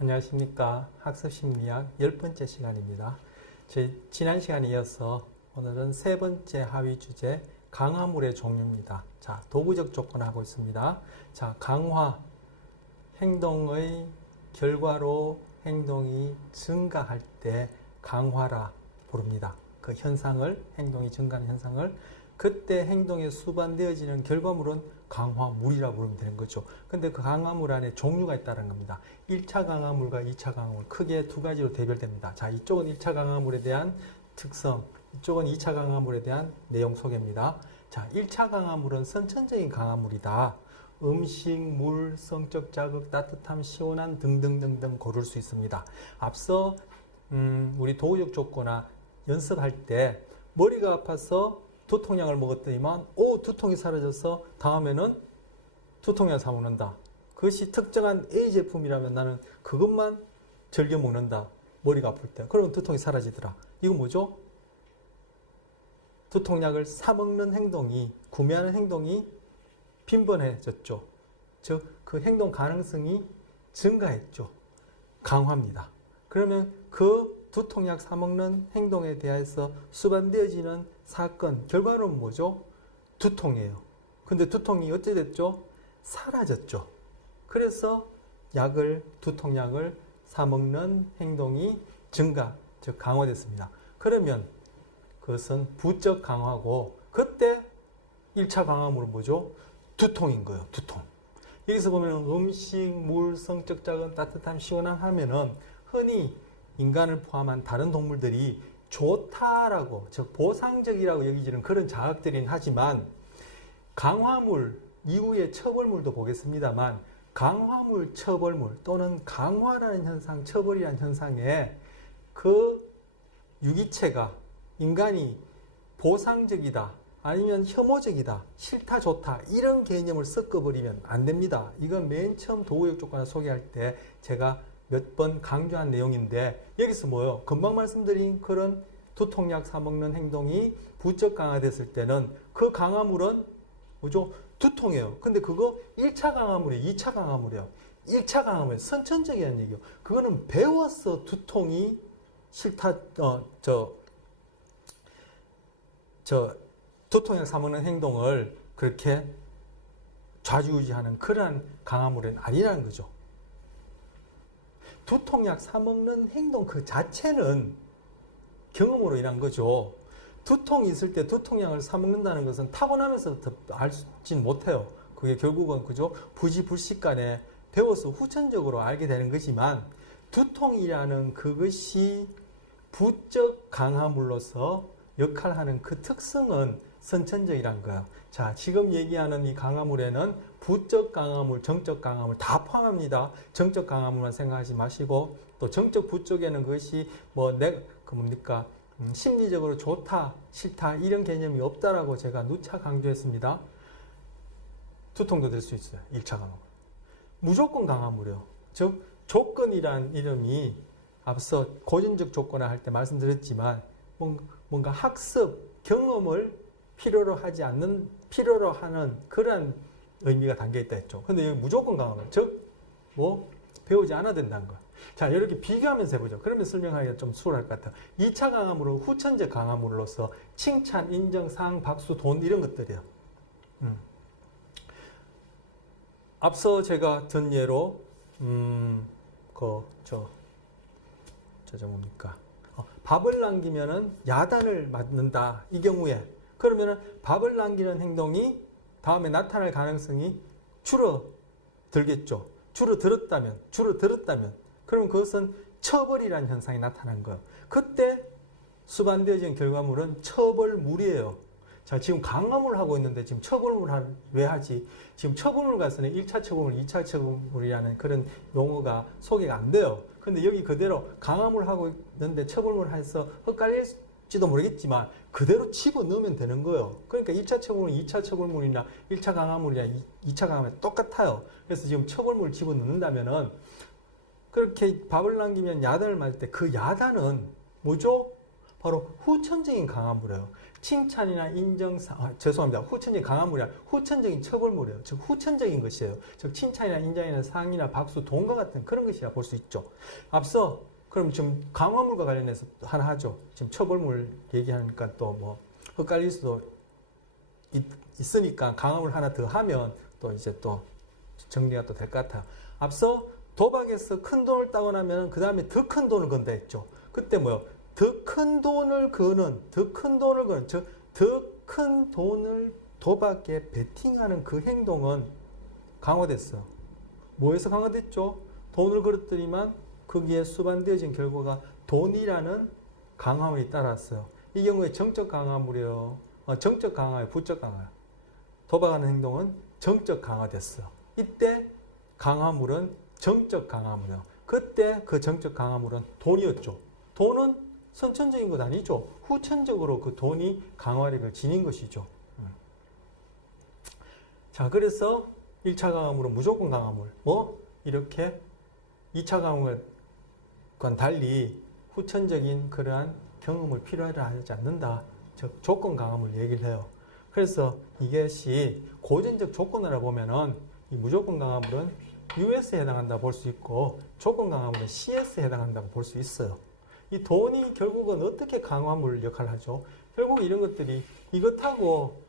안녕하십니까. 학습심리학 10번째 시간입니다. 지난 시간에 이어서 오늘은 세 번째 하위 주제 강화물의 종류입니다. 자, 도구적 조건을 하고 있습니다. 자, 강화, 행동의 결과로 행동이 증가할 때 강화라 부릅니다. 그 현상을, 행동이 증가하는 현상을, 그때 행동에 수반되어지는 결과물은 강화물이라고 부르면 되는 거죠. 근데 그 강화물 안에 종류가 있다는 겁니다. 1차 강화물과 2차 강화물, 크게 두 가지로 대별됩니다. 자, 이쪽은 1차 강화물에 대한 특성, 이쪽은 2차 강화물에 대한 내용 소개입니다. 자, 1차 강화물은 선천적인 강화물이다. 음식, 물, 성적 자극, 따뜻함, 시원한 등등등등 고를 수 있습니다. 앞서 우리 도구적 조건이나 연습할 때 머리가 아파서 두통약을 먹었더니만 두통이 사라져서 다음에는 두통약 사 먹는다. 그것이 특정한 A 제품이라면 나는 그것만 즐겨 먹는다. 머리가 아플 때. 그러면 두통이 사라지더라. 이건 뭐죠? 두통약을 사 먹는 행동이, 구매하는 행동이 빈번해졌죠. 즉, 그 행동 가능성이 증가했죠. 강화입니다. 그러면 그 두통약 사 먹는 행동에 대해서 수반되어지는 사건, 결과는 뭐죠? 두통이에요. 근데 두통이 어찌 됐죠? 사라졌죠. 그래서 두통약을 사 먹는 행동이 증가, 즉 강화됐습니다. 그러면 그것은 부적 강화고, 그때 1차 강화물은 뭐죠? 두통인 거예요. 두통. 여기서 보면 음식, 물, 성적 자극, 따뜻함, 시원함 하면은 흔히 인간을 포함한 다른 동물들이 좋다라고, 즉 보상적이라고 여기지는 그런 자극들이긴 하지만, 강화물 이후에 처벌물도 보겠습니다만, 강화물, 처벌물 또는 강화라는 현상, 처벌이라는 현상에 그 유기체가, 인간이 보상적이다, 아니면 혐오적이다, 싫다, 좋다, 이런 개념을 섞어버리면 안 됩니다. 이건 맨 처음 도구적 조건을 소개할 때 제가 몇 번 강조한 내용인데, 여기서 뭐요? 금방 말씀드린 그런 두통약 사 먹는 행동이 부적 강화됐을 때는 그 강화물은 뭐죠? 두통이에요. 근데 그거 1차 강화물이에요. 2차 강화물이에요. 1차 강화물, 선천적이라는 얘기예요. 그거는 배워서 두통이 싫다, 두통약 사 먹는 행동을 그렇게 좌지우지하는 그러한 강화물은 아니라는 거죠. 두통약 사 먹는 행동 그 자체는 경험으로 인한 거죠. 두통이 있을 때 두통약을 사 먹는다는 것은 타고나면서부터 알지는 못해요. 그게 결국은 그죠? 부지불식간에 배워서 후천적으로 알게 되는 거지만, 두통이라는 그것이 부적 강화물로서 역할하는 그 특성은 선천적이란 거예요. 자, 지금 얘기하는 이 강화물에는 부적 강화물, 정적 강화물 다 포함합니다. 정적 강화물만 생각하지 마시고, 또 정적 부적에는 그것이 심리적으로 좋다, 싫다 이런 개념이 없다라고 제가 누차 강조했습니다. 두통도 될 수 있어요. 1차 강화물. 무조건 강화물이요. 즉 조건이란 이름이 앞서 고전적 조건을 할 때 말씀드렸지만, 뭔가 학습, 경험을 필요로 하는 그런 의미가 담겨 있다 했죠. 근데 여기 무조건 강화물, 즉 배우지 않아야 된다는 거예요. 자, 이렇게 비교하면서 해보죠. 그러면 설명하기가 좀 수월할 것 같아요. 2차 강화물은 후천적 강화물로서 칭찬, 인정, 상, 박수, 돈 이런 것들이에요. 앞서 제가 든 예로 밥을 남기면은 야단을 맞는다. 이 경우에 그러면은 밥을 남기는 행동이 다음에 나타날 가능성이 줄어들겠죠. 줄어들었다면 그러면 그것은 처벌이라는 현상이 나타난 거예요. 그때 수반되어진 결과물은 처벌물이에요. 자, 지금 강화물 하고 있는데 지금 처벌물 왜 하지? 지금 처벌물 가서는 1차 처벌물, 2차 처벌물이라는 그런 용어가 소개가 안 돼요. 근데 여기 그대로 강화물 하고 있는데 처벌물 해서 헷갈릴지도 모르겠지만 그대로 집어넣으면 되는 거예요. 그러니까 1차 처벌물, 2차 처벌물이나 1차 강화물이나 2차 강화물이 똑같아요. 그래서 지금 처벌물을 집어넣는다면은 그렇게 밥을 남기면 야단을 맞을 때 그 야단은 뭐죠? 바로 후천적인 강화물이에요. 칭찬이나 인정상, 죄송합니다. 후천적인 강화물이야. 후천적인 처벌물이에요. 즉 후천적인 것이에요. 즉 칭찬이나 인정이나 상이나 박수, 도움과 같은 그런 것이라 볼 수 있죠. 앞서 그럼 지금 강화물과 관련해서 하나 하죠. 지금 처벌물 얘기하니까 또 뭐 헷갈릴 수도 있으니까 강화물 하나 더 하면 또 이제 또 정리가 또 될 것 같아요. 앞서 도박에서 큰 돈을 따고 나면 그 다음에 더 큰 돈을 건다 했죠. 그때 뭐요? 더 큰 돈을 거는, 즉 더 큰 돈을 도박에 베팅하는 그 행동은 강화됐어. 뭐에서 강화됐죠? 돈을 걸었더니만 거기에 수반되어진 결과가 돈이라는 강화물이 따랐어요. 이 경우에 정적 강화물이요. 정적 강화예요, 부적 강화예요. 도박하는 행동은 정적 강화됐어. 이때 강화물은 정적 강화물이에요. 그때 그 정적 강화물은 돈이었죠. 돈은 선천적인 것 아니죠. 후천적으로 그 돈이 강화력을 지닌 것이죠. 자, 그래서 1차 강화물은 무조건 강화물. 이렇게 2차 강화물과는 달리 후천적인 그러한 경험을 필요하다 하지 않는다. 즉, 조건 강화물 얘기를 해요. 그래서 이것이 고전적 조건으로 보면은 이 무조건 강화물은 US에 해당한다고 볼 수 있고 조건 강화물은 CS에 해당한다고 볼 수 있어요. 이 돈이 결국은 어떻게 강화물 역할을 하죠? 결국 이런 것들이 이것하고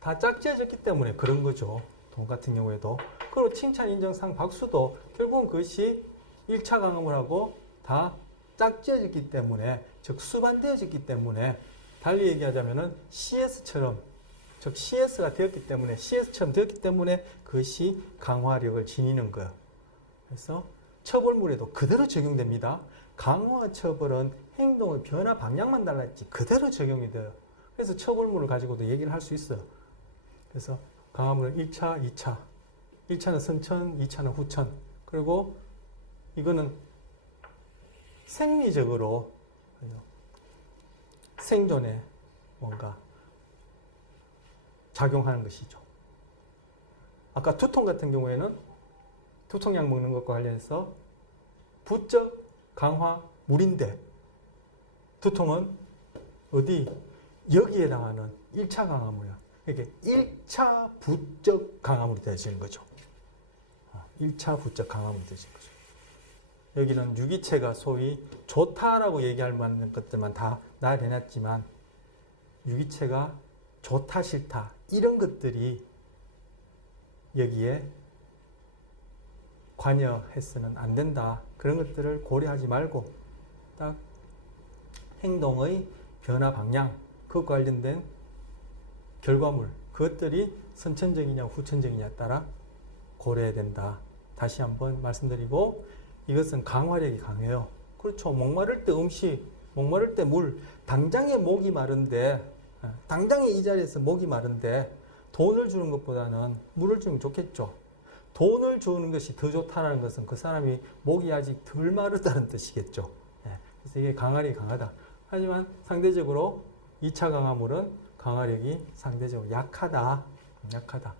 다 짝지어졌기 때문에 그런 거죠. 돈 같은 경우에도. 그리고 칭찬, 인정, 상, 박수도 결국은 그것이 1차 강화물하고 다 짝지어졌기 때문에, 즉 수반되어졌기 때문에, 달리 얘기하자면은 CS처럼, 즉 CS가 되었기 때문에, CS처럼 되었기 때문에 그것이 강화력을 지니는 거예요. 그래서 처벌물에도 그대로 적용됩니다. 강화 처벌은 행동의 변화 방향만 달랐지 그대로 적용이 돼요. 그래서 처벌물을 가지고도 얘기를 할 수 있어요. 그래서 강화물은 1차, 2차. 1차는 선천, 2차는 후천. 그리고 이거는 생리적으로 생존에 뭔가 작용하는 것이죠. 아까 두통 같은 경우에는 두통약 먹는 것과 관련해서 부적 강화 물인데 두통은 어디? 여기에 해당하는 1차 강화물이야. 이게 1차 부적 강화물이 되어지는 거죠. 1차 부적 강화물이 되어지는 거죠. 여기는 유기체가 소위 좋다라고 얘기할 만한 것들만 다 나열해놨지만 유기체가 좋다 싫다 이런 것들이 여기에 관여해서는 안 된다. 그런 것들을 고려하지 말고 딱 행동의 변화 방향, 그것과 관련된 결과물, 그것들이 선천적이냐 후천적이냐에 따라 고려해야 된다. 다시 한번 말씀드리고 이것은 강화력이 강해요. 그렇죠. 목마를 때 음식, 목마를 때 물, 당장에 목이 마른데 당장에 이 자리에서 목이 마른데 돈을 주는 것보다는 물을 주는 게 좋겠죠. 돈을 주는 것이 더 좋다는 것은 그 사람이 목이 아직 덜 마르다는 뜻이겠죠. 그래서 이게 강화력이 강하다. 하지만 상대적으로 2차 강화물은 강화력이 상대적으로 약하다. 약하다.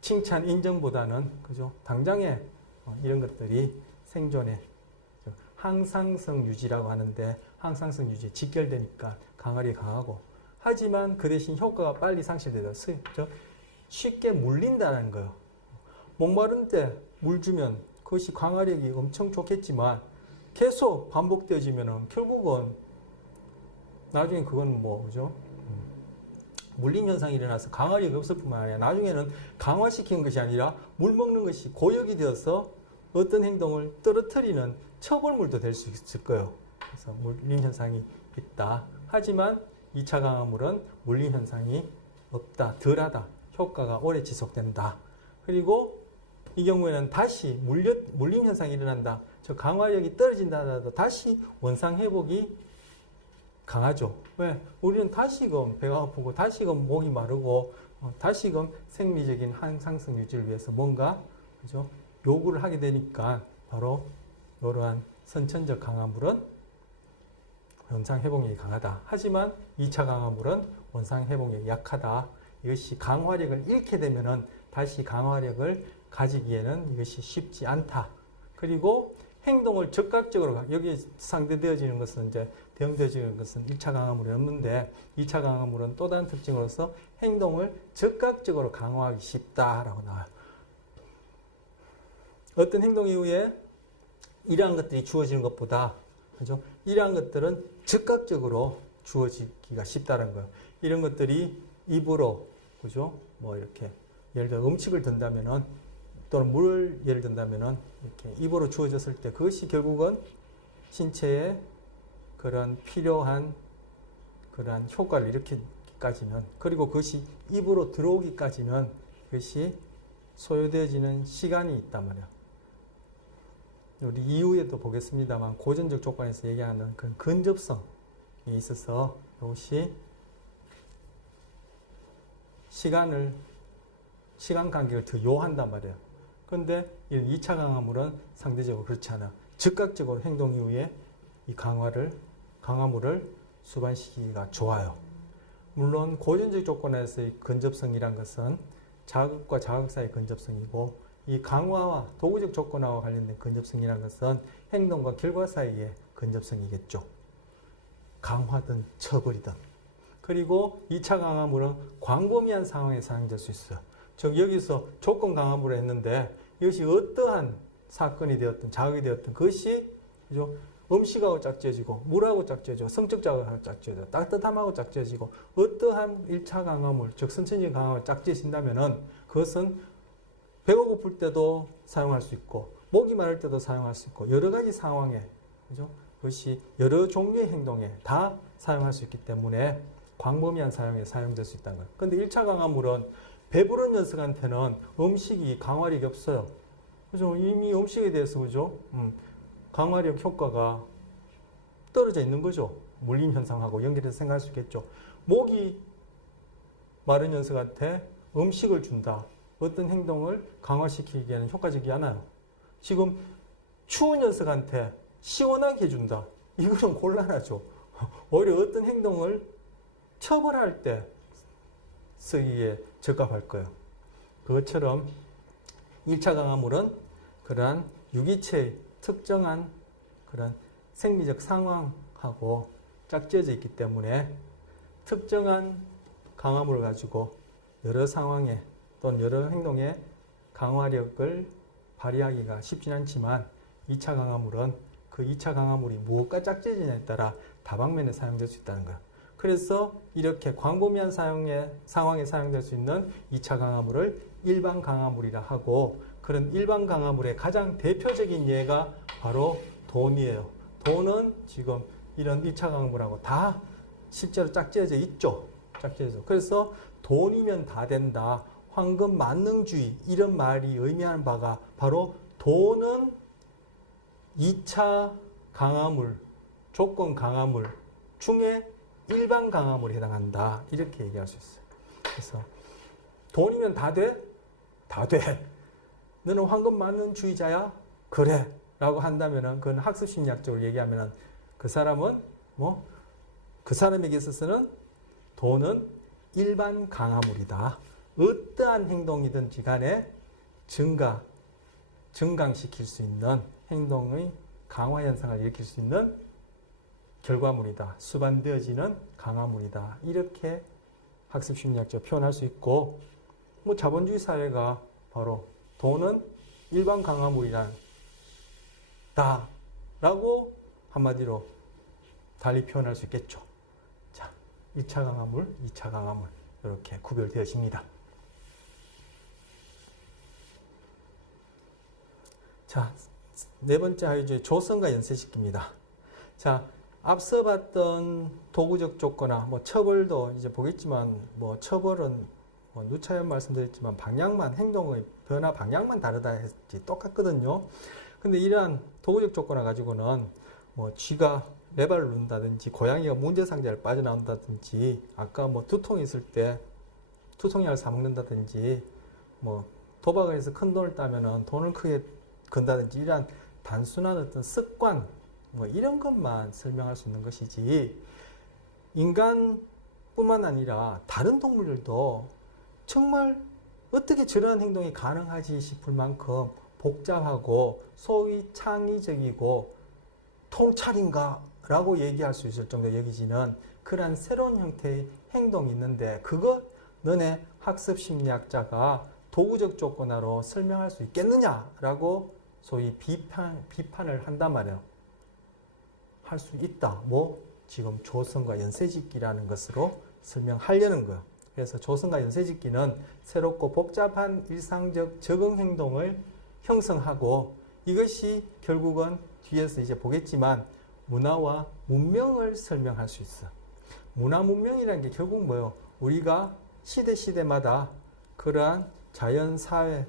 칭찬, 인정보다는 그죠? 당장에 이런 것들이 생존에 항상성 유지라고 하는데 항상성 유지 직결되니까 강화력이 강하고 하지만 그 대신 효과가 빨리 상실돼서 쉽게 물린다는 거예요. 목마른 때 물 주면 그것이 강화력이 엄청 좋겠지만 계속 반복되어지면은 결국은 나중에 그건 뭐 그죠? 물림 현상이 일어나서 강화력이 없을 뿐만 아니라 나중에는 강화시키는 것이 아니라 물 먹는 것이 고역이 되어서 어떤 행동을 떨어뜨리는 처벌물도 될 수 있을 거예요. 그래서 물림 현상이 있다. 하지만 2차 강화물은 물림 현상이 없다, 덜하다, 효과가 오래 지속된다. 그리고 이 경우에는 다시 물림 현상이 일어난다. 저 강화력이 떨어진다 하더라도 다시 원상 회복이 강하죠. 왜? 우리는 다시금 배가 아프고 다시금 목이 마르고 다시금 생리적인 항상성 유지를 위해서 뭔가 그죠? 요구를 하게 되니까 바로 이러한 선천적 강화물은 원상 회복력이 강하다. 하지만 2차 강화물은 원상 회복력이 약하다. 이것이 강화력을 잃게 되면은 다시 강화력을 가지기에는 이것이 쉽지 않다. 그리고 행동을 즉각적으로 여기 상대되어지는 것은 이제 대응되어지는 것은 1차 강화물이 없는데 2차 강화물은 또 다른 특징으로서 행동을 즉각적으로 강화하기 쉽다라고 나와요. 어떤 행동 이후에 이러한 것들이 주어지는 것보다 그죠? 이러한 것들은 즉각적으로 주어지기가 쉽다는 거예요. 이런 것들이 입으로 그죠? 뭐 이렇게 예를 들어 음식을 든다면은 또는 물을 예를 든다면은 이렇게 입으로 주어졌을 때 그것이 결국은 신체에 그런 필요한 그러한 효과를 일으키기까지는 그리고 그것이 입으로 들어오기까지는 그것이 소요되어지는 시간이 있단 말이야. 우리 이후에도 보겠습니다만 고전적 조건에서 얘기하는 그런 근접성에 있어서 이것이 시간 간격을 더 요한단 말이에요. 그런데 이 2차 강화물은 상대적으로 그렇지 않아. 즉각적으로 행동 이후에 이 강화물을 수반시키기가 좋아요. 물론 고전적 조건에서의 근접성이란 것은 자극과 자극 사이의 근접성이고 이 강화와 도구적 조건하고 관련된 근접성이란 것은 행동과 결과 사이의 근접성이겠죠. 강화든 처벌이든. 그리고 2차 강화물은 광범위한 상황에 사용될 수 있어요. 즉 여기서 조건 강화물을 했는데 이것이 어떠한 사건이 되었든 자극이 되었든 그것이 그죠? 음식하고 짝지어지고 물하고 짝지어지고 성적 자극하고 짝지어지고 따뜻함하고 짝지어지고 어떠한 1차 강화물 즉 선천적인 강화물 짝지어진다면은 그것은 배가 고플 때도 사용할 수 있고 목이 마를 때도 사용할 수 있고 여러 가지 상황에 그죠? 그것이 여러 종류의 행동에 다 사용할 수 있기 때문에 광범위한 사용에 사용될 수 있다는 거예요. 근데 1차 강화물은 배부른 녀석한테는 음식이 강화력이 없어요. 그죠? 이미 음식에 대해서 그죠? 강화력 효과가 떨어져 있는 거죠. 물림 현상하고 연결해서 생각할 수 있겠죠. 목이 마른 녀석한테 음식을 준다. 어떤 행동을 강화시키기에는 효과적이지 않아요. 지금 추운 녀석한테 시원하게 해준다. 이거는 곤란하죠. 오히려 어떤 행동을 처벌할 때 쓰기에 적합할 거예요. 그것처럼 1차 강화물은 그러한 유기체의 특정한 그런 생리적 상황하고 짝지어져 있기 때문에 특정한 강화물을 가지고 여러 상황에 또는 여러 행동에 강화력을 발휘하기가 쉽진 않지만 2차 강화물은 그 2차 강화물이 무엇과 짝지어지냐에 따라 다방면에 사용될 수 있다는 거예요. 그래서 이렇게 광범위한 상황에 사용될 수 있는 2차 강화물을 일반 강화물이라 하고 그런 일반 강화물의 가장 대표적인 예가 바로 돈이에요. 돈은 지금 이런 1차 강화물하고 다 실제로 짝지어져 있죠. 짝지어져. 그래서 돈이면 다 된다. 황금 만능주의 이런 말이 의미하는 바가 바로 돈은 2차 강화물, 조건 강화물 중에 일반 강화물에 해당한다. 이렇게 얘기할 수 있어요. 그래서 돈이면 다 돼? 다 돼. 너는 황금 만능주의자야? 그래. 라고 한다면은 그건 학습심리학적으로 얘기하면은 그 사람은 그 사람에게 있어서는 돈은 일반 강화물이다. 어떠한 행동이든지 간에 증강시킬 수 있는 행동의 강화 현상을 일으킬 수 있는 결과물이다. 수반되어지는 강화물이다. 이렇게 학습심리학적으로 표현할 수 있고 자본주의 사회가 바로 돈은 일반 강화물이다 라고 한마디로 달리 표현할 수 있겠죠. 자, 1차 강화물, 2차 강화물 이렇게 구별되어집니다. 자, 네 번째 하이주의 조성과 연쇄시킵니다. 자, 앞서 봤던 도구적 조건화, 처벌도 이제 보겠지만, 처벌은 누차연 말씀드렸지만 방향만, 행동의 변화 방향만 다르다 했지 똑같거든요. 근데 이러한 도구적 조건화 가지고는 쥐가 레바를 누른다든지, 고양이가 문제상자를 빠져나온다든지, 아까 두통이 있을 때 두통약을 사먹는다든지, 도박을 해서 큰 돈을 따면은 돈을 크게 건다든지, 이러한 단순한 어떤 습관, 이런 것만 설명할 수 있는 것이지, 인간뿐만 아니라 다른 동물들도 정말 어떻게 저러한 행동이 가능하지 싶을 만큼 복잡하고 소위 창의적이고 통찰인가? 라고 얘기할 수 있을 정도로 여기지는 그러한 새로운 형태의 행동이 있는데 그거 너네 학습심리학자가 도구적 조건화로 설명할 수 있겠느냐라고 소위 비판을 한단 말이에요. 할 수 있다. 뭐 지금 조성과 연쇄짓기라는 것으로 설명하려는 거예요. 그래서 조성과 연쇄짓기는 새롭고 복잡한 일상적 적응 행동을 형성하고 이것이 결국은 뒤에서 이제 보겠지만 문화와 문명을 설명할 수 있어. 문화 문명이라는 게 결국 뭐예요? 우리가 시대마다 그러한 자연, 사회,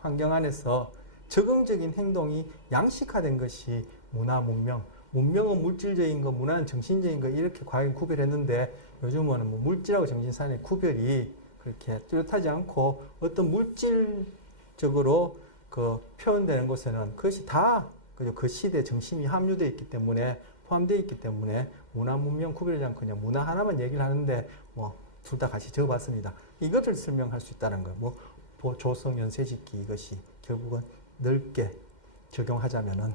환경 안에서 적응적인 행동이 양식화된 것이 문화 문명. 문명은 물질적인 거, 문화는 정신적인 거 이렇게 과연 구별했는데 요즘은 뭐 물질하고 정신 사이의 구별이 그렇게 뚜렷하지 않고 어떤 물질적으로 그 표현되는 곳에는 그것이 다 그 시대 정신이 함유되어 있기 때문에 포함되어 있기 때문에 문화 문명 구별하지 않고 그냥 문화 하나만 얘기를 하는데 뭐 둘 다 같이 적어봤습니다. 이것을 설명할 수 있다는 거예요. 뭐 조성 연쇄짓기 이것이 결국은 넓게 적용하자면은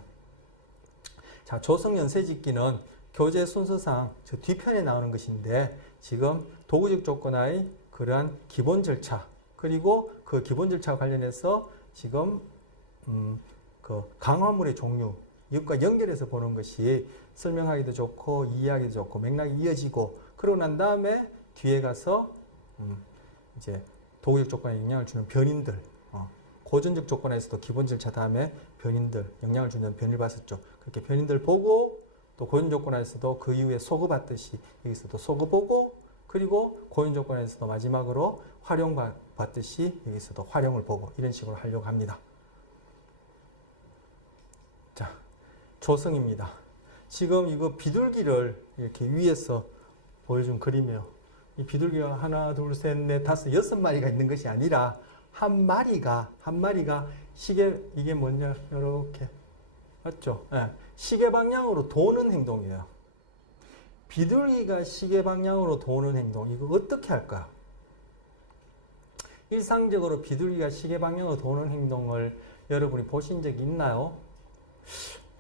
자, 조성 연쇄짓기는 교재 순서상 저 뒤편에 나오는 것인데 지금 도구적 조건화의 그러한 기본 절차 그리고 그 기본 절차와 관련해서 지금 그 강화물의 종류 이것과 연결해서 보는 것이 설명하기도 좋고 이해하기도 좋고 맥락이 이어지고 그러고 난 다음에 뒤에 가서 이제 도구적 조건에 영향을 주는 변인들 고전적 조건에서도 기본 절차 다음에 변인들 영향을 주는 변을 봤었죠. 그렇게 변인들 보고 또 고전 조건에서도 그 이후에 소급받듯이 여기서도 소급보고 그리고 고전 조건에서도 마지막으로 활용받듯이 여기서도 활용을 보고 이런 식으로 하려고 합니다. 자, 조성입니다. 지금 이거 비둘기를 이렇게 위에서 보여준 그림이에요. 이 비둘기가 하나, 둘, 셋, 넷, 다섯, 여섯 마리가 있는 것이 아니라 한 마리가 시계 이게 뭐냐 이렇게 맞죠? 네. 시계 방향으로 도는 행동이에요. 비둘기가 시계 방향으로 도는 행동 이거 어떻게 할까? 일상적으로 비둘기가 시계 방향으로 도는 행동을 여러분이 보신 적이 있나요?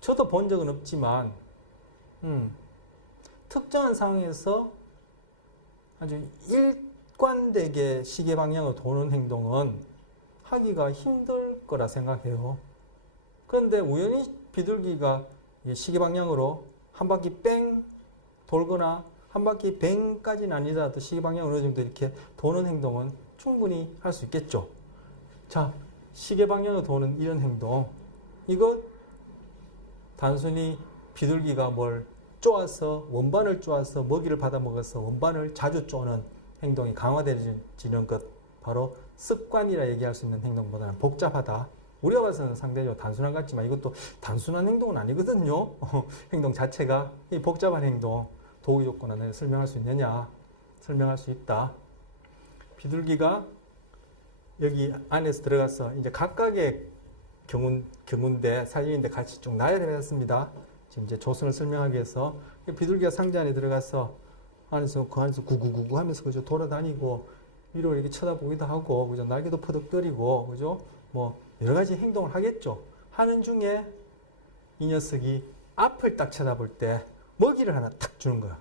저도 본 적은 없지만 특정한 상황에서 아주 일관되게 시계 방향으로 도는 행동은 하기가 힘들 거라 생각해요. 그런데 우연히 비둘기가 시계 방향으로 한 바퀴 뺑 돌거나 한 바퀴 뱅까지는 아니더라도 시계 방향으로 어느 정도 이렇게 도는 행동은 충분히 할 수 있겠죠. 자, 시계 방향으로 도는 이런 행동 이거 단순히 비둘기가 뭘 쪼아서 원반을 쪼아서 먹이를 받아 먹어서 원반을 자주 쪼는 행동이 강화되지는 것 바로 습관이라 얘기할 수 있는 행동보다는 복잡하다. 우리가 봐서는 상대적으로 단순한 것 같지만 이것도 단순한 행동은 아니거든요. 행동 자체가 이 복잡한 행동 도구 조건 안에 설명할 수 있느냐? 설명할 수 있다. 비둘기가 여기 안에서 들어가서 이제 각각의 경운대 사진인데 같이 쭉 나열해봤습니다. 지금 이제 조선을 설명하기 위해서 비둘기가 상자 안에 들어가서 안에서 그 안에서 구구구구 하면서 그저 돌아다니고 위로 이렇게 쳐다보기도 하고 그죠 날개도 퍼덕거리고 그죠 뭐 여러 가지 행동을 하겠죠. 하는 중에 이 녀석이 앞을 딱 쳐다볼 때 먹이를 하나 탁 주는 거야.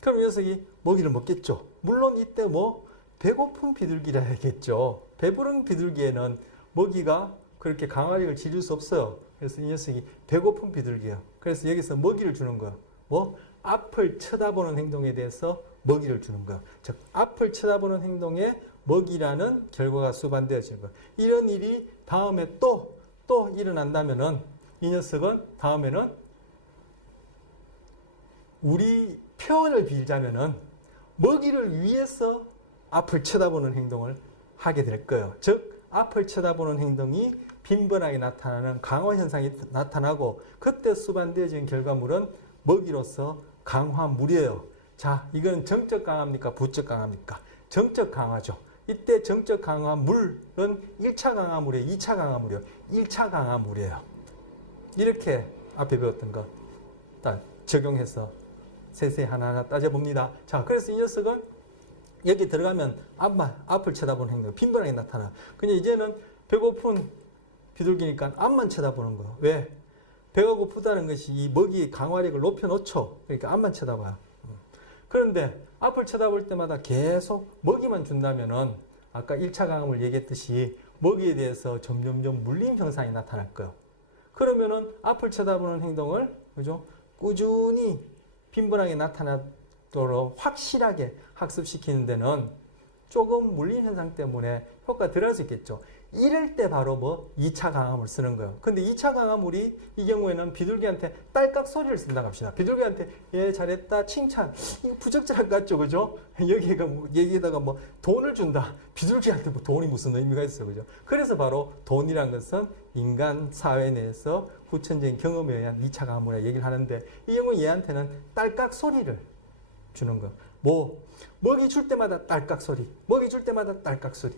그럼 이 녀석이 먹이를 먹겠죠. 물론 이때 뭐 배고픈 비둘기라 해야겠죠. 배부른 비둘기에는 먹이가 그렇게 강화력을 지를 수 없어요. 그래서 이 녀석이 배고픈 비둘기예요. 그래서 여기서 먹이를 주는 거예요. 뭐 앞을 쳐다보는 행동에 대해서 먹이를 주는 거예요. 즉 앞을 쳐다보는 행동에 먹이라는 결과가 수반되어지는 거예요. 이런 일이 다음에 또 일어난다면은 이 녀석은 다음에는 우리 표현을 빌자면은 먹이를 위해서 앞을 쳐다보는 행동을 하게 될 거예요. 즉 앞을 쳐다보는 행동이 빈번하게 나타나는 강화 현상이 나타나고 그때 수반되어진 결과물은 먹이로서 강화물이에요. 자, 이건 정적 강화입니까? 부적 강화입니까? 정적 강화죠. 이때 정적 강화물은 1차 강화물이에요. 2차 강화물이에요. 1차 강화물이에요. 이렇게 앞에 배웠던 거 딱 적용해서 세세히 하나하나 따져봅니다. 자, 그래서 이 녀석은 여기 들어가면 앞을 쳐다보는 행동 빈번하게 나타나. 근데 이제는 배고픈 비둘기니까 앞만 쳐다보는 거예요. 왜? 배가 고프다는 것이 이 먹이의 강화력을 높여놓죠. 그러니까 앞만 쳐다봐요. 그런데 앞을 쳐다볼 때마다 계속 먹이만 준다면은 아까 1차 강함을 얘기했듯이 먹이에 대해서 점점점 물림 현상이 나타날 거예요. 그러면은 앞을 쳐다보는 행동을 그죠? 꾸준히 빈번하게 나타나도록 확실하게 학습시키는 데는 조금 물림 현상 때문에 효과가 덜할 수 있겠죠. 이럴 때 바로 뭐 2차 강화물을 쓰는 거예요. 근데 2차 강화물이 이 경우에는 비둘기한테 딸깍 소리를 쓴다고 합시다. 비둘기한테 예 잘했다 칭찬 이거 부적절한 것 같죠, 그죠? 여기에다가 뭐 돈을 준다. 비둘기한테 뭐 돈이 무슨 의미가 있어, 그죠? 그래서 바로 돈이란 것은 인간 사회 내에서 후천적인 경험에 의한 2차 강화물에 얘기를 하는데 이 경우 얘한테는 딸깍 소리를 주는 거예요. 뭐 먹이 줄 때마다 딸깍 소리, 먹이 줄 때마다 딸깍 소리.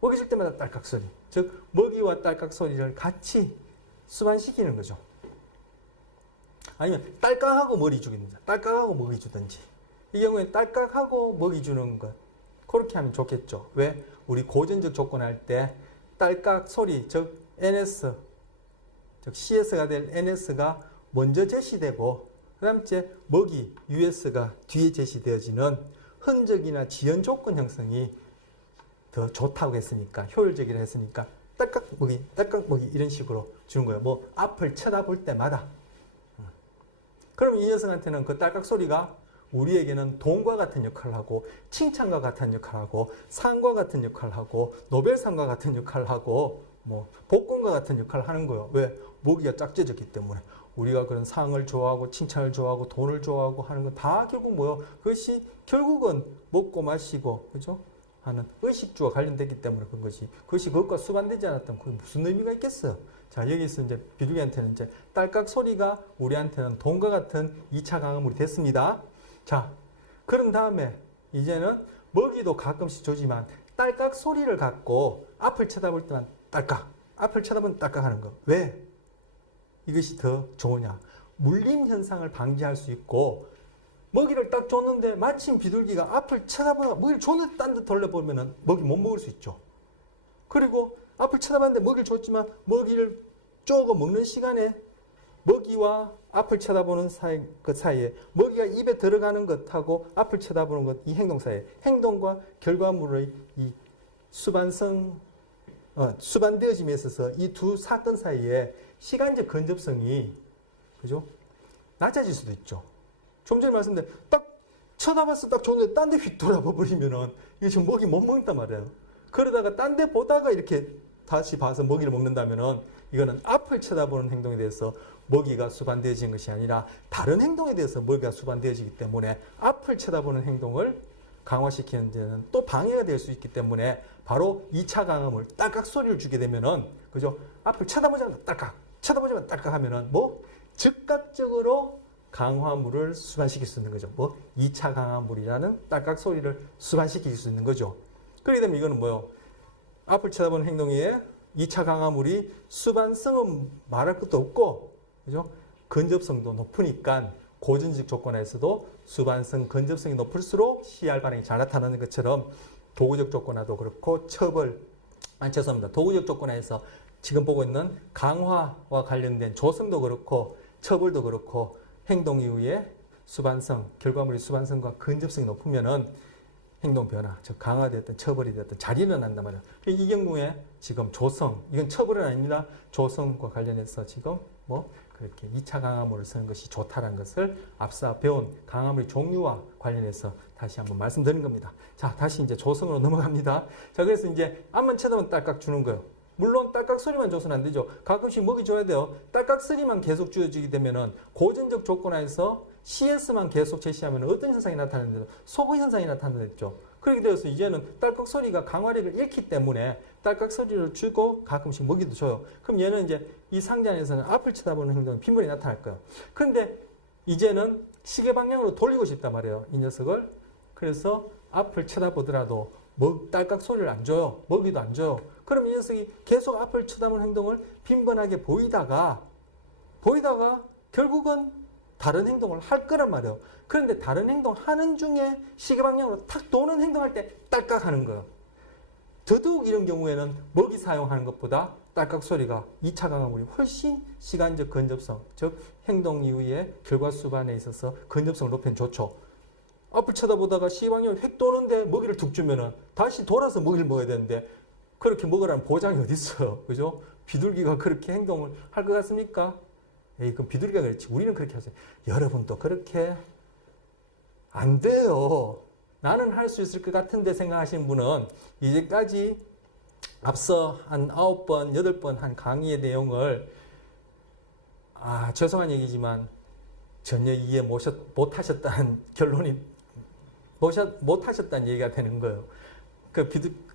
먹이 줄 때마다 딸깍 소리. 즉 먹이와 딸깍 소리를 같이 수반시키는 거죠. 아니면 딸깍하고 먹이 주겠는지, 딸깍하고 먹이 주든지. 이 경우에 딸깍하고 먹이 주는 것 그렇게 하면 좋겠죠. 왜? 우리 고전적 조건 할 때 딸깍 소리, 즉 NS, 즉 CS가 될 NS가 먼저 제시되고 그 다음 째 먹이 US가 뒤에 제시되어지는 흔적이나 지연 조건 형성이 더 좋다고 했으니까 효율적이라 했으니까 딸깍 먹이 이런 식으로 주는 거예요. 뭐 앞을 쳐다볼 때마다. 그럼 이 녀석한테는 그 딸깍 소리가 우리에게는 돈과 같은 역할을 하고 칭찬과 같은 역할을 하고 상과 같은 역할을 하고 노벨상과 같은 역할을 하고 뭐 복권과 같은 역할을 하는 거예요. 왜? 먹이가 짝져졌기 때문에. 우리가 그런 상을 좋아하고 칭찬을 좋아하고 돈을 좋아하고 하는 건 다 결국 뭐요? 그것이 결국은 먹고 마시고 그죠? 하는 의식주와 관련됐기 때문에 그런 것이 그것이 그것과 수반되지 않았다면 그게 무슨 의미가 있겠어요? 자, 여기서 이제 비둘기한테는 이제 딸깍 소리가 우리한테는 돈과 같은 2차 강화물이 됐습니다. 자, 그런 다음에 이제는 먹이도 가끔씩 주지만 딸깍 소리를 갖고 앞을 쳐다볼 때만 딸깍, 앞을 쳐다보면 딸깍 하는 거. 왜? 이것이 더 좋으냐? 물림 현상을 방지할 수 있고 먹이를 딱 줬는데 마침 비둘기가 앞을 쳐다보다가 먹이를 줬는데 딴 데 돌려보면 먹이 못 먹을 수 있죠. 그리고 앞을 쳐다봤는데 먹이를 줬지만 먹이를 쪼고 먹는 시간에 먹이와 앞을 쳐다보는 그 사이에 먹이가 입에 들어가는 것하고 앞을 쳐다보는 것 이 행동 사이에 행동과 결과물의 이 수반되어짐에 있어서 이 두 사건 사이에 시간적 근접성이 그죠? 낮아질 수도 있죠. 좀 전에 말씀드린 딱 쳐다봤어 딱 줬는데 딴 데 휙 돌아봐 버리면은 이게 지금 먹이 못 먹는단 말이에요. 그러다가 딴 데 보다가 이렇게 다시 봐서 먹이를 먹는다면은 이거는 앞을 쳐다보는 행동에 대해서 먹이가 수반되어진 것이 아니라 다른 행동에 대해서 먹이가 수반되어지기 때문에 앞을 쳐다보는 행동을 강화시키는 데는 또 방해가 될 수 있기 때문에 바로 2차 강함을 딸깍 소리를 주게 되면은 그죠? 앞을 쳐다보자마자 딸깍, 쳐다보자마자 딸깍 하면은 뭐 즉각적으로 강화물을 수반시킬 수 있는 거죠. 뭐 2차 강화물이라는 딸깍 소리를 수반시킬 수 있는 거죠. 그렇게 되면 이거는 뭐요? 앞을 쳐다보는 행동에 2차 강화물이 수반성은 말할 것도 없고 그죠? 근접성도 높으니까 고전적 조건에서도 수반성, 근접성이 높을수록 CR 반응이 잘 나타나는 것처럼 도구적 조건화도 그렇고 죄송합니다. 도구적 조건화에서 지금 보고 있는 강화와 관련된 조성도 그렇고 처벌도 그렇고 행동 이후에 수반성, 결과물의 수반성과 근접성이 높으면은 행동 변화, 즉 강화되었든 처벌이 되었든 잘 일어난단 말이에요. 이 경우에 지금 조성, 이건 처벌은 아닙니다. 조성과 관련해서 지금 뭐 그렇게 2차 강화물을 쓰는 것이 좋다는 것을 앞서 배운 강화물의 종류와 관련해서 다시 한번 말씀드린 겁니다. 자, 다시 이제 조성으로 넘어갑니다. 자, 그래서 이제 앞만 쳐다보면 딸깍 주는 거예요. 물론 딸깍 소리만 줘서는 안 되죠. 가끔씩 먹이 줘야 돼요. 딸깍 소리만 계속 주어지게 되면은 고전적 조건하에서 CS만 계속 제시하면 어떤 현상이 나타나는데도 소거 현상이 나타나겠죠. 그렇게 되어서 이제는 딸깍 소리가 강화력을 잃기 때문에 딸깍 소리를 주고 가끔씩 먹이도 줘요. 그럼 얘는 이제 이 상자 안에서는 앞을 쳐다보는 행동이 빈번히 나타날 거예요. 그런데 이제는 시계 방향으로 돌리고 싶단 말이에요. 이 녀석을. 그래서 앞을 쳐다보더라도 딸깍 소리를 안 줘요. 먹이도 안 줘요. 그럼 이 녀석이 계속 앞을 쳐다보는 행동을 빈번하게 보이다가 결국은 다른 행동을 할 거란 말이에요. 그런데 다른 행동 하는 중에 시계 방향으로 탁 도는 행동할 때 딸깍 하는 거예요. 더더욱 이런 경우에는 먹이 사용하는 것보다 딸깍 소리가 2차 강화물이 훨씬 시간적 근접성, 즉 행동 이후에 결과 수반에 있어서 근접성을 높이는 좋죠. 앞을 쳐다보다가 시방향을 획 도는데 먹이를 툭 주면은 다시 돌아서 먹이를 먹어야 되는데 그렇게 먹으라는 보장이 어디 있어요, 그죠? 비둘기가 그렇게 행동을 할 것 같습니까? 에이, 그럼 비둘기가 그렇지. 우리는 그렇게 하세요. 여러분도 그렇게 안 돼요. 나는 할 수 있을 것 같은데 생각하시는 분은 이제까지 앞서 한 9번, 8번 한 강의의 내용을 죄송한 얘기지만 전혀 이해 못하셨다는 결론이 못하셨다는 얘기가 되는 거예요.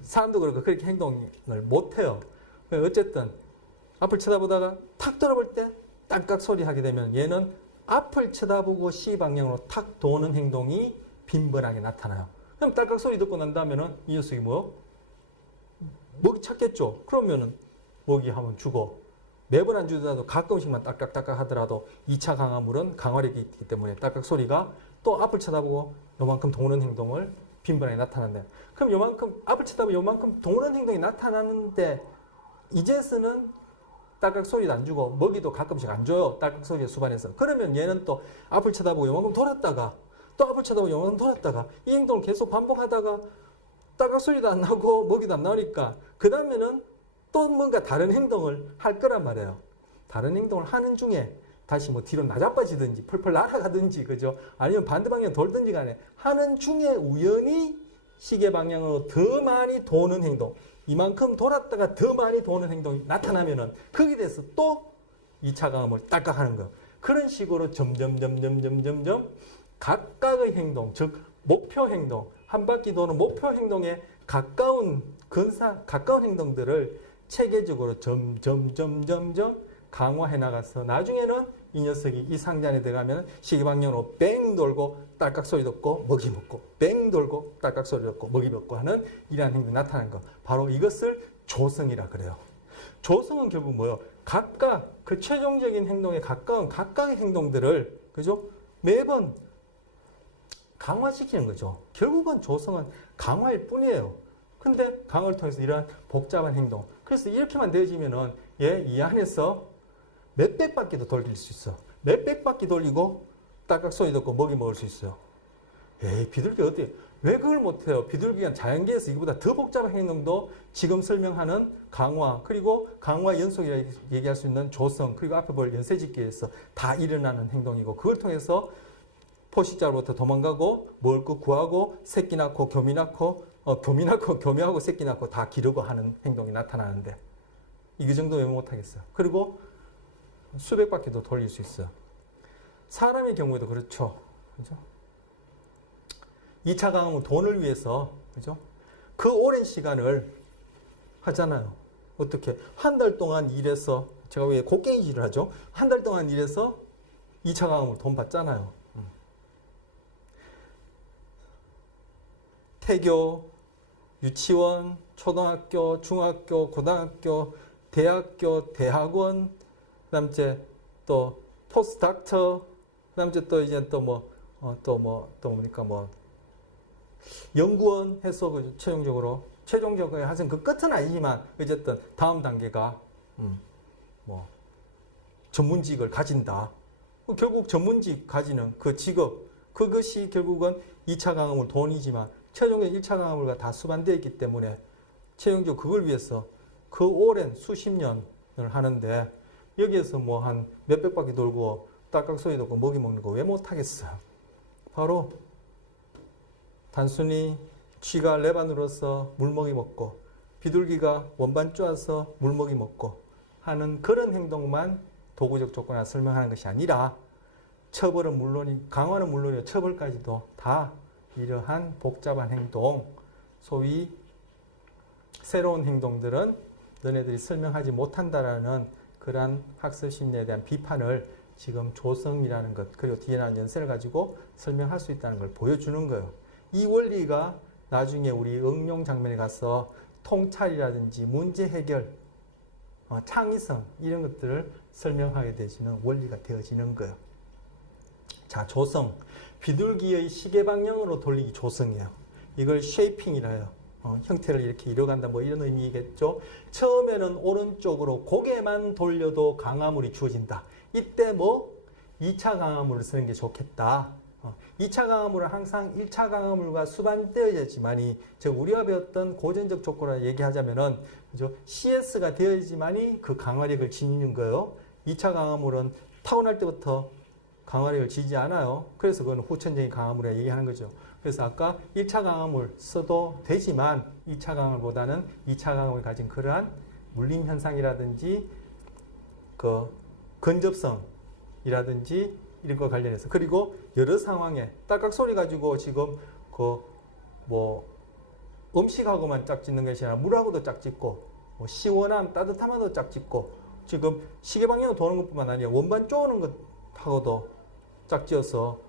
사람도 그렇고 그렇게 행동을 못해요. 어쨌든 앞을 쳐다보다가 탁 돌아볼 때 딸깍 소리 하게 되면 얘는 앞을 쳐다보고 C 방향으로 탁 도는 행동이 빈번하게 나타나요. 그럼 딸깍 소리 듣고 난 다음에는 이 녀석이 뭐요? 먹이 찾겠죠. 그러면은 먹이 한번 주고 매번 안 주더라도 가끔씩만 딸깍딸깍 하더라도 2차 강화물은 강화력이 있기 때문에 딸깍 소리가 또 앞을 쳐다보고 요만큼 도는 행동을 빈번하게 나타난다. 그럼 요만큼 앞을 쳐다보고 요만큼 도는 행동이 나타나는데 이제서는 딸깍 소리도 안 주고 먹이도 가끔씩 안 줘요. 딸깍 소리의 수반에서. 그러면 얘는 또 앞을 쳐다보고 요만큼 돌았다가 또 앞을 쳐다보고 요만큼 돌았다가 이 행동을 계속 반복하다가 딸깍 소리도 안 나고 먹이도 안 나오니까 그 다음에는 또 뭔가 다른 행동을 할 거란 말이에요. 다른 행동을 하는 중에 다시 뭐 뒤로 나자빠지든지 펄펄 날아가든지 그죠? 아니면 반대 방향 돌든지 간에 하는 중에 우연히 시계 방향으로 더 많이 도는 행동, 이만큼 돌았다가 더 많이 도는 행동이 나타나면은 거기에 대해서 또 2차 강화물 딸깍 하는 거예요. 그런 식으로 점점 각각의 행동, 즉 목표 행동, 한 바퀴 도는 목표 행동에 가까운 행동들을 체계적으로 점점 강화해 나가서 나중에는 이 녀석이 이 상자 안에 들어가면 시계 방향으로 뺑 돌고 딸깍 소리 듣고 먹이 먹고 뺑 돌고 딸깍 소리 듣고 먹이 먹고 하는 이러한 행동이 나타나는 거. 바로 이것을 조성이라 그래요. 조성은 결국 뭐예요? 각각 그 최종적인 행동에 가까운 각각의 행동들을 그죠? 매번 강화시키는 거죠. 결국은 조성은 강화일 뿐이에요. 근데 강화를 통해서 이러한 복잡한 행동. 그래서 이렇게만 되어지면은 이 안에서 몇백 바퀴도 돌릴 수 있어. 몇백 바퀴 돌리고 딸깍 소리 듣고 먹이 먹을 수 있어요. 비둘기 어때? 왜 그걸 못해요? 비둘기가 자연계에서 이거보다 더 복잡한 행동도 지금 설명하는 강화, 그리고 강화 연속이라 얘기할 수 있는 조성, 그리고 앞에 볼 연쇄짓기에서 다 일어나는 행동이고 그걸 통해서 포식자로부터 도망가고 먹을 거 구하고 새끼 낳고 교미 낳고 교미하고 새끼 낳고 다 기르고 하는 행동이 나타나는데 이 정도 왜 못하겠어요? 그리고 수백 바퀴도 돌릴 수 있어요. 사람의 경우에도 그렇죠. 그죠? 2차 강화물 돈을 위해서 그죠? 그 오랜 시간을 하잖아요. 어떻게? 한 달 동안 일해서 제가 왜 곡괭이질을 하죠? 한 달 동안 일해서 2차 강화물 돈 받잖아요. 태교, 유치원, 초등학교, 중학교, 고등학교, 대학교, 대학원, 그다음에 또 포스닥터, 그다음에 또 이제 또 뭡니까 연구원 해서 최종적으로 하여튼 그 끝은 아니지만 어쨌든 다음 단계가 전문직을 가진다. 결국 전문직 가지는 그 직업, 그것이 결국은 2차 강화물 돈이지만 최종적인 1차 강화물과 다 수반되어 있기 때문에 최종적으로 그걸 위해서 그 오랜 수십 년을 하는데 여기에서 한 몇백 바퀴 돌고 딸깍 소리 듣고 먹이 먹는 거 왜 못하겠어요? 바로 단순히 쥐가 레바누로서 물먹이 먹고 비둘기가 원반 쪼아서 물먹이 먹고 하는 그런 행동만 도구적 조건을 설명하는 것이 아니라 처벌은 물론이 강화는 물론이고 처벌까지도 다 이러한 복잡한 행동, 소위 새로운 행동들은 너네들이 설명하지 못한다라는 그러한 학습 심리에 대한 비판을 지금 조성이라는 것, 그리고 뒤에 나온 연세를 가지고 설명할 수 있다는 걸 보여주는 거예요. 이 원리가 나중에 우리 응용 장면에 가서 통찰이라든지 문제 해결, 창의성 이런 것들을 설명하게 되지는 원리가 되어지는 거예요. 자, 조성. 비둘기의 시계 방향으로 돌리기 조성이에요. 이걸 쉐이핑이라 해요. 형태를 이렇게 이뤄간다 뭐 이런 의미겠죠. 처음에는 오른쪽으로 고개만 돌려도 강화물이 주어진다. 이때 뭐 2차 강화물을 쓰는 게 좋겠다. 2차 강화물은 항상 1차 강화물과 수반되어야지만이 즉 우리가 배웠던 고전적 조건을 얘기하자면은 그죠? CS가 되어야지만이 그 강화력을 지니는 거예요. 2차 강화물은 타고날 때부터 강화력을 지지 않아요. 그래서 그건 후천적인 강화물이라 얘기하는 거죠. 그래서 아까 1차 강화물 써도 되지만 2차 강화물보다는 2차 강화물이 가진 그러한 물림 현상이라든지 그 근접성이라든지 이런 거 관련해서 그리고 여러 상황에 딸깍 소리 가지고 지금 그 뭐 음식하고만 짝짓는 것이 아니라 물하고도 짝짓고 뭐 시원함 따뜻함하고도 짝짓고 지금 시계 방향으로 도는 것뿐만 아니라 원반 쪼는 것하고도 짝지어서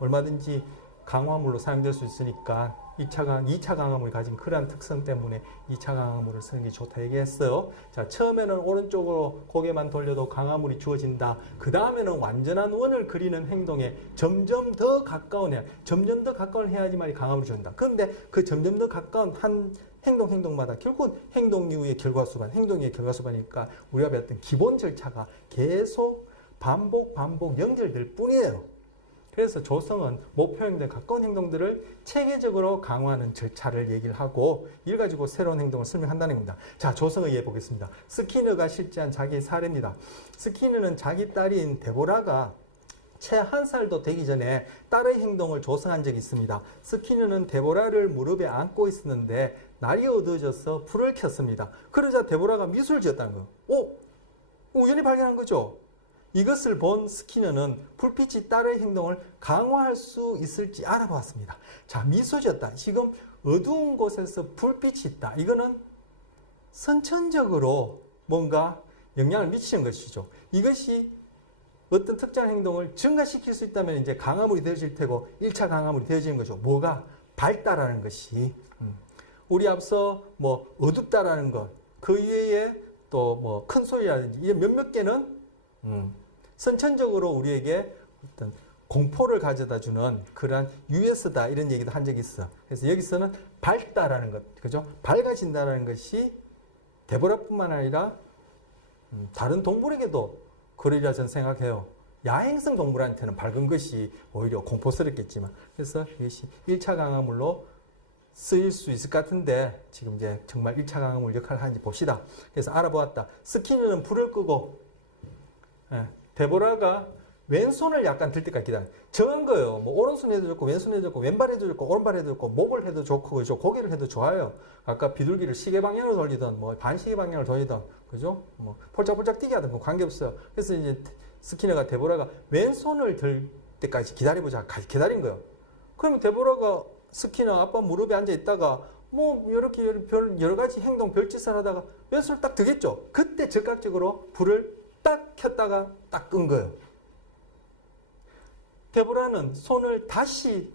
얼마든지 강화물로 사용될 수 있으니까 2차 강화물이 가진 그러한 특성 때문에 2차 강화물을 쓰는 게 좋다 얘기했어요. 자, 처음에는 오른쪽으로 고개만 돌려도 강화물이 주어진다. 그 다음에는 완전한 원을 그리는 행동에 점점 더 가까운 해야지만 강화물이 주어진다. 그런데 그 점점 더 가까운 한 행동마다 결국은 행동 이후의 결과수반, 행동 이후의 결과수반이니까 우리가 배웠던 기본 절차가 계속 반복 연결될 뿐이에요. 그래서 조성은 목표 행동에 가까운 행동들을 체계적으로 강화하는 절차를 얘기를 하고 이를 가지고 새로운 행동을 설명한다는 겁니다. 자, 조성을 이해해 보겠습니다. 스키너가 실제한 자기의 사례입니다. 스키너는 자기 딸인 데보라가 채 1살도 되기 전에 딸의 행동을 조성한 적이 있습니다. 스키너는 데보라를 무릎에 안고 있었는데 날이 어두워져서 불을 켰습니다. 그러자 데보라가 미소를 지었다는 거예요. 우연히 발견한 거죠. 이것을 본 스키너는 불빛이 딸의 행동을 강화할 수 있을지 알아보았습니다. 자, 미소 지었다. 지금 어두운 곳에서 불빛이 있다. 이거는 선천적으로 뭔가 영향을 미치는 것이죠. 이것이 어떤 특정한 행동을 증가시킬 수 있다면 이제 강화물이 되어질 테고 1차 강화물이 되어지는 거죠. 뭐가? 밝다라는 것이. 우리 앞서 뭐 어둡다라는 것, 그 이외에 또 뭐 큰 소리라든지 이런 몇몇 개는 선천적으로 우리에게 어떤 공포를 가져다 주는 그러한 US다 이런 얘기도 한 적이 있어. 그래서 여기서는 밝다라는 것, 그죠? 밝아진다라는 것이 데보라뿐만 아니라 다른 동물에게도 그러리라 저는 생각해요. 야행성 동물한테는 밝은 것이 오히려 공포스럽겠지만 그래서 이것이 1차 강화물로 쓰일 수 있을 것 같은데 지금 이제 정말 1차 강화물 역할을 하는지 봅시다. 그래서 알아보았다. 스키너는 불을 끄고 데보라가 왼손을 약간 들 때까지 기다려. 정한 거예요. 뭐 오른손 해도 좋고 왼손 해도 좋고 왼발 해도 좋고 오른발 해도 좋고 목을 해도 좋고 그죠? 고개를 해도 좋아요. 아까 비둘기를 시계 방향으로 돌리던 뭐 반시계 방향으로 돌리던 그죠? 뭐 폴짝폴짝 뛰게 하던 거 관계없어요. 그래서 이제 스키너가 데보라가 왼손을 들 때까지 기다려보자. 기다린 거예요. 그러면 데보라가 스키너 아빠 무릎에 앉아 있다가 뭐 이렇게 여러 가지 행동 별짓을 하다가 왼손을 딱 들겠죠. 그때 즉각적으로 불을 딱 켰다가 딱 끈 거예요. 데보라는 손을 다시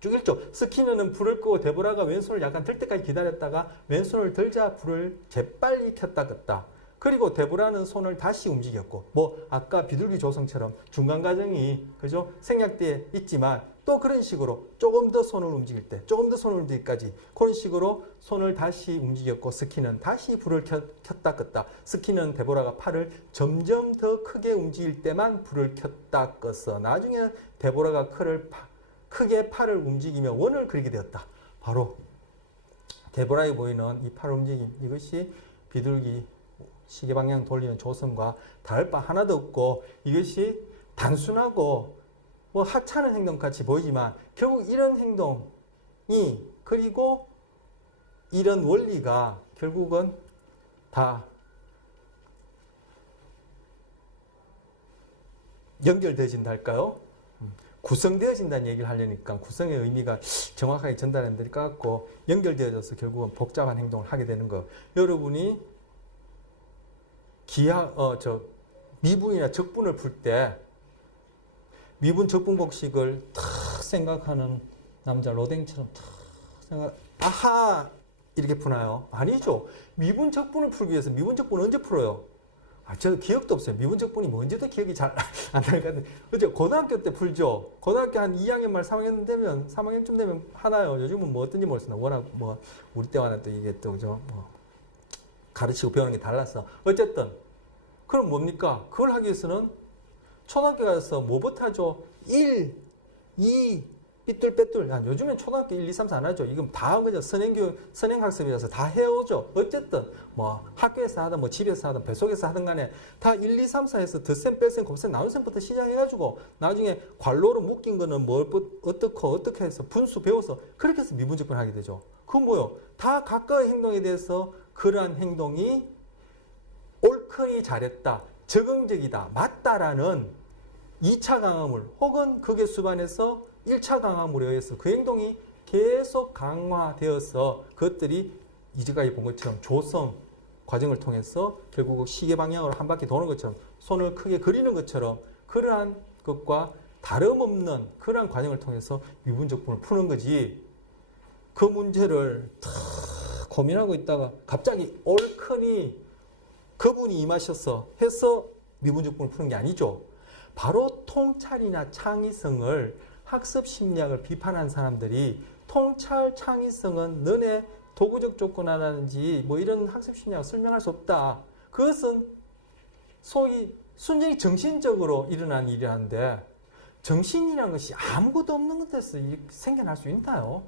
쭉 읽죠. 스키너는 불을 끄고 데보라가 왼손을 약간 들 때까지 기다렸다가 왼손을 들자 불을 재빨리 켰다 껐다. 그리고 데보라는 손을 다시 움직였고 뭐 아까 비둘기 조성처럼 중간 과정이 그죠? 생략돼 있지만 또 그런 식으로 조금 더 손을 움직일 때까지 그런 식으로 손을 다시 움직였고 스키는 다시 불을 켰다 껐다. 스키는 데보라가 팔을 점점 더 크게 움직일 때만 불을 켰다 껐어. 나중에는 데보라가 크게 팔을 움직이며 원을 그리게 되었다. 바로 데보라에 보이는 이 팔 움직임 이것이 비둘기 시계 방향 돌리는 조성과 다를 바 하나도 없고 이것이 단순하고 뭐 하찮은 행동 같이 보이지만 결국 이런 행동이 그리고 이런 원리가 결국은 다 연결되어진다 할까요? 구성되어진다는 얘기를 하려니까 구성의 의미가 정확하게 전달 안 될 것 같고 연결되어져서 결국은 복잡한 행동을 하게 되는 거. 여러분이 미분이나 적분을 풀 때 미분 적분 공식을 탁 생각하는 남자 로댕처럼 탁 생각 아하 이렇게 푸나요? 아니죠. 미분 적분을 풀기 위해서 미분 적분을 언제 풀어요? 저 기억도 없어요. 미분적분이 뭔지도 기억이 잘 안 날 것 같은데. 그죠? 고등학교 때 풀죠. 고등학교 한 2학년 말 3학년쯤 되면 하나요. 요즘은 뭐 어떤지 모르겠어요. 워낙 뭐 우리 때와는 또 이게 또 그죠? 뭐 가르치고 배우는 게 달라서. 어쨌든 그럼 뭡니까? 그걸 하기 위해서는 초등학교 가서 뭐부터 하죠? 1, 2, 삐뚤빼뚤. 요즘엔 초등학교 1, 2, 3, 4 안 하죠. 이건 다 한 거죠. 선행학습이라서 다 해오죠. 어쨌든, 뭐, 학교에서 하든, 뭐, 집에서 하든, 뱃속에서 하든 간에 다 1, 2, 3, 4에서 덧셈, 뺄셈, 곱셈, 나눗셈부터 시작해가지고, 나중에 관로로 묶인 거는 뭘, 어떻게 해서 분수 배워서, 그렇게 해서 미분적분 하게 되죠. 그건 뭐요? 다 각각의 행동에 대해서 그러한 행동이 옳거니 잘했다, 적응적이다, 맞다라는 2차 강화물, 혹은 그게 수반해서 1차 강화물에 의해서 그 행동이 계속 강화되어서 그것들이 이제까지 본 것처럼 조성 과정을 통해서 결국 시계 방향으로 한 바퀴 도는 것처럼 손을 크게 그리는 것처럼 그러한 것과 다름없는 그러한 과정을 통해서 미분적분을 푸는 거지. 그 문제를 다 고민하고 있다가 갑자기 옳거니 그분이 임하셔서 해서 미분적분을 푸는 게 아니죠. 바로 통찰이나 창의성을 학습 심리학을 비판한 사람들이 통찰 창의성은 너네 도구적 조건 하나인지 뭐 이런 학습 심리학을 설명할 수 없다. 그것은 소위 순전히 정신적으로 일어난 일이라는데 정신이라는 것이 아무것도 없는 것에서 생겨날 수 있나요?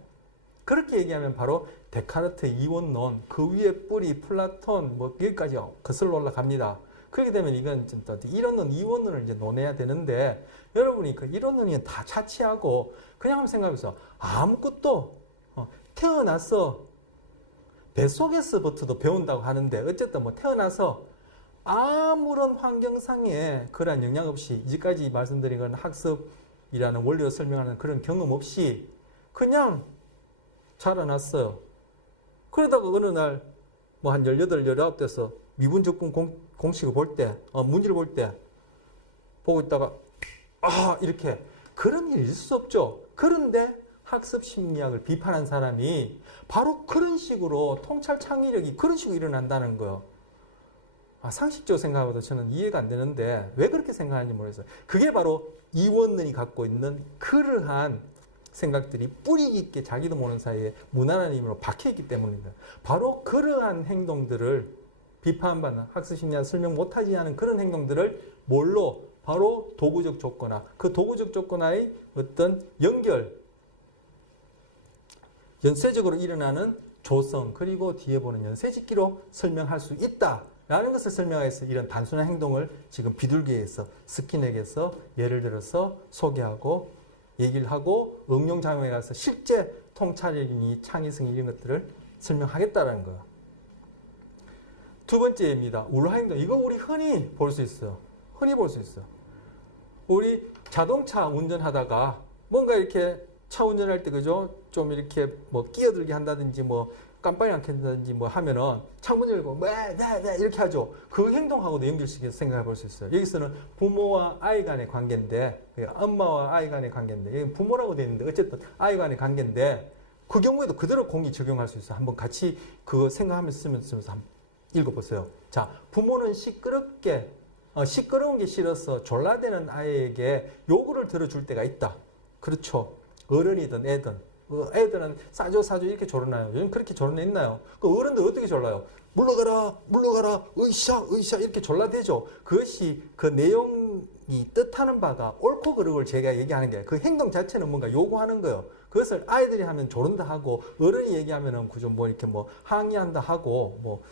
그렇게 얘기하면 바로 데카르트 이원론, 그 위에 뿌리 플라톤 뭐 여기까지 거슬러 올라갑니다. 그렇게 되면 이건 좀 또 이론론, 이원론을 이제 논해야 되는데 여러분이 그 이론론이 다 차치하고 그냥 한번 생각해보세요. 아무것도 태어나서 뱃속에서부터도 배운다고 하는데 어쨌든 뭐 태어나서 아무런 환경상에 그러한 영향 없이 이제까지 말씀드린 건 학습이라는 원리로 설명하는 그런 경험 없이 그냥 자라났어요. 그러다가 어느 날 뭐 한 18, 19대에서 미분적분 공식을 볼 때, 문제를 볼 때 보고 있다가 이렇게 그런 일이 있을 수 없죠. 그런데 학습 심리학을 비판한 사람이 바로 그런 식으로 통찰 창의력이 그런 식으로 일어난다는 거예요. 상식적으로 생각하고도 저는 이해가 안 되는데 왜 그렇게 생각하는지 모르겠어요. 그게 바로 이원론이 갖고 있는 그러한 생각들이 뿌리 깊게 자기도 모르는 사이에 무난한 힘으로 박혀있기 때문입니다. 바로 그러한 행동들을 비판받는 학습심리학 설명 못하지 않은 그런 행동들을 뭘로? 바로 도구적 조건화. 그 도구적 조건화의 어떤 연쇄적으로 일어나는 조성, 그리고 뒤에 보는 연쇄짓기로 설명할 수 있다라는 것을 설명해서 이런 단순한 행동을 지금 비둘기에서 스키넥에서 예를 들어서 소개하고 얘기를 하고 응용작용에 가서 실제 통찰력이니 창의성이 이런 것들을 설명하겠다는 거예요. 두 번째입니다. 울화행동. 이거 우리 흔히 볼 수 있어요. 흔히 볼 수 있어요. 우리 자동차 운전하다가 뭔가 이렇게 차 운전할 때 그죠? 좀 이렇게 뭐 끼어들게 한다든지 뭐 깜빡이 안 켠다든지 뭐 하면은 창문 열고 네 이렇게 하죠. 그 행동하고도 연결시켜서 생각해 볼 수 있어요. 여기서는 부모와 아이 간의 관계인데, 엄마와 아이 간의 관계인데, 여기 부모라고 되어 있는데 어쨌든 아이 간의 관계인데 그 경우에도 그대로 공이 적용할 수 있어요. 한번 같이 그거 생각하면서 쓰면서 한번 읽어보세요. 자, 부모는 시끄러운 게 싫어서 졸라대는 아이에게 요구를 들어줄 때가 있다. 그렇죠. 어른이든 애든. 애들은 싸줘 이렇게 졸라나요. 요즘 그렇게 졸라나 있나요? 그 어른들 어떻게 졸라요? 물러가라, 으쌰 이렇게 졸라대죠. 그것이 그 내용이 뜻하는 바가 옳고 그르고를 제가 얘기하는 게 그 행동 자체는 뭔가 요구하는 거예요. 그것을 아이들이 하면 조른다 하고 어른이 얘기하면은 그저 뭐 이렇게 뭐 항의한다 하고 뭐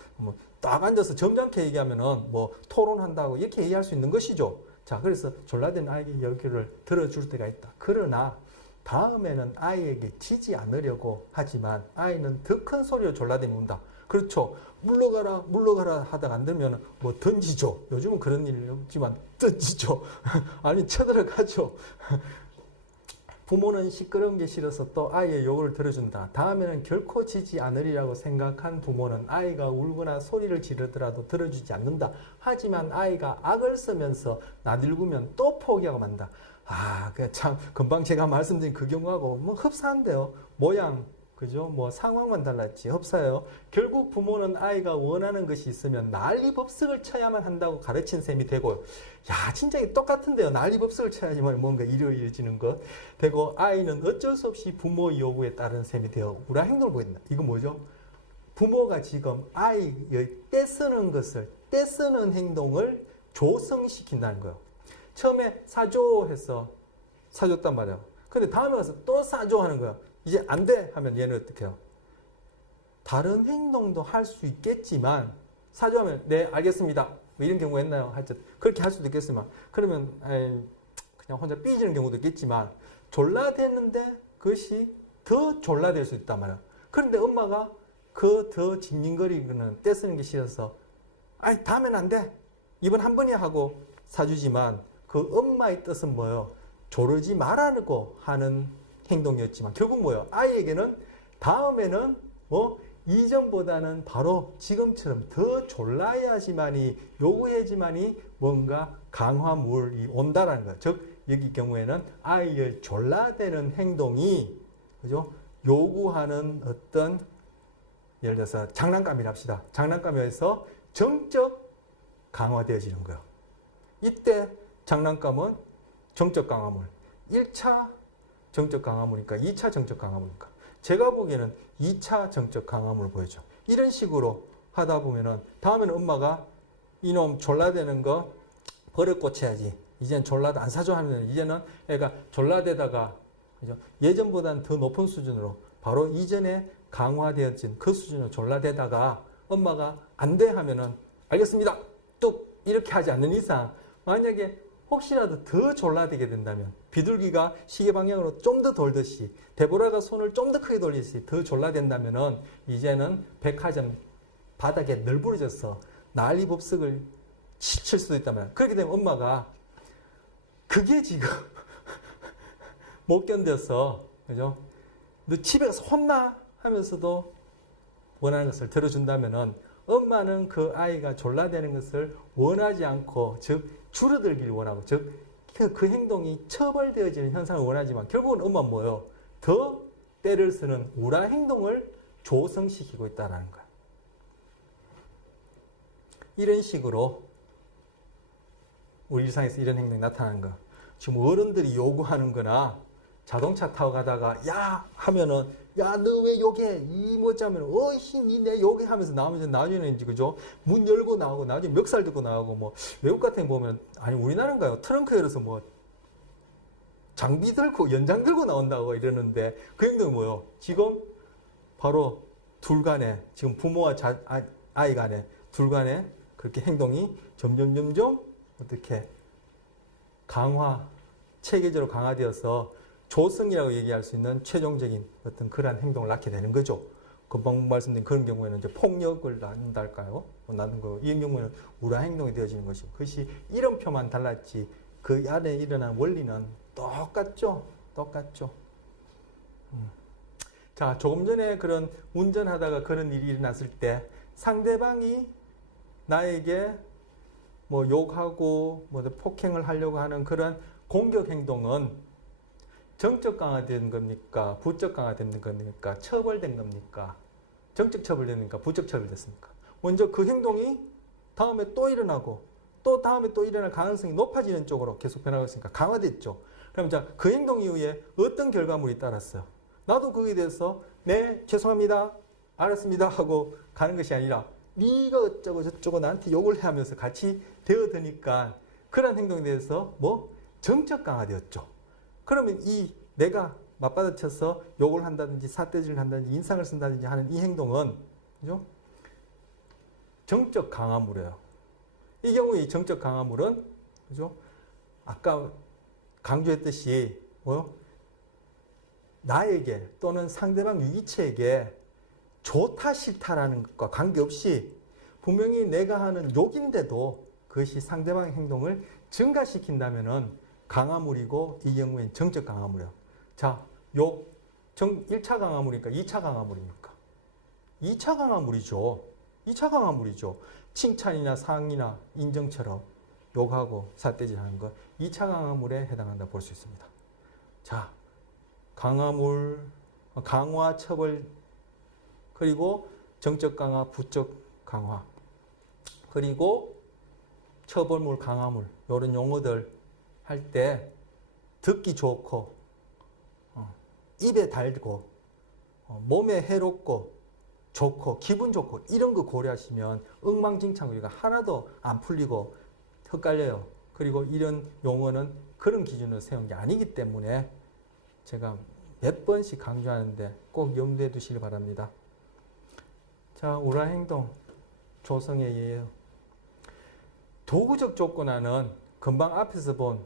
딱 앉아서 점잖게 얘기하면은 뭐 토론한다고 이렇게 얘기할 수 있는 것이죠. 자, 그래서 졸라대는 아이의 얘기를 들어줄 때가 있다. 그러나 다음에는 아이에게 지지 않으려고 하지만 아이는 더 큰 소리로 졸라대면 운다. 그렇죠. 물러가라 하다가 안 들면 뭐 던지죠. 요즘은 그런 일이 없지만 던지죠. 아니 쳐들어가죠. 부모는 시끄러운 게 싫어서 또 아이의 요구를 들어준다. 다음에는 결코 지지 않으리라고 생각한 부모는 아이가 울거나 소리를 지르더라도 들어주지 않는다. 하지만 아이가 악을 쓰면서 나들구면 또 포기하고 만다. 그 참 금방 제가 말씀드린 그 경우하고 뭐 흡사한데요. 모양 그죠? 뭐 상황만 달랐지 없어요. 결국 부모는 아이가 원하는 것이 있으면 난리법석을 쳐야만 한다고 가르친 셈이 되고, 야 진짜 똑같은데요. 난리법석을 쳐야지만 뭔가 이루어지는 것 되고, 아이는 어쩔 수 없이 부모의 요구에 따른 셈이 되어 우라 행동을 보인다. 이거 뭐죠? 부모가 지금 아이의 떼쓰는 것을, 떼쓰는 행동을 조성시킨다는 거예요. 처음에 사줘 해서 사줬단 말이에요. 근데 다음에 가서 또 사줘 하는 거야. 이제 안 돼 하면 얘는 어떻게 해요? 다른 행동도 할 수 있겠지만, 사줘 하면 네 알겠습니다 뭐 이런 경우 있나요? 하여튼 그렇게 할 수도 있겠지만, 그러면 그냥 혼자 삐지는 경우도 있겠지만, 졸라대는데 그것이 더 졸라댈 수 있단 말이야. 그런데 엄마가 그 더 징징거리는 떼쓰는 게 싫어서 아이 다음엔 안 돼 이번 한 번이야 하고 사주지만, 그 엄마의 뜻은 뭐예요? 조르지 말라고 하는 행동이었지만 결국 뭐예요? 아이에게는 다음에는 뭐 이전보다는 바로 지금처럼 더 졸라야지만이, 요구해야지만이 뭔가 강화물이 온다라는 거예요. 즉 여기 경우에는 아이의 졸라대는 행동이, 그죠? 요구하는 어떤, 예를 들어서 장난감이랍시다. 장난감에서 정적 강화되어지는 거예요. 이때 장난감은 정적 강화물, 1차 정적 강화물이니까 2차 정적 강화물이니까 제가 보기에는 2차 정적 강화물을 보여줘. 이런 식으로 하다 보면은 다음에는 엄마가 이놈 졸라대는 거 버릇 고쳐야지, 이제는 졸라대 안 사줘 하면 이제는 애가 졸라대다가, 그죠? 예전보다는 더 높은 수준으로 바로 이전에 강화되어진 그 수준으로 졸라대다가 엄마가 안 돼 하면은 알겠습니다 뚝 이렇게 하지 않는 이상, 만약에 혹시라도 더 졸라대게 된다면, 비둘기가 시계 방향으로 좀 더 돌듯이, 데보라가 손을 좀 더 크게 돌리듯이 더 졸라댄다면은 이제는 백화점 바닥에 널브러져서 난리법석을 칠 수도 있다면, 그렇게 되면 엄마가 그게 지금 못 견뎌서, 그죠? 너 집에 가서 혼나 하면서도 원하는 것을 들어준다면은, 엄마는 그 아이가 졸라대는 것을 원하지 않고, 즉 줄어들기를 원하고, 즉 그 행동이 처벌되어지는 현상을 원하지만, 결국은 엄마는 뭐예요? 더 때를 쓰는 우라 행동을 조성시키고 있다는 거야. 이런 식으로 우리 일상에서 이런 행동이 나타나는 거야. 지금 어른들이 요구하는 거나, 자동차 타고 가다가 야 하면은 야 너 왜 요게 이 뭐자면 어이씨 니 내 요게 하면서 나오면서 나중에는, 그죠? 문 열고 나오고 나중에 멱살 들고 나오고, 뭐 외국 같은 데 보면, 아니 우리나라인가요? 트렁크 열어서 뭐 장비 들고 연장 들고 나온다고 이러는데, 그 행동이 뭐예요? 지금 바로 둘 간에, 지금 부모와 아이 간에 둘 간에 그렇게 행동이 점점 어떻게 체계적으로 강화되어서 조성이라고 얘기할 수 있는 최종적인 어떤 그러한 행동을 낳게 되는 거죠. 금방 말씀드린 그런 경우에는 이제 폭력을 낳는달까요? 낳는 거. 이런 경우에는 우라 행동이 되어지는 것이고, 그것이 이름표만 달랐지 그 안에 일어난 원리는 똑같죠. 자, 조금 전에 그런 운전하다가 그런 일이 일어났을 때 상대방이 나에게 뭐 욕하고 뭐 폭행을 하려고 하는 그런 공격 행동은 정적 강화된 겁니까? 부적 강화된 겁니까? 처벌된 겁니까? 정적 처벌됩니까? 부적 처벌됐습니까? 먼저 그 행동이 다음에 또 일어나고, 또 다음에 또 일어날 가능성이 높아지는 쪽으로 계속 변하고 있으니까 강화됐죠. 그럼 자, 그 행동 이후에 어떤 결과물이 따랐어요? 나도 거기에 대해서 네 죄송합니다 알았습니다 하고 가는 것이 아니라, 네가 어쩌고 저쩌고 나한테 욕을 해 하면서 같이 되어드니까 그런 행동에 대해서 뭐 정적 강화되었죠. 그러면 이 내가 맞받아쳐서 욕을 한다든지 삿대질을 한다든지 인상을 쓴다든지 하는 이 행동은, 그죠? 정적 강화물이에요. 이 경우에 이 정적 강화물은, 그죠? 아까 강조했듯이 뭐요? 나에게 또는 상대방 유기체에게 좋다 싫다라는 것과 관계없이 분명히 내가 하는 욕인데도 그것이 상대방의 행동을 증가시킨다면은 강화물이고, 이 경우엔 정적 강화물이에요. 자, 욕 1차 강화물이니까 2차 강화물입니까? 2차 강화물이죠. 2차 강화물이죠. 칭찬이나 상이나 인정처럼 욕하고 삿대질하는 거 2차 강화물에 해당한다 볼 수 있습니다. 자, 강화물 강화, 처벌, 그리고 정적 강화, 부적 강화, 그리고 처벌물, 강화물 이런 용어들 할 때 듣기 좋고 입에 달고 몸에 해롭고 좋고 기분 좋고 이런 거 고려하시면 엉망진창 우리가 하나도 안 풀리고 헷갈려요. 그리고 이런 용어는 그런 기준으로 세운 게 아니기 때문에 제가 몇 번씩 강조하는데 꼭 염두에 두시길 바랍니다. 자, 우라행동 조성의 예예요. 도구적 조건화는 금방 앞에서 본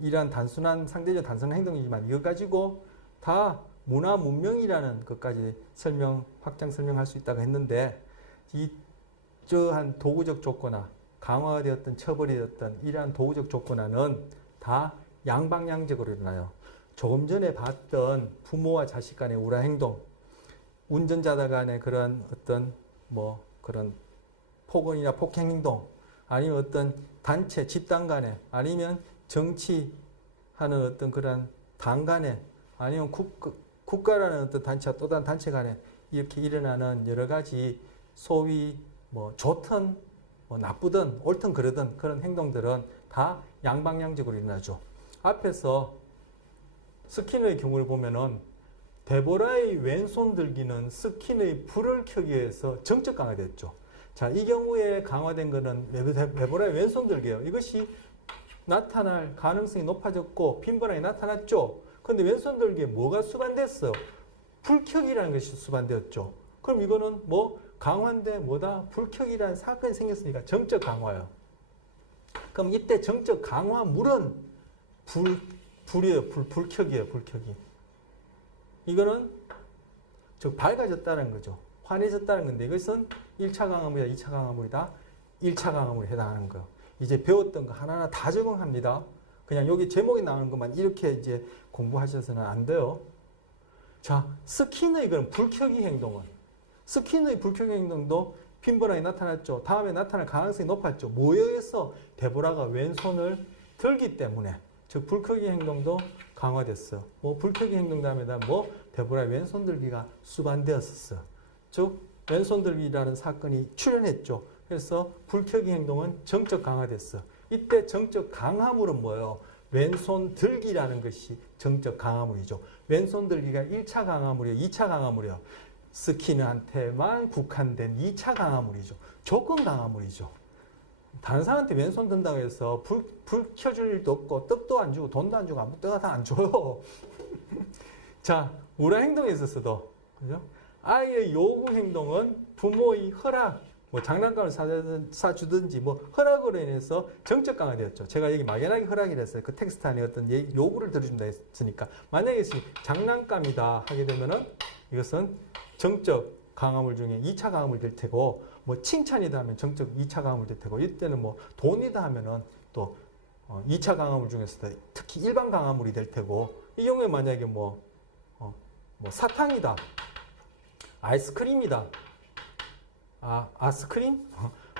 이러한 단순한 상대적 단순한 행동이지만 이거 가지고 다 문화 문명이라는 것까지 확장 설명할 수 있다고 했는데 이러한 도구적 조건화, 강화가 되었던 처벌이 되었던 이러한 도구적 조건화는 다 양방향적으로 일어나요. 조금 전에 봤던 부모와 자식 간의 우라 행동, 운전자들 간의 그런 어떤 그런 폭언이나 폭행 행동, 아니면 어떤 단체, 집단 간에, 아니면 정치하는 어떤 그런 당 간에, 아니면 국가라는 어떤 단체와 또 다른 단체 간에 이렇게 일어나는 여러 가지 소위 좋든 나쁘든 옳든 그르든 그런 행동들은 다 양방향적으로 일어나죠. 앞에서 스킨의 경우를 보면은 데보라의 왼손 들기는 스킨의 불을 켜기 위해서 정적 강화됐죠. 자, 이 경우에 강화된 것은 데보라의 왼손 들기예요. 이것이 나타날 가능성이 높아졌고 빈번하게 나타났죠. 그런데 왼손 들기에 뭐가 수반됐어요? 불켜기라는 것이 수반되었죠. 그럼 이거는 강화인데 불켜기라는 사건이 생겼으니까 정적 강화예요. 그럼 이때 정적 강화물은 불이에요. 불켜기예요. 불켜기. 이거는 즉 밝아졌다는 거죠. 환해졌다는 건데 이것은 1차 강화물이다, 2차 강화물이다. 1차 강화물에 해당하는 거예요. 이제 배웠던 거 하나하나 다 적용합니다. 그냥 여기 제목에 나오는 것만 이렇게 이제 공부하셔서는 안 돼요. 자, 스킨의 그런 불켜기 행동은 스킨의 불켜기 행동도 빈번하게 나타났죠. 다음에 나타날 가능성이 높았죠. 뭐에 의해서? 데보라가 왼손을 들기 때문에. 즉 불켜기 행동도 강화됐어요. 불켜기 행동 다음에다 데보라의 왼손 들기가 수반되었었어요. 즉 왼손 들기라는 사건이 출현했죠. 그래서 불켜기 행동은 정적 강화됐어요. 이때 정적 강화물은 뭐예요? 왼손 들기라는 것이 정적 강화물이죠. 왼손 들기가 1차 강화물이에요. 2차 강화물이에요. 스키너한테만 국한된 2차 강화물이죠. 조건 강화물이죠. 다른 사람한테 왼손 든다고 해서 불 켜줄 일도 없고 떡도 안 주고 돈도 안 주고 아무것도 다 안 줘요. 자, 우라 행동에 있어서도 그죠? 아이의 요구 행동은 부모의 허락, 장난감을 사주든지 허락으로 인해서 정적 강화되었죠. 제가 여기 막연하게 허락이라 했어요. 그 텍스트 안에 어떤 요구를 들어준다 했으니까 만약에 장난감이다 하게 되면은 이것은 정적 강화물 중에 2차 강화물 될 테고 칭찬이다 하면 정적 2차 강화물 될 테고 이때는 돈이다 하면은 또 2차 강화물 중에서도 특히 일반 강화물이 될 테고 이 경우에 만약에 사탕이다, 아이스크림이다, 아이스크림?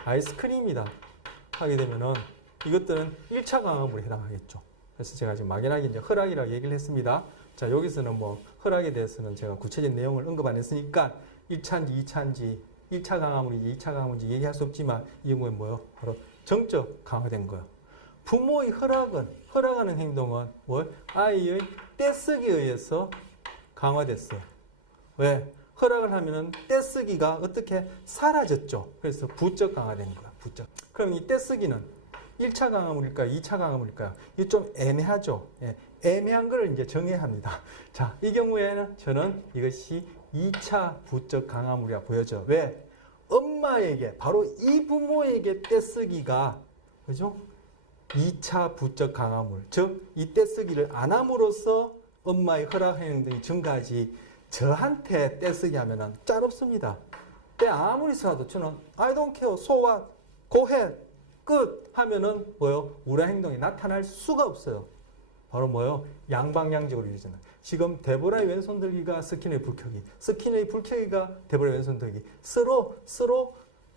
아이스크림이다 하게 되면은 이것들은 1차 강화물에 해당하겠죠. 그래서 제가 지금 막연하게 이제 허락이라고 얘기를 했습니다. 자, 여기서는 허락에 대해서는 제가 구체적인 내용을 언급 안 했으니까 1차인지 2차인지 1차 강화물인지 2차 강화물인지 얘기할 수 없지만 이 경우에 바로 정적 강화된 거예요. 부모의 허락하는 행동은 아이의 떼쓰기에 의해서 강화됐어요. 왜? 허락을 하면은 떼쓰기가 어떻게 사라졌죠. 그래서 부적 강화된 거야. 부적. 그럼 이 떼쓰기는 1차 강화물일까요? 2차 강화물일까요? 이게 좀 애매하죠. 예, 애매한 걸 이제 정해야 합니다. 자, 이 경우에는 저는 이것이 2차 부적 강화물이라 보여져. 왜? 엄마에게, 바로 이 부모에게 떼쓰기가, 그죠? 2차 부적 강화물. 즉, 이 떼쓰기를 안 함으로써 엄마의 허락 행동이 증가하지, 저한테 떼쓰기 하면은 짤없습니다. 때 아무리 써도 저는 I don't care, so what, go ahead, 끝 하면은 우라 행동이 나타날 수가 없어요. 바로 양방향적으로 이루어지는. 지금 데보라의 왼손 들기가 스킨의 불켜기, 스킨의 불켜기가 데보라의 왼손 들기. 서로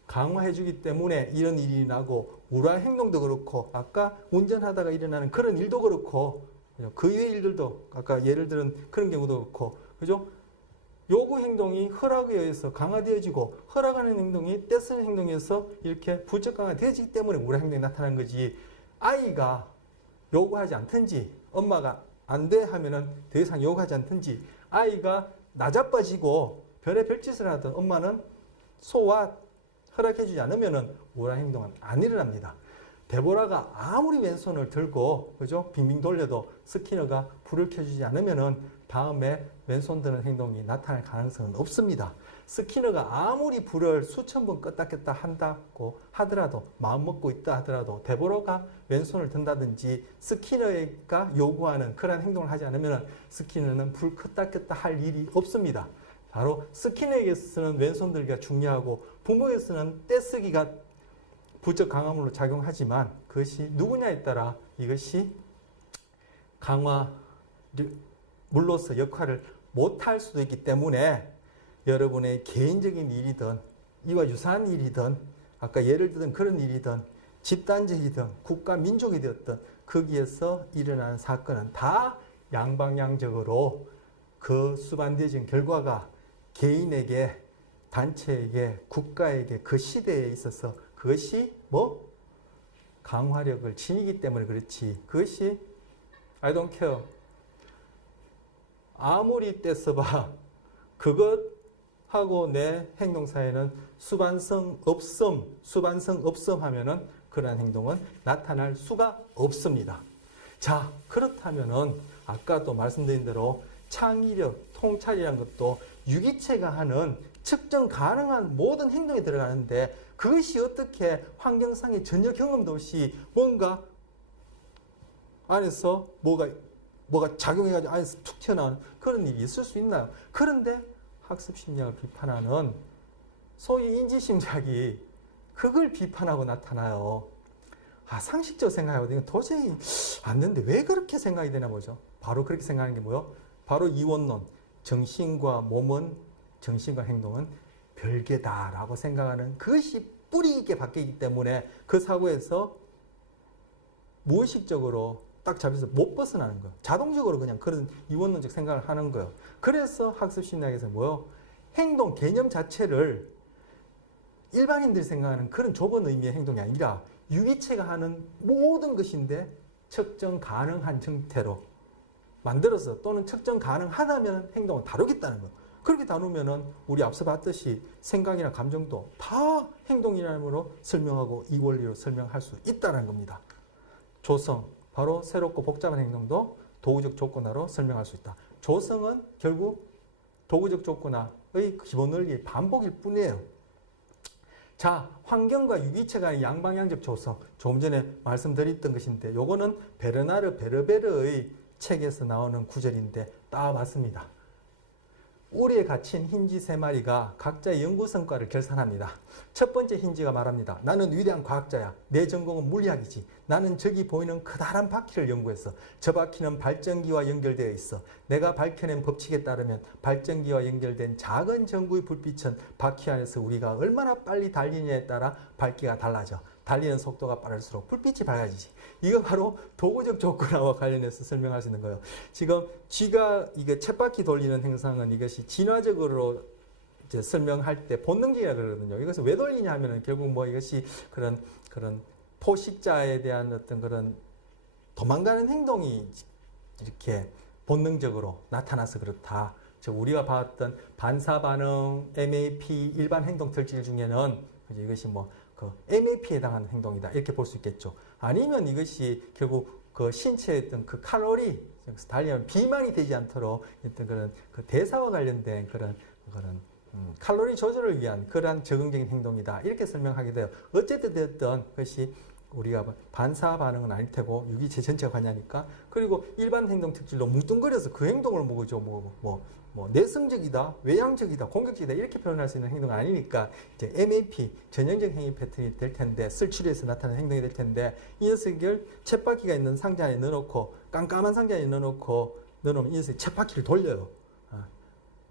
강화해주기 때문에 이런 일이 나고 우라 행동도 그렇고 아까 운전하다가 일어나는 그런 일도 그렇고 그 이외의 일들도 아까 예를 들은 그런 경우도 그렇고 그죠? 요구 행동이 허락에 의해서 강화되어지고 허락하는 행동이 떼쓰는 행동에 의해서 이렇게 부적 강화되어지기 때문에 우라 행동이 나타나는 거지. 아이가 요구하지 않든지 엄마가 안 돼 하면은 더 이상 요구하지 않든지 아이가 나자빠지고 별의 별짓을 하든 엄마는 소와 허락해주지 않으면은 우라 행동은 안 일어납니다. 데보라가 아무리 왼손을 들고 그죠? 빙빙 돌려도 스키너가 불을 켜주지 않으면은 다음에 왼손 드는 행동이 나타날 가능성은 없습니다. 스키너가 아무리 불을 수천 번 껐다 켰다 한다고 하더라도 마음 먹고 있다 하더라도 데보라가 왼손을 든다든지 스키너가 요구하는 그런 행동을 하지 않으면 스키너는 불 껐다 켰다 할 일이 없습니다. 바로 스키너에게서는 왼손 들기가 중요하고 부모에게서는 떼쓰기가 부적 강화물로 작용하지만 그것이 누구냐에 따라 이것이 강화물로서 역할을 못할 수도 있기 때문에 여러분의 개인적인 일이든 이와 유사한 일이든 아까 예를 들은 그런 일이든 집단적이든 국가 민족이 되었든 거기에서 일어나는 사건은 다 양방향적으로 그 수반되어진 결과가 개인에게 단체에게 국가에게 그 시대에 있어서 그것이 뭐 강화력을 지니기 때문에 그렇지 그것이 I don't care 아무리 떼써봐 그것하고 내 행동사에는 수반성 없음 하면은 그러한 행동은 나타날 수가 없습니다. 자 그렇다면은 아까도 말씀드린 대로 창의력, 통찰이라는 것도 유기체가 하는 측정 가능한 모든 행동에 들어가는데 그것이 어떻게 환경상의 전혀 경험도 없이 뭔가 안에서 뭐가 작용해가지고 안에서 툭 튀어나오는 그런 일이 있을 수 있나요? 그런데 학습심리학을 비판하는 소위 인지심리학이 그걸 비판하고 나타나요. 상식적으로 생각해보면 도저히 안 되는데 왜 그렇게 생각이 되나 보죠. 바로 그렇게 생각하는 게 뭐예요? 바로 이원론. 정신과 몸은 정신과 행동은 별개다라고 생각하는 그것이 뿌리 있게 바뀌기 때문에 그 사고에서 무의식적으로 딱 잡혀서 못 벗어나는 거예요. 자동적으로 그냥 그런 이원론적 생각을 하는 거예요. 그래서 학습심리학에서 뭐요? 행동 개념 자체를 일반인들이 생각하는 그런 좁은 의미의 행동이 아니라 유기체가 하는 모든 것인데 측정 가능한 형태로 만들어서 또는 측정 가능하다면 행동을 다루겠다는 거예요. 그렇게 다루면은 우리 앞서 봤듯이 생각이나 감정도 다 행동이라므로 설명하고 이 원리로 설명할 수 있다는 겁니다. 조성, 바로 새롭고 복잡한 행동도 도구적 조건화로 설명할 수 있다. 조성은 결국 도구적 조건화의 기본 원리의 반복일 뿐이에요. 자, 환경과 유기체 간의 양방향적 조성, 조금 전에 말씀드렸던 것인데 요거는 베르나르 베르베르의 책에서 나오는 구절인데 따봤습니다. 우리에 갇힌 힌지 3마리가 각자의 연구 성과를 결산합니다. 첫 번째 힌지가 말합니다. 나는 위대한 과학자야. 내 전공은 물리학이지. 나는 저기 보이는 커다란 바퀴를 연구했어. 저 바퀴는 발전기와 연결되어 있어. 내가 밝혀낸 법칙에 따르면 발전기와 연결된 작은 전구의 불빛은 바퀴 안에서 우리가 얼마나 빨리 달리느냐에 따라 밝기가 달라져. 달리는 속도가 빠를수록 불빛이 밝아지지. 이거 바로 도구적 조건화와 관련해서 설명할 수 있는 거예요. 지금 쥐가 이게 쳇바퀴 돌리는 행상은 이것이 진화적으로 이제 설명할 때 본능적이라 그러거든요. 이것을 왜 돌리냐 하면은 결국 뭐 이것이 그런 포식자에 대한 어떤 그런 도망가는 행동이 이렇게 본능적으로 나타나서 그렇다. 즉 우리가 봤던 반사 반응, MAP 일반 행동 특질 중에는 이것이 뭐 그 MAP에 해당하는 행동이다 이렇게 볼 수 있겠죠. 아니면 이것이 결국 그 신체의 어떤 그 칼로리 달리면 비만이 되지 않도록 어떤 그런 그 대사와 관련된 그런 칼로리 조절을 위한 그러한 적응적인 행동이다 이렇게 설명하게 돼요. 어쨌든 됐든 그것이 우리가 반사 반응은 아닐 테고 유기체 전체가 관여하니까 그리고 일반 행동 특질로 뭉뚱그려서 그 행동을 뭐죠 내성적이다, 외향적이다, 공격적이다 이렇게 표현할 수 있는 행동은 아니니까 이제 MAP 전형적 행위 패턴이 될 텐데 쓸추리에서 나타나는 행동이 될 텐데 이 녀석을 쳇바퀴가 있는 상자 안에 넣어놓고 깜깜한 상자 안에 넣어놓으면 이 녀석이 쳇바퀴를 돌려요.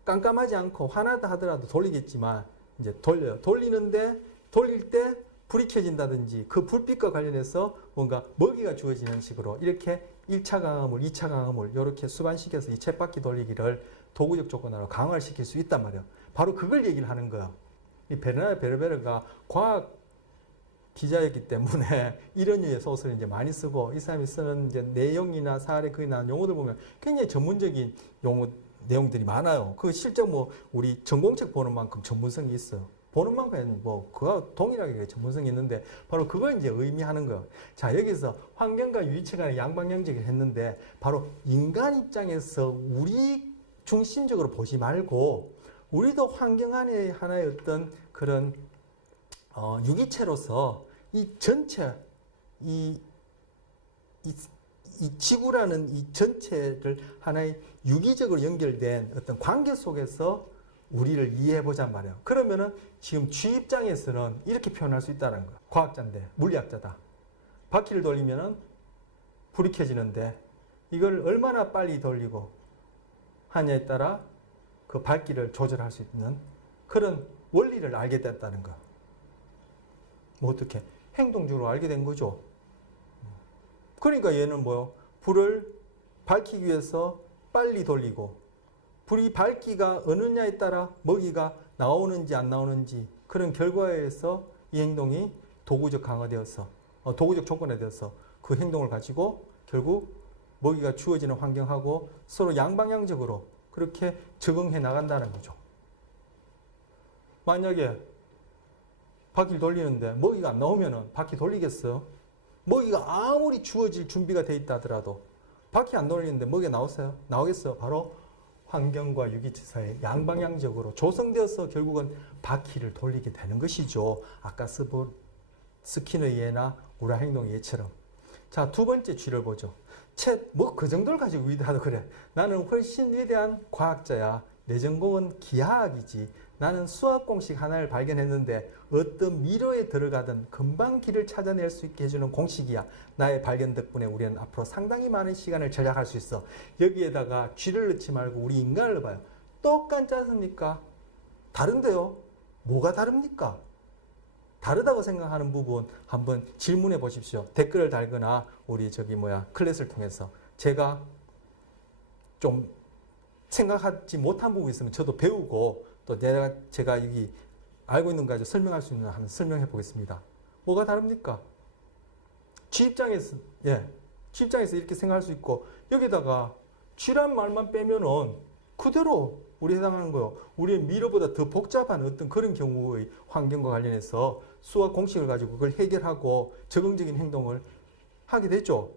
깜깜하지 않고 환하다 하더라도 돌리겠지만 이제 돌려요. 돌릴 때 불이 켜진다든지 그 불빛과 관련해서 뭔가 먹이가 주어지는 식으로 이렇게 1차 강화물, 2차 강화물 이렇게 수반시켜서 이 쳇바퀴 돌리기를 도구적 조건으로 강화를 시킬 수 있단 말이에요. 바로 그걸 얘기를 하는 거야. 이 베르나르 베르베르가 과학 기자였기 때문에 이런 류의 소설을 이제 많이 쓰고, 이 사람이 쓰는 이제 내용이나 사례 거기 나온 용어들 보면 굉장히 전문적인 용어 내용들이 많아요. 그 실제 뭐 우리 전공책 보는 만큼 전문성이 있어요. 보는 만큼 뭐 그와 동일하게 전문성이 있는데 바로 그걸 이제 의미하는 거예요. 자, 여기서 환경과 유기체 간의 양방향적을 했는데 바로 인간 입장에서 우리 중심적으로 보지 말고 우리도 환경 안에 하나의 어떤 그런 유기체로서 이 전체 이 지구라는 이 전체를 하나의 유기적으로 연결된 어떤 관계 속에서 우리를 이해해보자 말이에요. 그러면은 지금 쥐 입장에서는 이렇게 표현할 수 있다는 거예요. 과학자인데, 물리학자다. 바퀴를 돌리면은 불이 켜지는데 이걸 얼마나 빨리 돌리고 하냐에 따라 그 밝기를 조절할 수 있는 그런 원리를 알게 됐다는 거. 뭐 어떻게? 행동적으로 알게 된 거죠. 그러니까 얘는 뭐요? 불을 밝히기 위해서 빨리 돌리고, 불이 밝기가 어느냐에 따라 먹이가 나오는지 안 나오는지 그런 결과에 의해서 이 행동이 도구적 강화되어서, 도구적 조건에 대해서 그 행동을 가지고 결국 먹이가 주어지는 환경하고 서로 양방향적으로 그렇게 적응해 나간다는 거죠. 만약에 바퀴를 돌리는데 먹이가 안 나오면은 바퀴 돌리겠어요? 먹이가 아무리 주어질 준비가 돼 있다 하더라도 바퀴 안 돌리는데 먹이가 나오세요? 나오겠어요? 바로 환경과 유기체 사이에 양방향적으로 조성되어서 결국은 바퀴를 돌리게 되는 것이죠. 아까 써본 스키너의 예나 우라 행동의 예처럼. 자, 두 번째 쥐를 보죠. 뭐 그 정도를 가지고 위대하다 그래. 나는 훨씬 위대한 과학자야. 내 전공은 기하학이지. 나는 수학 공식 하나를 발견했는데 어떤 미로에 들어가든 금방 길을 찾아낼 수 있게 해주는 공식이야. 나의 발견 덕분에 우리는 앞으로 상당히 많은 시간을 절약할 수 있어. 여기에다가 쥐를 넣지 말고 우리 인간을 넣어봐요. 똑같지 않습니까? 다른데요? 뭐가 다릅니까? 다르다고 생각하는 부분 한번 질문해 보십시오. 댓글을 달거나 우리 클래스를 통해서 제가 좀 생각하지 못한 부분이 있으면 저도 배우고 또 제가 여기 알고 있는 거 가지고 설명할 수 있는 거 한번 설명해 보겠습니다. 뭐가 다릅니까? 쥐 입장에서 이렇게 생각할 수 있고, 여기다가 쥐란 말만 빼면은 그대로 우리 해당하는 거예요. 우리의 미로보다 더 복잡한 어떤 그런 경우의 환경과 관련해서 수학 공식을 가지고 그걸 해결하고 적응적인 행동을 하게 되죠.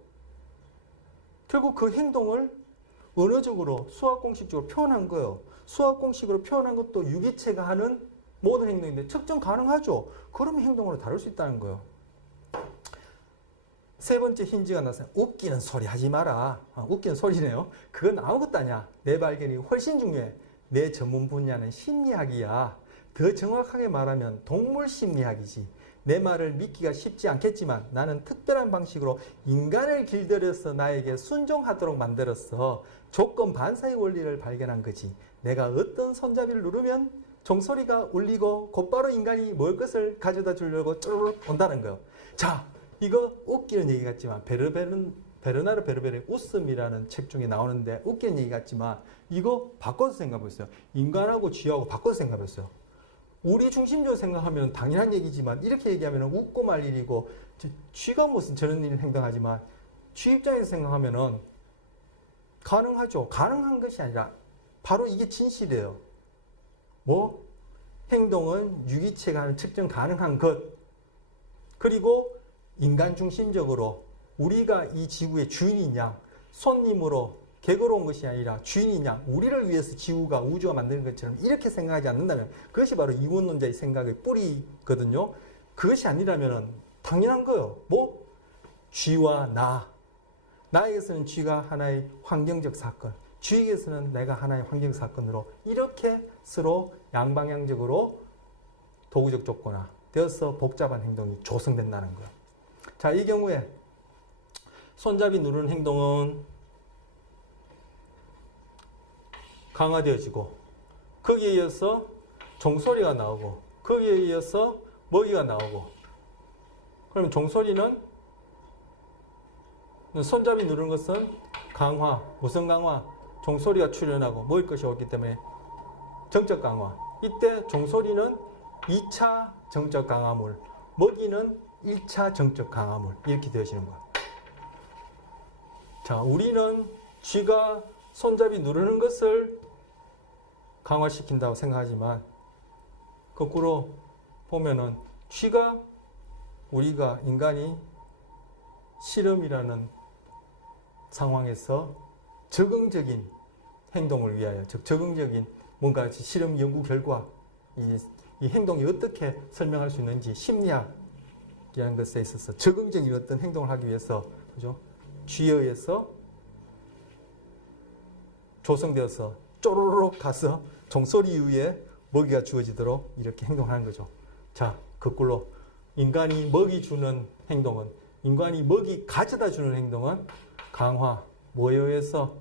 결국 그 행동을 언어적으로 수학 공식적으로 표현한 거예요. 수학 공식으로 표현한 것도 유기체가 하는 모든 행동인데 측정 가능하죠. 그러면 행동으로 다룰 수 있다는 거예요. 세 번째 힌지가 나서 웃기는 소리 하지 마라. 웃기는 소리네요. 그건 아무것도 아니야. 내 발견이 훨씬 중요해. 내 전문 분야는 심리학이야. 더 정확하게 말하면 동물 심리학이지. 내 말을 믿기가 쉽지 않겠지만 나는 특별한 방식으로 인간을 길들여서 나에게 순종하도록 만들었어. 조건 반사의 원리를 발견한 거지. 내가 어떤 손잡이를 누르면 종소리가 울리고 곧바로 인간이 먹을 것을 가져다 주려고 쭈르륵 온다는 거예요. 자, 이거 웃기는 얘기 같지만 베르나르 베르베르의 웃음이라는 책 중에 나오는데 웃기는 얘기 같지만 이거 바꿔서 생각해보세요. 인간하고 쥐하고 바꿔서 생각해보세요. 우리 중심적으로 생각하면 당연한 얘기지만 이렇게 얘기하면 웃고 말 일이고 쥐가 무슨 저런 일을 행동하지만 쥐 입장에서 생각하면 가능하죠. 가능한 것이 아니라 바로 이게 진실이에요. 뭐? 행동은 유기체가 하는 측정 가능한 것. 그리고 인간 중심적으로 우리가 이 지구의 주인이냐, 손님으로 객으로 온 것이 아니라 주인이냐, 우리를 위해서 지구가 우주가 만드는 것처럼 이렇게 생각하지 않는다면 그것이 바로 이원론자의 생각의 뿌리거든요. 그것이 아니라면 당연한 거예요. 뭐? 쥐와 나에게서는 쥐가 하나의 환경적 사건, 쥐에게서는 내가 하나의 환경 사건으로 이렇게 서로 양방향적으로 도구적 조건화 되어서 복잡한 행동이 조성된다는 거예요. 자, 이 경우에 손잡이 누르는 행동은 강화되어지고 거기에 이어서 종소리가 나오고 거기에 이어서 먹이가 나오고, 그러면 종소리는 손잡이 누르는 것은 강화, 무슨 강화? 종소리가 출현하고 먹을 것이 없기 때문에 정적 강화. 이때 종소리는 2차 정적 강화물, 먹이는 1차 정적 강화물 이렇게 되어지는 거예요. 자, 우리는 쥐가 손잡이 누르는 것을 강화시킨다고 생각하지만 거꾸로 보면은 쥐가 우리가 인간이 실험이라는 상황에서 적응적인 행동을 위하여, 즉 적응적인 뭔가 실험 연구 결과 이 행동이 어떻게 설명할 수 있는지 심리학이라는 것에 있어서 적응적인 어떤 행동을 하기 위해서, 그죠? 쥐에 의해서 조성되어서 쪼로록 가서 종소리 이후에 먹이가 주어지도록 이렇게 행동하는 거죠. 자, 거꾸로 인간이 먹이 주는 행동은, 인간이 먹이 가져다 주는 행동은 강화, 뭐에 의해서?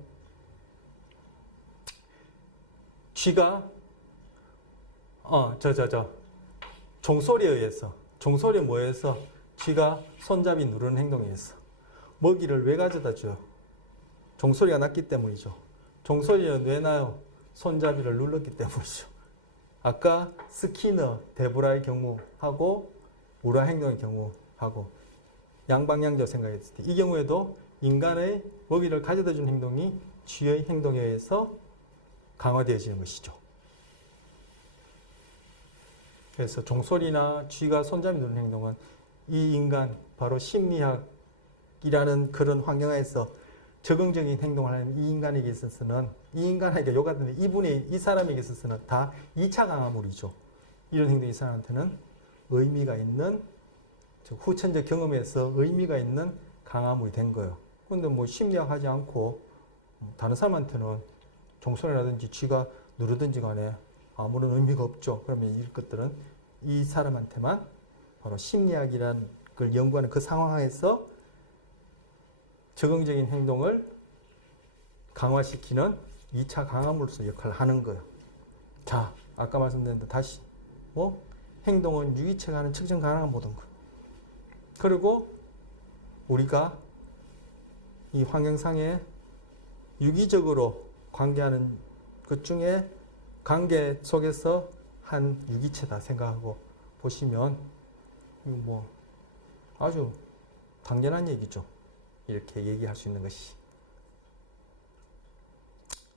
쥐가 종소리에 의해서, 종소리에 뭐에 의해서? 쥐가 손잡이 누르는 행동에 의해서. 먹이를 왜 가져다 줘요? 종소리가 났기 때문이죠. 종소리는 왜 나요? 손잡이를 눌렀기 때문이죠. 아까 스키너, 데보라의 경우하고 우라 행동의 경우하고 양방향적 생각했을 때 이 경우에도 인간의 먹이를 가져다 주는 행동이 쥐의 행동에 의해서 강화되어지는 것이죠. 그래서 종소리나 쥐가 손잡이 누르는 행동은 이 인간, 바로 심리학이라는 그런 환경에서 적응적인 행동을 하는 이 인간에게 있어서는, 이 인간에게 요같은 이 사람에게 있어서는 다 2차 강화물이죠. 이런 행동이 이 사람한테는 의미가 있는, 즉 후천적 경험에서 의미가 있는 강화물이 된 거예요. 그런데 뭐 심리학 하지 않고 다른 사람한테는 종소리라든지 쥐가 누르든지 간에 아무런 의미가 없죠. 그러면 이 것들은 이 사람한테만 바로 심리학이라는 걸 연구하는 그 상황에서 적응적인 행동을 강화시키는 2차 강화물로서 역할을 하는 거예요. 자, 아까 말씀드린 대로 다시 행동은 유기체가 하는 측정 가능한 모든 것. 그리고 우리가 이 환경상에 유기적으로 관계하는 것 중에 관계 속에서 한 유기체다 생각하고 보시면 이거 뭐 아주 당연한 얘기죠. 이렇게 얘기할 수 있는 것이.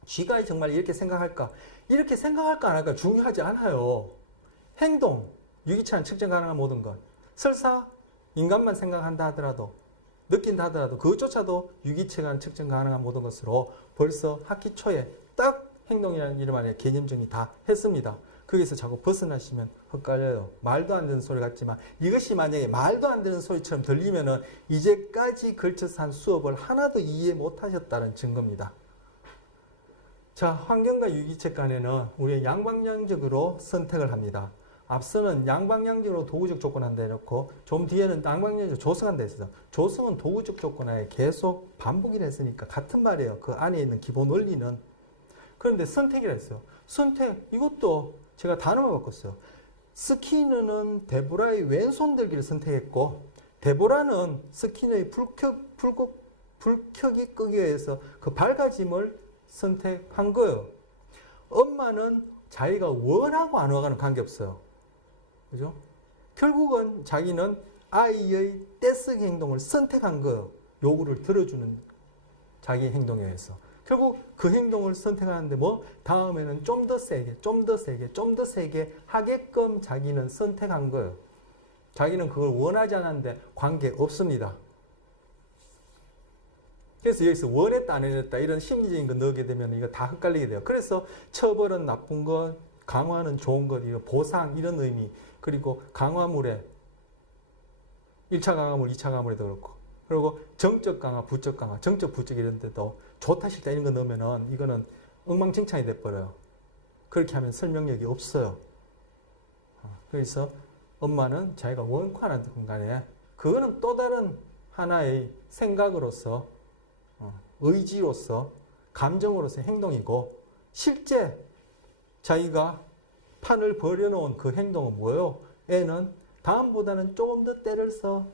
쥐가 정말 이렇게 생각할까? 이렇게 생각할까 안 할까 중요하지 않아요. 행동, 유기체는 측정 가능한 모든 것. 설사 인간만 생각한다 하더라도, 느낀다 하더라도 그것조차도 유기체가 측정 가능한 모든 것으로 벌써 학기 초에 딱 행동이라는 이름 안에 개념 정리 다 했습니다. 거기서 자꾸 벗어나시면 헛갈려요. 말도 안 되는 소리 같지만 이것이 만약에 말도 안 되는 소리처럼 들리면은 이제까지 걸쳐서 한 수업을 하나도 이해 못 하셨다는 증거입니다. 자, 환경과 유기체 간에는 우리가 양방향적으로 선택을 합니다. 앞서는 양방향적으로 도구적 조건한다 해놓고 좀 뒤에는 양방향적으로 조성한다 했어요. 조성은 도구적 조건하에 계속 반복이라 했으니까 같은 말이에요. 그 안에 있는 기본 원리는. 그런데 선택이라 했어요. 선택, 이것도 제가 단어만 바꿨어요. 스키너는 데보라의 왼손 들기를 선택했고, 데보라는 스키너의 불켜기 끄기에 의해서 그 밝아짐을 선택한 거예요. 엄마는 자기가 원하고 안 원하고는 관계없어요. 그죠? 결국은 자기는 아이의 떼쓰기 행동을 선택한 거예요. 요구를 들어주는 자기 행동에 의해서. 결국 그 행동을 선택하는데 다음에는 좀 더 세게, 좀 더 세게, 좀 더 세게 하게끔 자기는 선택한 거예요. 자기는 그걸 원하지 않았는데 관계없습니다. 그래서 여기서 원했다 안 원했다 이런 심리적인 거 넣게 되면 이거 다 헷갈리게 돼요. 그래서 처벌은 나쁜 것, 강화는 좋은 것, 이거 보상 이런 의미, 그리고 강화물에 1차 강화물, 2차 강화물에도 그렇고, 그리고 정적 강화, 부적 강화, 정적, 부적 이런 데도 좋다 싫다 이런 거 넣으면은 이거는 엉망진창이 돼버려요. 그렇게 하면 설명력이 없어요. 그래서 엄마는 자기가 원코 안 하든 간에 그거는 또 다른 하나의 생각으로서, 의지로서, 감정으로서 행동이고, 실제 자기가 판을 벌여놓은 그 행동은 뭐예요? 애는 다음보다는 조금 더 때를 써.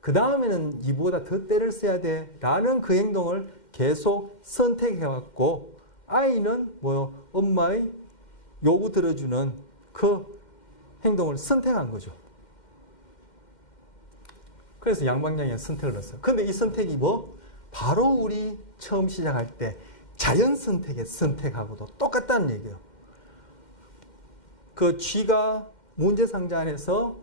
그 다음에는 이보다 더 때를 써야 돼. 라는 그 행동을 계속 선택해왔고, 아이는 뭐요? 엄마의 요구 들어주는 그 행동을 선택한 거죠. 그래서 양방향의 선택을 했어요. 근데 이 선택이 뭐? 바로 우리 처음 시작할 때 자연 선택의 선택하고도 똑같다는 얘기예요. 그 쥐가 문제 상자 안에서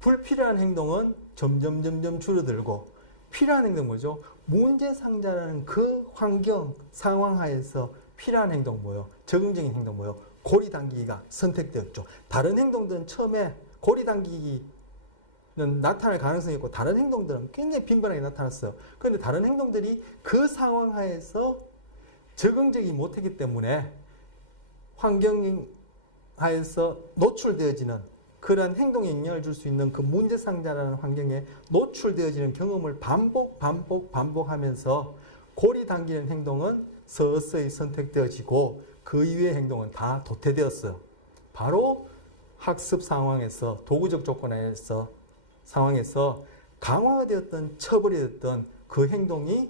불필요한 행동은 점점 줄어들고 필요한 행동 뭐죠? 문제 상자라는 그 환경, 상황 하에서 필요한 행동 뭐요? 적응적인 행동 뭐요? 고리 당기기가 선택되었죠. 다른 행동들은 처음에 고리 당기기는 나타날 가능성이 있고 다른 행동들은 굉장히 빈번하게 나타났어요. 그런데 다른 행동들이 그 상황 하에서 적응적이 못했기 때문에 환경 하에서 노출되어지는 그런 행동에 영향을 줄 수 있는 그 문제 상자라는 환경에 노출되어지는 경험을 반복하면서 고리 당기는 행동은 서서히 선택되어지고 그 이외의 행동은 다 도태되었어요. 바로 학습 상황에서 도구적 조건에서 상황에서 강화가 되었던 처벌이 되었던 그 행동이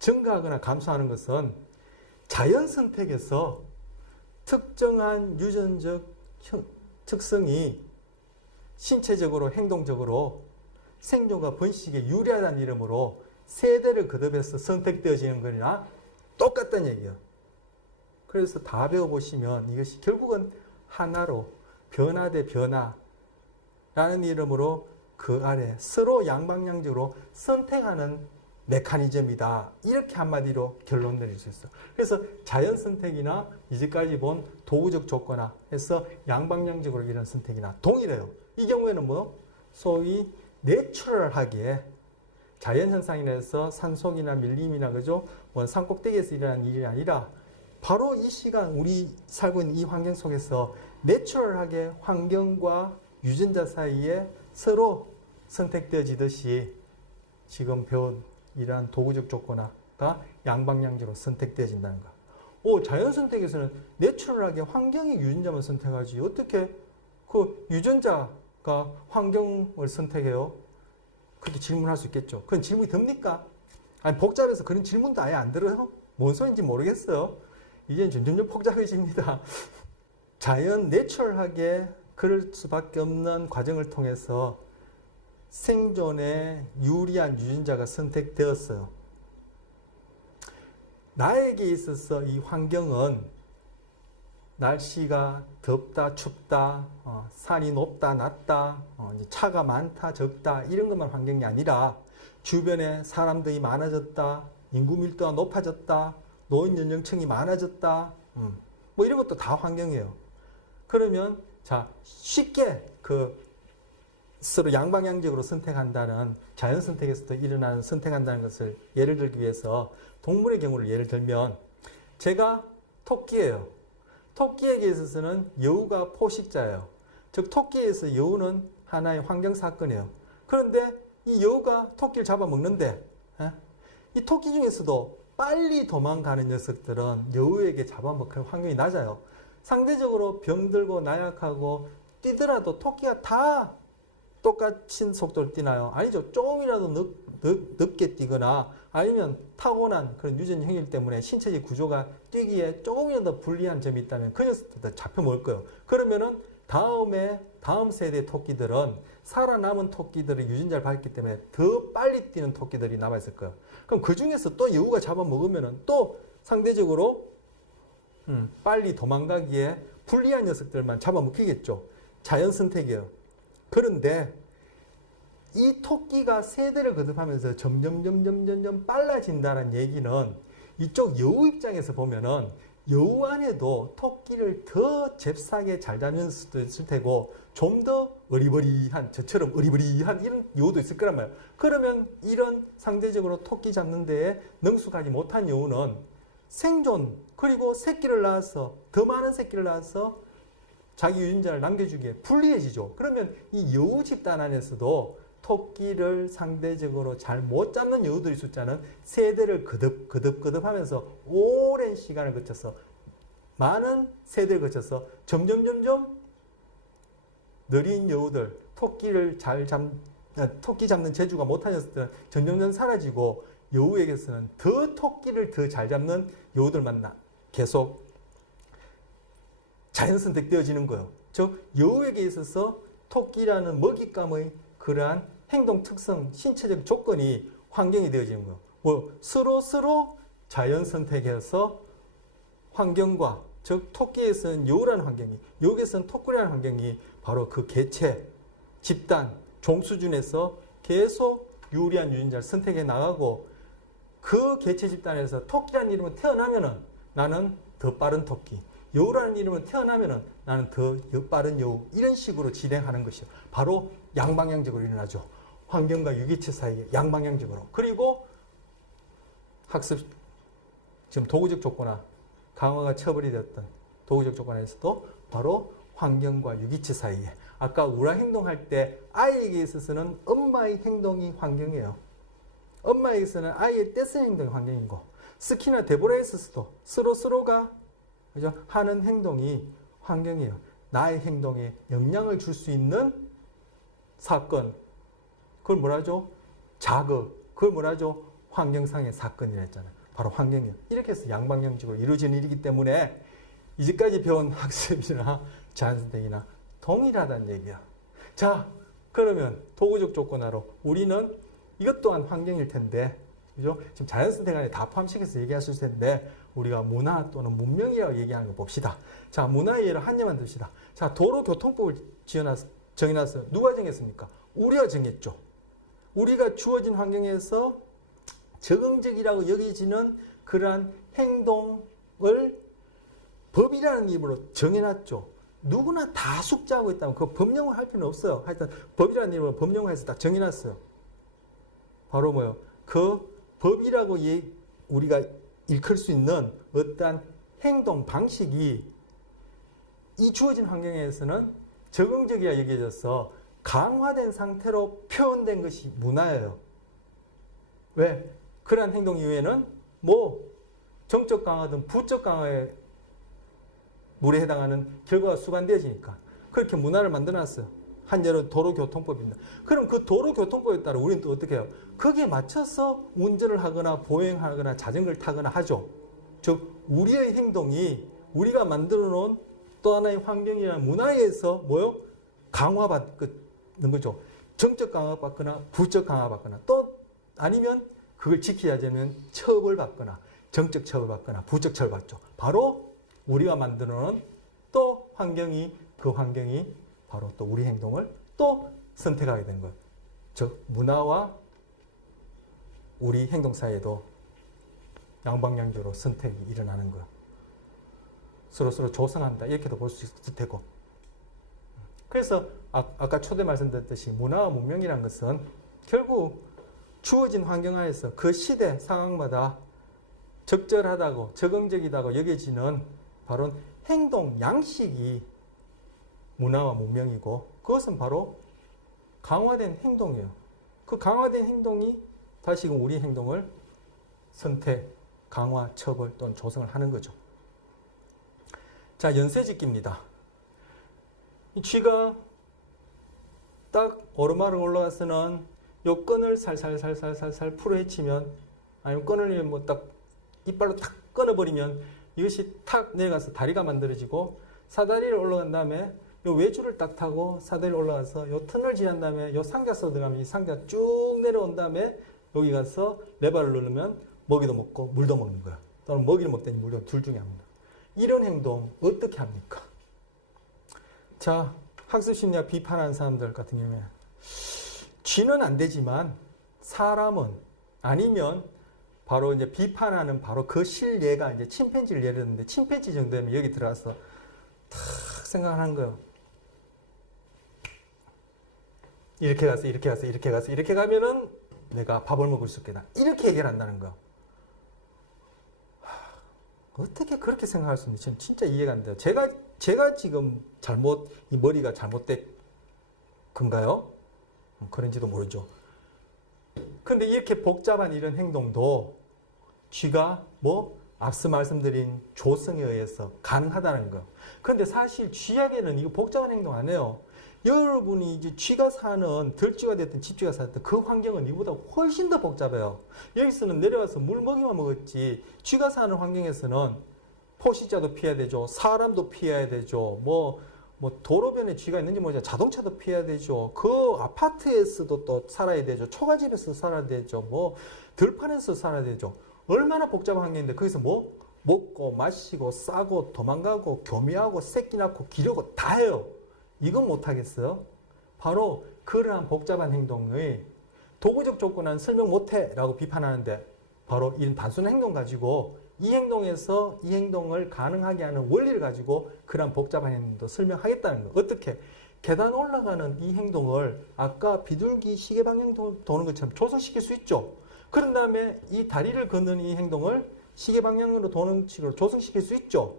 증가하거나 감소하는 것은 자연 선택에서 특정한 유전적 특성이 신체적으로 행동적으로 생존과 번식에 유리하다는 이름으로 세대를 거듭해서 선택되어지는 거나 똑같다는 얘기예요. 그래서 다 배워보시면 이것이 결국은 하나로 변화 대 변화라는 이름으로 그 아래 서로 양방향적으로 선택하는 메커니즘이다. 이렇게 한마디로 결론 내릴 수 있어. 그래서 자연 선택이나 이제까지 본 도구적 조건화 해서 양방향적으로 이런 선택이나 동일해요. 이 경우에는 뭐 소위 내추럴하게 자연 현상이라서 산속이나 밀림이나 그죠? 뭐 산꼭대기에서 일어나는 일이 아니라 바로 이 시간 우리 살고 있는 이 환경 속에서 내추럴하게 환경과 유전자 사이에 서로 선택되어지듯이 지금 배운 이러한 도구적 조건화가 양방향적으로 선택되어진다는 거. 자연 선택에서는 내추럴하게 환경의 유전자만 선택하지 어떻게 그 유전자가 환경을 선택해요? 그렇게 질문할 수 있겠죠. 그건 질문이 듭니까? 아니 복잡해서 그런 질문도 아예 안 들어요? 뭔 소리인지 모르겠어요. 이제 점점 복잡해집니다. 자연 내추럴하게 그럴 수밖에 없는 과정을 통해서 생존에 유리한 유전자가 선택되었어요. 나에게 있어서 이 환경은 날씨가 덥다, 춥다, 산이 높다, 낮다, 차가 많다, 적다 이런 것만 환경이 아니라 주변에 사람들이 많아졌다, 인구 밀도가 높아졌다, 노인 연령층이 많아졌다, 뭐 이런 것도 다 환경이에요. 그러면 자 쉽게 서로 양방향적으로 선택한다는 자연 선택에서도 일어나는 선택한다는 것을 예를 들기 위해서 동물의 경우를 예를 들면 제가 토끼예요. 토끼에게 있어서는 여우가 포식자예요. 즉 토끼에서 여우는 하나의 환경 사건이에요. 그런데 이 여우가 토끼를 잡아먹는데 이 토끼 중에서도 빨리 도망가는 녀석들은 여우에게 잡아먹힐 확률이 낮아요. 상대적으로 병들고 나약하고 뛰더라도 토끼가 다 똑같은 속도를 뛰나요? 아니죠. 조금이라도 늦게 뛰거나 아니면 타고난 그런 유전 행위 때문에 신체적 구조가 뛰기에 조금이라도 불리한 점이 있다면 그 녀석들도 잡혀 먹을 거예요. 그러면은 다음 세대 토끼들은 살아남은 토끼들의 유전자를 받기 때문에 더 빨리 뛰는 토끼들이 남아있을 거예요. 그럼 그 중에서 또 여우가 잡아먹으면은 또 상대적으로 빨리 도망가기에 불리한 녀석들만 잡아먹히겠죠. 자연 선택이에요. 그런데 이 토끼가 세대를 거듭하면서 점점 빨라진다는 얘기는 이쪽 여우 입장에서 보면은 여우 안에도 토끼를 더 잽싸게 잘 잡는 수도 있을 테고 좀 더 어리버리한 저처럼 어리버리한 이런 여우도 있을 거란 말이에요. 그러면 이런 상대적으로 토끼 잡는 데에 능숙하지 못한 여우는 생존 그리고 새끼를 낳아서 더 많은 새끼를 낳아서 자기 유전자를 남겨주기에 불리해지죠. 그러면 이 여우 집단 안에서도 토끼를 상대적으로 잘 못 잡는 여우들의 숫자는 세대를 거듭하면서 오랜 시간을 거쳐서 많은 세대를 거쳐서 점점 느린 여우들, 토끼 잡는 재주가 못한 녀석들은 점점 사라지고 여우에게서는 더 토끼를 더 잘 잡는 여우들만 계속 자연 선택되어지는 거예요. 즉 여우에게 있어서 토끼라는 먹잇감의 그러한 행동 특성, 신체적 조건이 환경이 되어지는 거예요. 뭐 서로 자연 선택해서 환경과 즉 토끼에서는 여우라는 환경이, 여우에서는 토끼라는 환경이 바로 그 개체, 집단, 종 수준에서 계속 유리한 유전자를 선택해 나가고 그 개체 집단에서 토끼라는 이름은 태어나면은 나는 더 빠른 토끼, 여우라는 이름은 태어나면은 나는 더 빠른 여우, 이런 식으로 진행하는 것이요. 바로 양방향적으로 일어나죠. 환경과 유기체 사이에 양방향적으로. 그리고 학습, 지금 도구적 조건화, 강화가 처벌이 되었던 도구적 조건에서도 바로 환경과 유기체 사이에, 아까 우라 행동할 때 아이에게 있어서는 엄마의 행동이 환경이에요. 엄마에게서는 아이의 떼쓰는 행동이 환경이고, 스키나 데보라에 있어서도 서로가 그죠? 하는 행동이 환경이에요. 나의 행동에 영향을 줄 수 있는 사건, 그걸 뭐라 하죠? 자극, 그걸 뭐라 하죠? 환경상의 사건이라 했잖아요. 바로 환경이에요. 이렇게 해서 양방향적으로 이루어지는 일이기 때문에 이제까지 배운 학습이나 자연선택이나 동일하다는 얘기야. 자, 그러면 도구적 조건화로 우리는 이것 또한 환경일 텐데, 그죠? 지금 자연선택 안에 다 포함시켜서 얘기하실 텐데, 우리가 문화 또는 문명이라고 얘기하는 거 봅시다. 자, 문화의 예를 한 예만 듭시다. 자, 도로교통법을 정해놨어요. 누가 정했습니까? 우리가 정했죠. 우리가 주어진 환경에서 적응적이라고 여겨지는 그러한 행동을 법이라는 이름으로 정해놨죠. 누구나 다 숙지하고 있다면 그 법령을 할 필요는 없어요. 하여튼 법이라는 이름으로 법령화해서 딱 정해놨어요. 바로 뭐요? 그 법이라고 우리가 일컬 수 있는 어떠한 행동 방식이 이 주어진 환경에서는 적응적이라 여겨져서 강화된 상태로 표현된 것이 문화예요. 왜? 그러한 행동 이후에는 뭐 정적 강화든 부적 강화에 물에 해당하는 결과가 수반되어지니까 그렇게 문화를 만들어놨어요. 한 예로 도로교통법입니다. 그럼 그 도로교통법에 따라 우리는 또 어떻게 해요? 거기에 맞춰서 운전을 하거나 보행하거나 자전거를 타거나 하죠. 즉 우리의 행동이 우리가 만들어 놓은 또 하나의 환경이나 문화에서 뭐요? 강화받는 거죠. 정적 강화받거나 부적 강화받거나 또 아니면 그걸 지키지 않으면 처벌받거나 정적 처벌받거나 부적 처벌받죠. 바로 우리가 만들어 놓은 또 환경이, 그 환경이 바로 또 우리 행동을 또 선택하게 되는 거예요. 즉 문화와 우리 행동 사이에도 양방향적으로 선택이 일어나는 거예요. 서로 조성한다, 이렇게도 볼 수 있을 테고. 그래서 아까 초대 말씀드렸듯이 문화와 문명이라는 것은 결국 주어진 환경 하에서 그 시대 상황마다 적절하다고 적응적이다고 여겨지는 바로 행동 양식이 문화와 문명이고, 그것은 바로 강화된 행동이에요. 그 강화된 행동이 다시금 우리 행동을 선택, 강화, 처벌 또는 조성을 하는 거죠. 자, 연쇄짓기입니다. 이 쥐가 딱 오르막을 올라가서는 요 끈을 살살살살살살 풀어헤치면, 아니면 끈을 뭐 딱 이빨로 탁 끊어버리면 이것이 탁 내려가서 다리가 만들어지고, 사다리를 올라간 다음에 요 외줄을 딱 타고 사다리를 올라가서 요 턴을 지난 다음에 요 상자 써 들어가면 이 상자 쭉 내려온 다음에 여기 가서 레버를 누르면 먹이도 먹고 물도 먹는 거야. 또는 먹이를 먹든지 물도 둘 중에 합니다. 이런 행동 어떻게 합니까? 자, 학습심리학 비판하는 사람들 같은 경우에 쥐는 안 되지만 사람은, 아니면 바로 이제 비판하는 바로 그 실예가 이제 침팬지를 예를 들었는데, 침팬지 정도 되면 여기 들어가서 탁 생각하는 거예요. 이렇게 가서 이렇게 가서 이렇게 가서 이렇게 가면은 내가 밥을 먹을 수 있겠다, 이렇게 해결한다는 거예요. 어떻게 그렇게 생각할 수 있는지 진짜 이해가 안 돼요. 제가 지금 이 머리가 잘못된 건가요? 그런지도 모르죠. 근데 이렇게 복잡한 이런 행동도 쥐가 앞서 말씀드린 조성에 의해서 가능하다는 거예요. 그런데 사실 쥐에게는 이거 복잡한 행동 안 해요. 여러분이 이제 쥐가 사는 들쥐가 됐든 집쥐가 살든 그 환경은 이보다 훨씬 더 복잡해요. 여기서는 내려와서 물 먹이만 먹었지 쥐가 사는 환경에서는 포식자도 피해야 되죠. 사람도 피해야 되죠. 뭐 도로변에 쥐가 있는지 모르지 자동차도 피해야 되죠. 그 아파트에서도 또 살아야 되죠. 초가집에서 살아야 되죠. 뭐 들판에서 살아야 되죠. 얼마나 복잡한 환경인데 거기서 뭐 먹고 마시고 싸고 도망가고 교미하고 새끼 낳고 기르고 다 해요. 이건 못하겠어요? 바로 그러한 복잡한 행동의 도구적 조건은 설명 못해 라고 비판하는데 바로 이런 단순한 행동 가지고 이 행동에서 이 행동을 가능하게 하는 원리를 가지고 그러한 복잡한 행동도 설명하겠다는 거. 어떻게? 계단 올라가는 이 행동을 아까 비둘기 시계 방향 도는 것처럼 조성시킬 수 있죠. 그런 다음에 이 다리를 걷는 이 행동을 시계 방향으로 도는 식으로 조성시킬 수 있죠.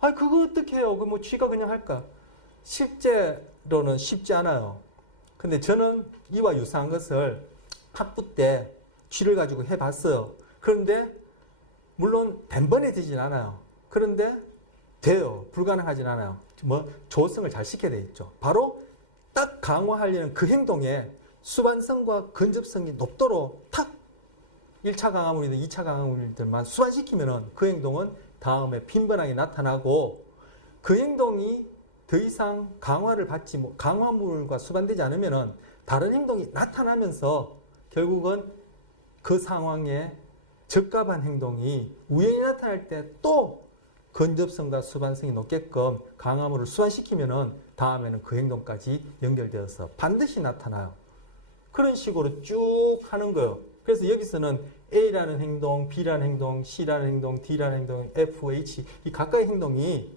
아, 그거 어떻게 해요? 그 뭐 쥐가 그냥 할까? 실제로는 쉽지 않아요. 근데 저는 이와 유사한 것을 학부 때 쥐를 가지고 해봤어요. 그런데 물론 단번에 되진 않아요. 그런데 돼요. 불가능하진 않아요. 뭐 조성을 잘 시켜야 되겠죠. 바로 딱 강화하려는 그 행동에 수반성과 근접성이 높도록 탁 1차 강화물이든 2차 강화물들만 수반시키면은 그 행동은 다음에 빈번하게 나타나고 그 행동이 더 이상 강화를 받지 강화물과 수반되지 않으면은 다른 행동이 나타나면서 결국은 그 상황에 적합한 행동이 우연히 나타날 때 또 근접성과 수반성이 높게끔 강화물을 수반시키면은 다음에는 그 행동까지 연결되어서 반드시 나타나요. 그런 식으로 쭉 하는 거예요. 그래서 여기서는 A라는 행동, B라는 행동, C라는 행동, D라는 행동, F, H 이 각각의 행동이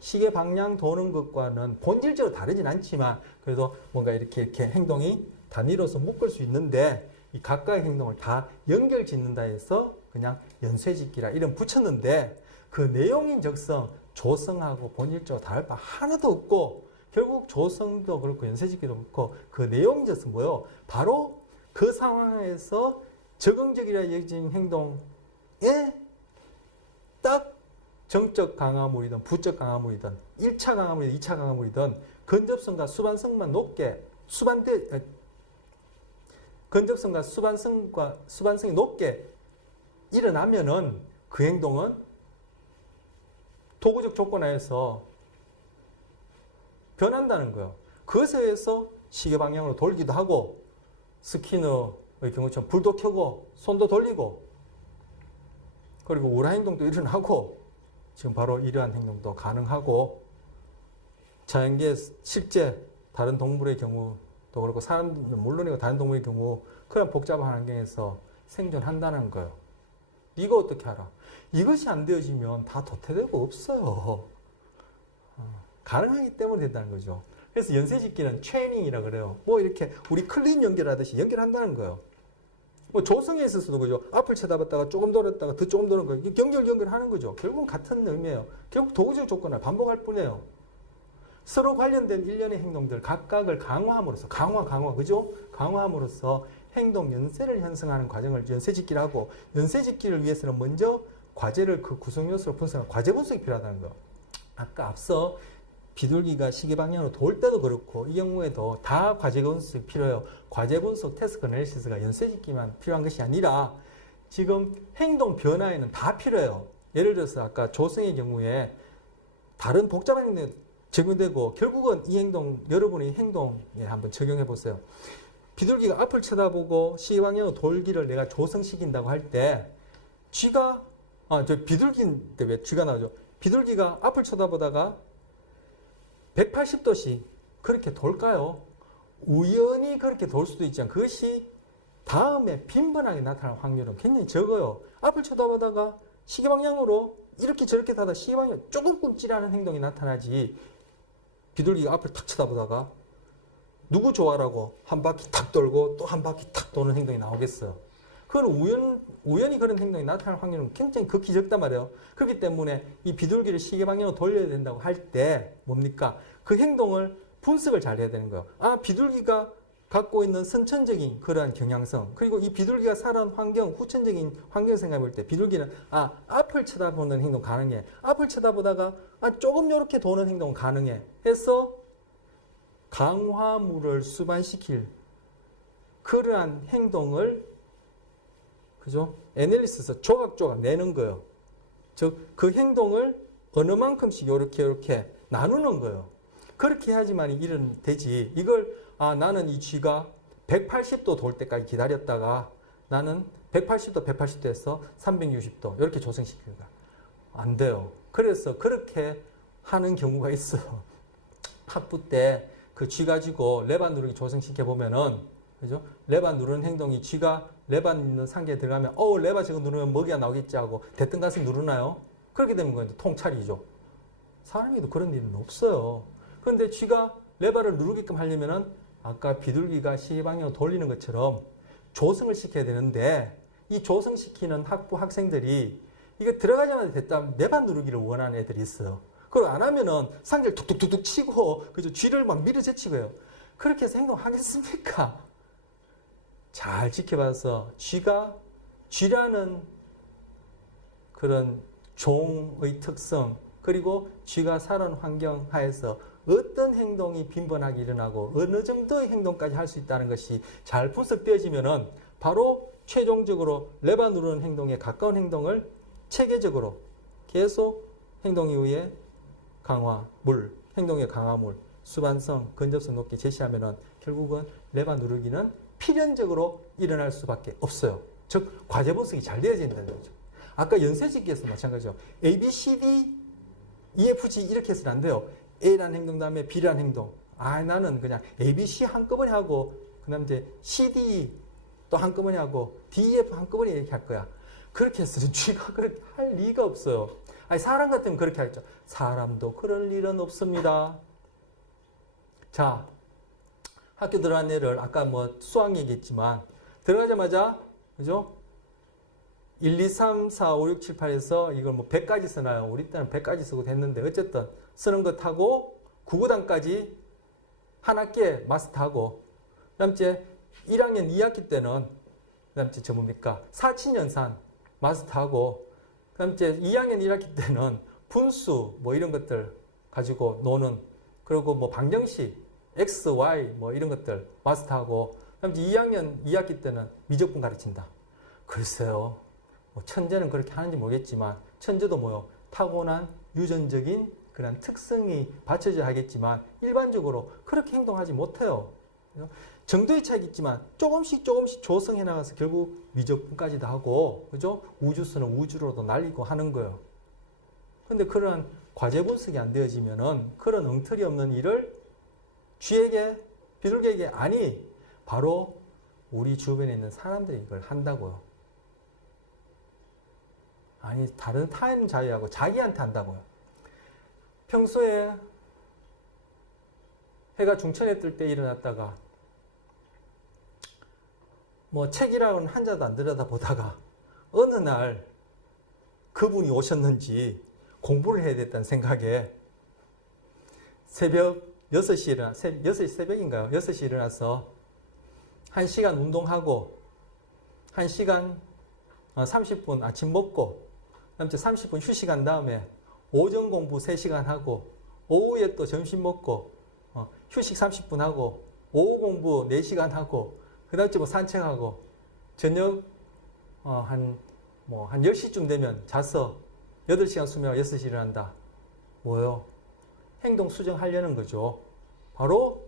시계 방향 도는 것과는 본질적으로 다르진 않지만 그래도 뭔가 이렇게 행동이 단위로서 묶을 수 있는데 이 각각의 행동을 다 연결 짓는다 해서 그냥 연쇄짓기라 이름 붙였는데 그 내용인 적성 조성하고 본질적으로 다를 바 하나도 없고 결국 조성도 그렇고 연쇄짓기도 그렇고 그 내용인 적성 뭐요? 바로 그 상황에서 적응적이라 여겨진 행동에 딱 정적 강화물이든 부적 강화물이든 1차 강화물이든 2차 강화물이든 근접성과 수반성만 높게 근접성과 수반성이 높게 일어나면은 그 행동은 도구적 조건 하에서 변한다는 거예요. 그것에 의해서 시계 방향으로 돌기도 하고 스키너의 경우처럼 불도 켜고 손도 돌리고 그리고 우라 행동도 일어나고 지금 바로 이러한 행동도 가능하고 자연계 실제 다른 동물의 경우도 그렇고 사람들은 물론이고 다른 동물의 경우 그런 복잡한 환경에서 생존한다는 거예요. 이거 어떻게 알아? 이것이 안 되어지면 다 도태되고 없어요. 가능하기 때문에 된다는 거죠. 그래서 연쇄짓기는 트레이닝이라 그래요. 뭐 이렇게 우리 클린 연결하듯이 연결한다는 거예요. 뭐 조성에 있어서도 그죠. 앞을 쳐다봤다가 조금 돌았다가 더 조금 도는 거예요. 연결하는 거죠. 결국은 같은 의미예요. 결국 도구적 조건을 반복할 뿐이에요. 서로 관련된 일련의 행동들 각각을 강화함으로써 그죠? 강화함으로써 행동 연쇄를 형성하는 과정을 연쇄짓기를 하고 연쇄짓기를 위해서는 먼저 과제를 그 구성 요소로 분석하는 과제 분석이 필요하다는 거. 아까 앞서 비둘기가 시계 방향으로 돌 때도 그렇고 이 경우에도 다 과제 분석이 필요해요. 과제 분석 태스크 애널리시스가 연쇄짓기만 필요한 것이 아니라 지금 행동 변화에는 다 필요해요. 예를 들어서 아까 조성의 경우에 다른 복잡한 행동이 적용되고 결국은 이 행동 여러분의 행동에 한번 적용해 보세요. 비둘기가 앞을 쳐다보고 시계 방향으로 돌기를 내가 조성시킨다고 할 때 쥐가 비둘기인데 왜 쥐가 나오죠? 비둘기가 앞을 쳐다보다가 180도씩 그렇게 돌까요? 우연히 그렇게 돌 수도 있지만 그것이 다음에 빈번하게 나타날 확률은 굉장히 적어요. 앞을 쳐다보다가 시계 방향으로 이렇게 저렇게 타다 시계 방향 조금 꿈찔하는 행동이 나타나지 비둘기가 앞을 탁 쳐다보다가 누구 좋아라고 한 바퀴 탁 돌고 또 한 바퀴 탁 도는 행동이 나오겠어요. 그건 우연히 그런 행동이 나타날 확률은 굉장히 극히 적단 말이에요. 그렇기 때문에 이 비둘기를 시계 방향으로 돌려야 된다고 할 때 뭡니까? 그 행동을 분석을 잘 해야 되는 거예요. 아, 비둘기가 갖고 있는 선천적인 그러한 경향성 그리고 이 비둘기가 살아온 환경, 후천적인 환경을 생각해 볼 때 비둘기는 앞을 쳐다보는 행동 가능해. 앞을 쳐다보다가 조금 이렇게 도는 행동 가능해. 해서 강화물을 수반시킬 그러한 행동을 그죠? 애널리시스 조각조각 내는 거예요. 즉 그 행동을 어느 만큼씩 이렇게 나누는 거예요. 그렇게 해야지만 일은 되지. 이걸 나는 이 쥐가 180도 돌 때까지 기다렸다가 나는 180도 해서 360도 이렇게 조성시키는 거야. 안 돼요. 그래서 그렇게 하는 경우가 있어요. 학부 때 그 쥐 가지고 레바 누르기 조성시켜 보면은 그죠? 레바 누르는 행동이 쥐가 레바 있는 상계에 들어가면 레바 저거 누르면 먹이가 나오겠지 하고 대뜸 가서 누르나요? 그렇게 되면 그건 통찰이죠. 사람이도 그런 일은 없어요. 그런데 쥐가 레바를 누르게끔 하려면은 아까 비둘기가 시계방향으로 돌리는 것처럼 조성을 시켜야 되는데 이 조성시키는 학부 학생들이 이게 들어가자마자 됐다 레바 누르기를 원하는 애들이 있어요. 그걸 안 하면은 상계를 툭툭툭툭 치고 그죠? 쥐를 막 밀어제치고요. 그렇게 해서 행동하겠습니까? 잘 지켜봐서 쥐라는 그런 종의 특성 그리고 쥐가 사는 환경 하에서 어떤 행동이 빈번하게 일어나고 어느 정도의 행동까지 할 수 있다는 것이 잘 분석되어지면은 바로 최종적으로 레바 누르는 행동에 가까운 행동을 체계적으로 계속 행동 이후에 행동의 강화물, 수반성, 근접성 높게 제시하면은 결국은 레바 누르기는 필연적으로 일어날 수밖에 없어요. 즉 과제 분석이 잘 되어진다는 거죠. 아까 연쇄짓기에서 마찬가지죠. A, B, C, D, E, F, G 이렇게 해서는 안 돼요. A라는 행동 다음에 B라는 행동. 나는 그냥 A, B, C 한꺼번에 하고 그 다음 이제 C, D 또 한꺼번에 하고 D, E, F 한꺼번에 이렇게 할 거야. 그렇게 해서는 쥐가 그렇게 할 리가 없어요. 사람 같으면 그렇게 하겠죠. 사람도 그럴 일은 없습니다. 자, 학교 들어간 애를 아까 수학 얘기했지만 들어가자마자 그죠? 1, 2, 3, 4, 5, 6, 7, 8에서 이걸 100까지 쓰나요? 우리 때는 100까지 쓰고 됐는데 어쨌든 쓰는 것 하고 9구단까지 한 학기에 마스터하고 그다음 이제 1학년 2학기 때는 그다음 이제 뭡니까? 사친연산 마스터하고 그다음 이제 2학년 1학기 때는 분수 이런 것들 가지고 노는 그리고 방정식 X, Y 이런 것들 마스터하고 그다음 이제 2학년 2학기 때는 미적분 가르친다. 글쎄요. 천재는 그렇게 하는지 모르겠지만 천재도 타고난 유전적인 그런 특성이 받쳐져야 하겠지만 일반적으로 그렇게 행동하지 못해요. 정도의 차이가 있지만 조금씩 조성해 나가서 결국 미적분까지도 하고 그죠? 우주수는 우주로도 날리고 하는 거예요. 근데 그런 과제 분석이 안 되어지면은 그런 엉터리 없는 일을 쥐에게 비둘기에게 바로 우리 주변에 있는 사람들이 이걸 한다고요. 다른 타인 자유하고 자기한테 한다고요. 평소에 해가 중천에 뜰 때 일어났다가 책이라고는 한자도 안 들여다보다가 어느 날 그분이 오셨는지 공부를 해야 됐다는 생각에 새벽 6시 새벽인가요? 6시 일어나서 1시간 운동하고 1시간 30분 아침 먹고 그다음에 30분 휴식한 다음에 오전 공부 3시간 하고 오후에 또 점심 먹고 휴식 30분 하고 오후 공부 4시간 하고 그 다음에 산책하고 저녁 한 10시쯤 되면 자서 8시간 수면하고 6시 일어난다. 뭐요? 행동 수정하려는 거죠. 바로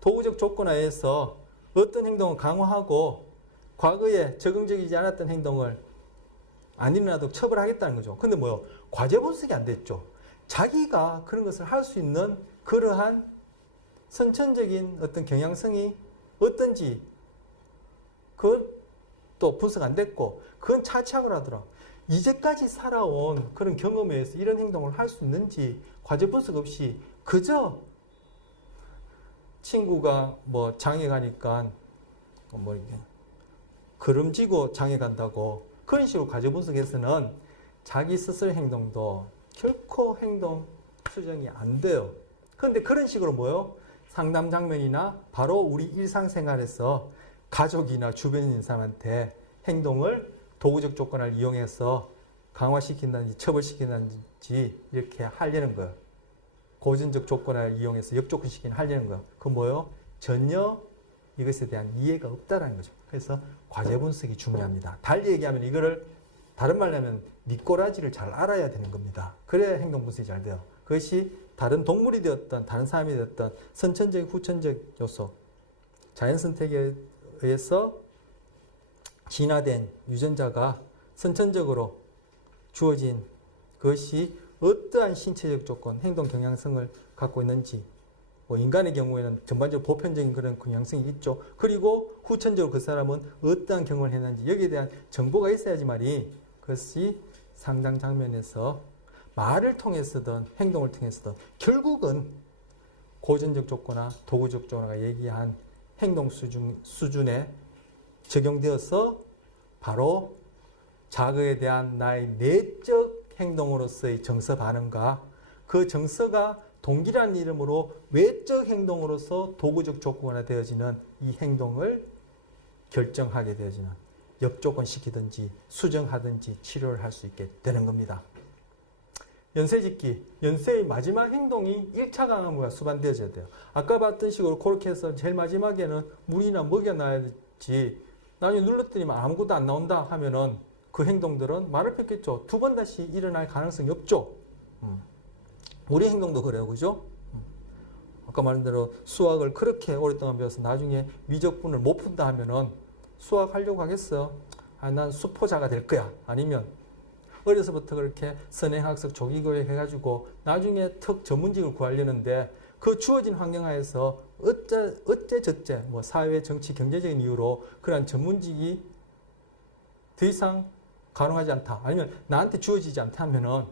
도구적 조건 하에서 어떤 행동을 강화하고 과거에 적응적이지 않았던 행동을 안 일어나도록 처벌하겠다는 거죠. 근데 과제 분석이 안 됐죠. 자기가 그런 것을 할 수 있는 그러한 선천적인 어떤 경향성이 어떤지 그것도 분석 안 됐고 그건 차치하고 하더라. 이제까지 살아온 그런 경험에 의해서 이런 행동을 할 수 있는지 과제 분석 없이 그저 친구가 장에 가니까 걸음지고 장에 간다고 그런 식으로 과제 분석해서는 자기 스스로 행동도 결코 행동 수정이 안 돼요. 그런데 그런 식으로 상담 장면이나 바로 우리 일상생활에서 가족이나 주변에 있는 사람한테 행동을 도구적 조건을 이용해서 강화시킨다든지 처벌시킨다든지 이렇게 하려는 거예요. 고전적 조건을 이용해서 역조건시키는 하려는 거예요. 그 뭐요? 전혀 이것에 대한 이해가 없다라는 거죠. 그래서 과제 분석이 중요합니다. 달리 얘기하면 이거를 다른 말로 하면 밑꼬라지를 잘 알아야 되는 겁니다. 그래야 행동 분석이 잘 돼요. 그것이 다른 동물이 되었던 다른 사람이 되었던 선천적, 후천적 요소, 자연 선택에 의해서 진화된 유전자가 선천적으로 주어진 그것이 어떠한 신체적 조건, 행동 경향성을 갖고 있는지, 뭐 인간의 경우에는 전반적으로 보편적인 그런 경향성이 있죠. 그리고 후천적으로 그 사람은 어떠한 경험을 했는지 여기에 대한 정보가 있어야지 말이 그것이 상당 장면에서 말을 통해서든 행동을 통해서든 결국은 고전적 조건이나 도구적 조건이 얘기한 행동 수준에 적용되어서 바로 자극에 대한 나의 내적 행동으로서의 정서 반응과 그 정서가 동기라는 이름으로 외적 행동으로서 도구적 조건화 되어지는 이 행동을 결정하게 되어지는 역조건시키든지 수정하든지 치료를 할 수 있게 되는 겁니다. 연쇄짓기, 연쇄의 마지막 행동이 1차 강화물과 수반되어져야 돼요. 아까 봤던 식으로 그렇게 해서 제일 마지막에는 물이나 먹여놔야지 나중에 눌렀더니 아무것도 안 나온다 하면은 그 행동들은 말을 폈겠죠. 두 번 다시 일어날 가능성이 없죠. 우리 행동도 그래요. 그죠? 아까 말한 대로 수학을 그렇게 오랫동안 배워서 나중에 미적분을 못 푼다 하면은 수학하려고 하겠어요? 아, 난 수포자가 될 거야. 아니면 어려서부터 그렇게 선행학습 조기교육 해가지고 나중에 턱 전문직을 구하려는데 그 주어진 환경 하에서 어째저째 뭐 사회, 정치, 경제적인 이유로 그러한 전문직이 더 이상 가능하지 않다. 아니면 나한테 주어지지 않다 하면은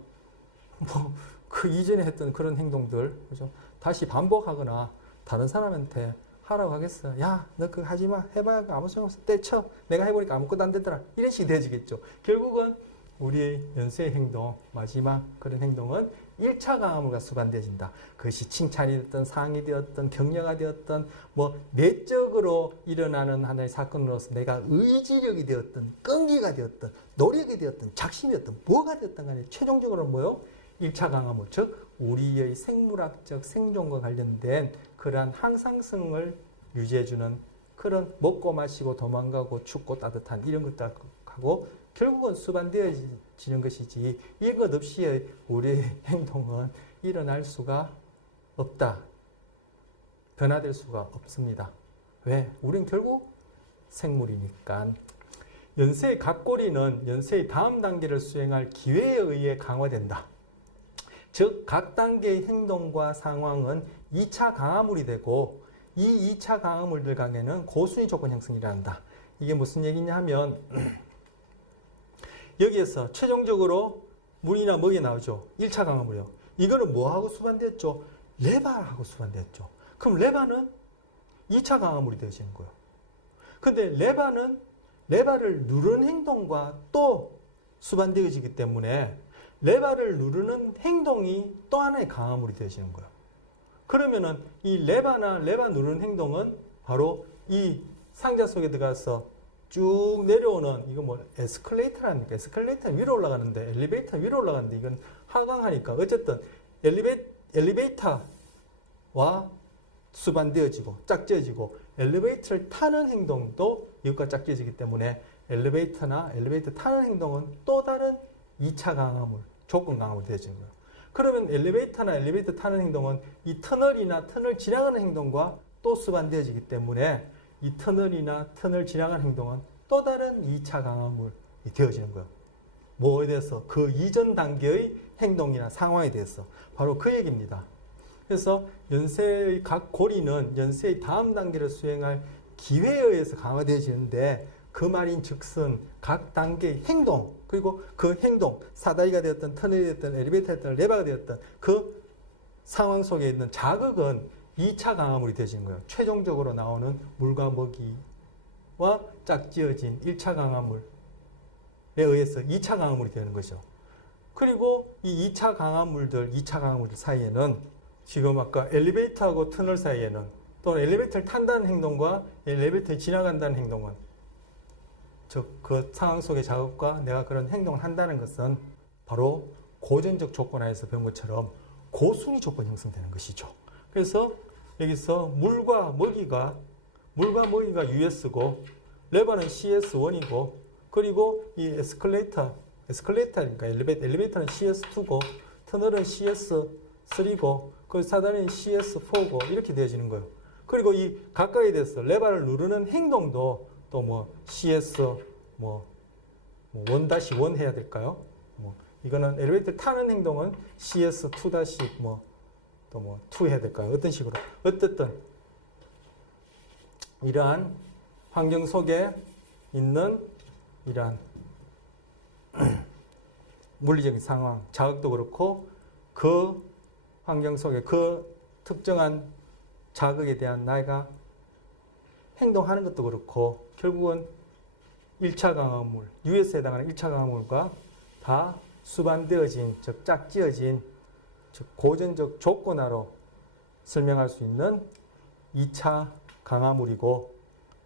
뭐 그 이전에 했던 그런 행동들 그죠? 다시 반복하거나 다른 사람한테 하라고 하겠어. 야, 너 그거 하지 마. 해봐야 아무 소용없어. 때쳐. 내가 해보니까 아무것도 안 되더라. 이런 식이 되어지겠죠. 결국은 우리의 연쇄 행동, 마지막 그런 행동은 1차 강화물과 수반되어진다. 그것이 칭찬이 됐든 상이 되었든 격려가 되었든 뭐 내적으로 일어나는 하나의 사건으로서 내가 의지력이 되었든 끈기가 되었든 노력이 되었든 작심이었든 뭐가 되었든 간에 최종적으로는 뭐요? 1차 강화물, 즉 우리의 생물학적 생존과 관련된 그러한 항상성을 유지해주는 그런 먹고 마시고 도망가고 춥고 따뜻한 이런 것들하고 결국은 수반되어지는 것이지 이것 없이 우리의 행동은 일어날 수가 없다. 변화될 수가 없습니다. 왜? 우린 결국 생물이니까. 연쇄의 각고리는 연쇄의 다음 단계를 수행할 기회에 의해 강화된다. 즉, 각 단계의 행동과 상황은 2차 강화물이 되고 이 2차 강화물들 간에는 고순위 조건 형성이 일어난다. 이게 무슨 얘기냐 하면 여기에서 최종적으로 물이나 먹이 나오죠. 1차 강화물이요. 이거는 뭐하고 수반됐죠? 레바하고 수반됐죠. 그럼 레바는 2차 강화물이 되어지는 거예요. 근데 레바는 레바를 누르는 행동과 또 수반되어지기 때문에 레바를 누르는 행동이 또 하나의 강화물이 되어지는 거예요. 그러면은 이 레바나 레바 누르는 행동은 바로 이 상자 속에 들어가서 쭉 내려오는 이거 뭐 에스컬레이터라니까. 에스컬레이터 위로 올라가는데 엘리베이터 위로 올라가는데 이건 하강하니까 어쨌든 엘리베이터와 수반되어지고 짝지어지고 엘리베이터를 타는 행동도 이것과 짝지어지기 때문에 엘리베이터나 엘리베이터 타는 행동은 또 다른 2차 강화물, 조건 강화물이 되어지는 거예요. 그러면 엘리베이터나 엘리베이터 타는 행동은 이 터널이나 터널 지나가는 행동과 또 수반되어지기 때문에 이 터널이나 터널 지나가는 행동은 또 다른 2차 강화물이 되어지는 거예요. 뭐에 대해서? 그 이전 단계의 행동이나 상황에 대해서. 바로 그 얘기입니다. 그래서 연쇄의 각 고리는 연쇄의 다음 단계를 수행할 기회에 의해서 강화되어지는데 그 말인 즉슨 각 단계의 행동 그리고 그 행동 사다리가 되었던 터널이 되었던 엘리베이터가 되었던 레바가 되었던 그 상황 속에 있는 자극은 2차 강화물이 되어지는 거예요. 최종적으로 나오는 물과 먹이와 짝지어진 1차 강화물에 의해서 2차 강화물이 되는 거죠. 그리고 이 2차 강화물들 사이에는 지금 아까 엘리베이터하고 터널 사이에는 또는 엘리베이터를 탄다는 행동과 엘리베이터에 지나간다는 행동은 즉 그 상황 속의 자극과 내가 그런 행동을 한다는 것은 바로 고전적 조건 하에서 배운 것처럼 고순위 조건 형성되는 것이죠. 그래서 여기서 물과 먹이가 US고 레버는 CS1이고 그리고 이 에스컬레이터니까 엘리베이터는 CS2고 터널은 CS3고 그 사다리는 CS4고 이렇게 되어지는 거예요. 그리고 이 가까이 돼서 레버를 누르는 행동도 또 뭐 CS 1-1 해야 될까요? 이거는 엘리베이터 타는 행동은 CS2- 2 해야 될까요? 어떤 식으로? 어쨌든 이러한 환경 속에 있는 이러한 물리적인 상황, 자극도 그렇고 그 환경 속에 그 특정한 자극에 대한 나이가 행동하는 것도 그렇고 결국은 1차 강화물, US에 해당하는 1차 강화물과 다 수반되어진, 즉 짝지어진, 즉 고전적 조건화로 설명할 수 있는 2차 강화물이고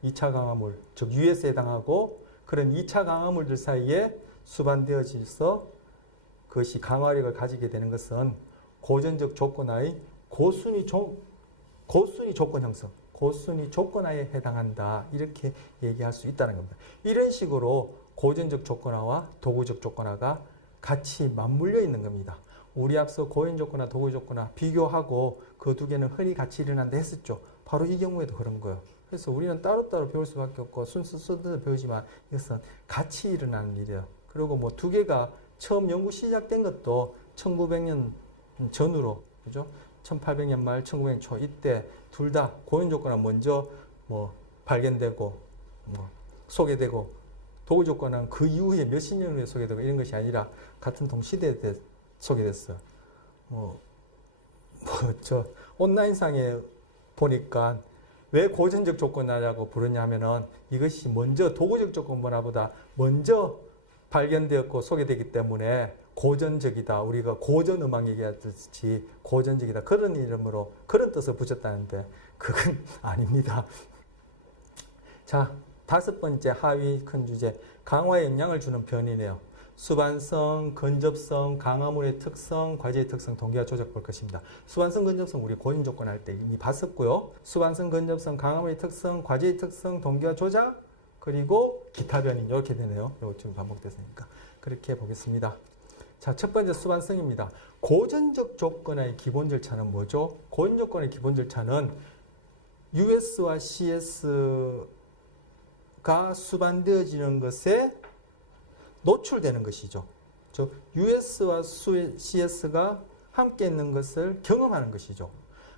2차 강화물, 즉 US에 해당하고 그런 2차 강화물들 사이에 수반되어져서 그것이 강화력을 가지게 되는 것은 고전적 조건화의 고순위 조건 형성, 고순위 조건화에 해당한다. 이렇게 얘기할 수 있다는 겁니다. 이런 식으로 고전적 조건화와 도구적 조건화가 같이 맞물려 있는 겁니다. 우리 앞서 고전 조건화, 도구 조건화 비교하고 그 두 개는 흔히 같이 일어난다 했었죠. 바로 이 경우에도 그런 거예요. 그래서 우리는 따로따로 배울 수밖에 없고 순서대로 배우지만 이것은 같이 일어나는 일이에요. 그리고 뭐 두 개가 처음 연구 시작된 것도 1900년 전후로, 그죠? 1800년 말, 1900년 초 이때 둘 다 고전 조건화 먼저 발견되고 소개되고 도구 조건은 그 이후에 몇십 년 후에 소개되고 이런 것이 아니라 같은 동시대에 소개됐어요. 온라인상에 보니까 왜 고전적 조건화라고 부르냐면은 이것이 먼저 도구적 조건화보다 먼저 발견되었고 소개되기 때문에 고전적이다. 우리가 고전 음악 얘기하듯이 고전적이다. 그런 이름으로 그런 뜻을 붙였다는데 그건 아닙니다. 자, 5번째 하위 큰 주제, 강화에 영향을 주는 변이네요. 수반성, 건접성, 강화물의 특성, 과제의 특성, 동기화 조작 볼 것입니다. 수반성, 건접성 우리 고전 조건 할 때 이미 봤었고요. 수반성, 건접성, 강화물의 특성, 과제의 특성, 동기화 조작, 그리고 기타 변이 이렇게 되네요. 이거 지금 반복됐으니까 그렇게 보겠습니다. 자, 첫 번째 수반성입니다. 고전적 조건의 기본 절차는 뭐죠? 고전 조건의 기본 절차는 US와 CS가 수반되어지는 것에 노출되는 것이죠. 즉 US와 CS가 함께 있는 것을 경험하는 것이죠.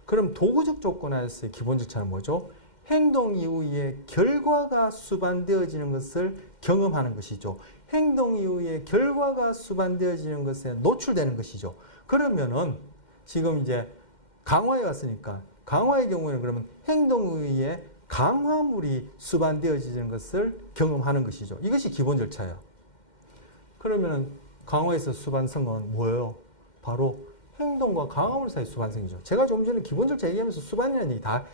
그럼 도구적 조건화에서의 기본 절차는 뭐죠? 행동 이후에 결과가 수반되어지는 것을 경험하는 것이죠. 행동 이후에 결과가 수반되어지는 것에 노출되는 것이죠. 그러면은 지금 이제 강화에 왔으니까 강화의 경우에는 그러면 행동 이후에 강화물이 수반되어지는 것을 경험하는 것이죠. 이것이 기본 절차예요. 그러면 강화에서 수반성은 뭐예요? 바로 행동과 강화물 사이 수반성이죠. 제가 좀 전에 기본 절차 얘기하면서 수반이라는 얘기 다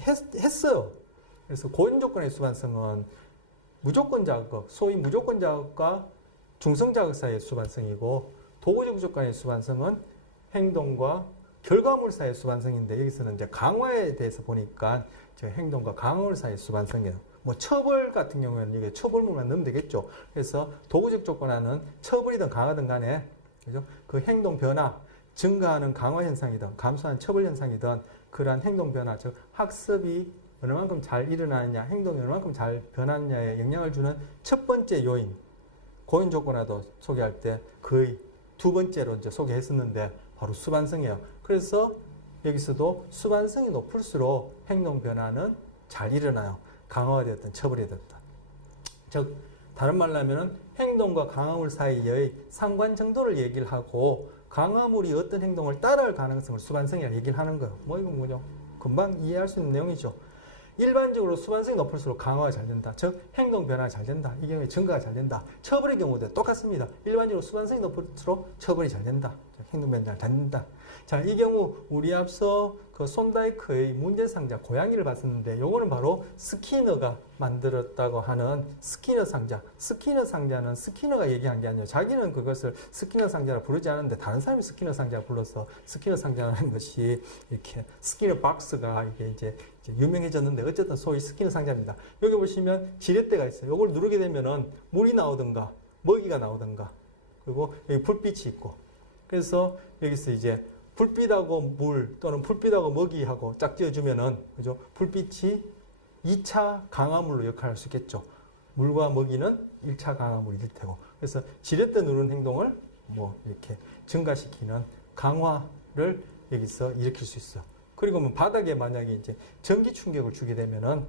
했어요. 그래서 고전 조건의 수반성은 무조건 자극, 소위 무조건 자극과 중성 자극 사이의 수반성이고 도구적 조건의 수반성은 행동과 결과물 사이의 수반성인데 여기서는 이제 강화에 대해서 보니까 행동과 강화물 사이의 수반성이에요. 뭐 처벌 같은 경우에는 이게 처벌물만 넣으면 되겠죠. 그래서 도구적 조건화는 처벌이든 강화든 간에 그죠? 그 행동 변화, 증가하는 강화 현상이든 감소하는 처벌 현상이든 그러한 행동 변화, 즉 학습이 얼마만큼 잘 일어나느냐, 행동이 얼마만큼 잘 변하느냐에 영향을 주는 첫 번째 요인, 고전 조건화도 소개할 때 거의 두 번째로 이제 소개했었는데 바로 수반성이에요. 그래서 여기서도 수반성이 높을수록 행동 변화는 잘 일어나요. 강화가 되었든 처벌이 되었든. 즉 다른 말로 하면 행동과 강화물 사이의 상관 정도를 얘기를 하고 강화물이 어떤 행동을 따라할 가능성을 수반성이라고 얘기를 하는 거예요. 뭐 이건 뭐죠? 금방 이해할 수 있는 내용이죠. 일반적으로 수반성이 높을수록 강화가 잘 된다. 즉 행동 변화가 잘 된다. 이 경우에 증가가 잘 된다. 처벌의 경우도 똑같습니다. 일반적으로 수반성이 높을수록 처벌이 잘 된다. 행동 변경을 닫는다. 자, 이 경우 우리 앞서 그 손다이크의 문제상자 고양이를 봤었는데 요거는 바로 스키너가 만들었다고 하는 스키너 상자. 스키너 상자는 스키너가 얘기한 게 아니에요. 자기는 그것을 스키너 상자라 부르지 않았는데 다른 사람이 스키너 상자를 불러서 스키너 상자라는 것이 이렇게 스키너 박스가 이게 이제 유명해졌는데 어쨌든 소위 스키너 상자입니다. 여기 보시면 지렛대가 있어요. 요걸 누르게 되면은 물이 나오든가 먹이가 나오든가 그리고 여기 불빛이 있고 그래서 여기서 이제 불빛하고 물 또는 불빛하고 먹이하고 짝지어주면은 그죠? 불빛이 2차 강화물로 역할할 수 있겠죠. 물과 먹이는 1차 강화물이 될 테고. 그래서 지렛대 누르는 행동을 뭐 이렇게 증가시키는 강화를 여기서 일으킬 수 있어. 그리고 뭐 바닥에 만약에 이제 전기 충격을 주게 되면은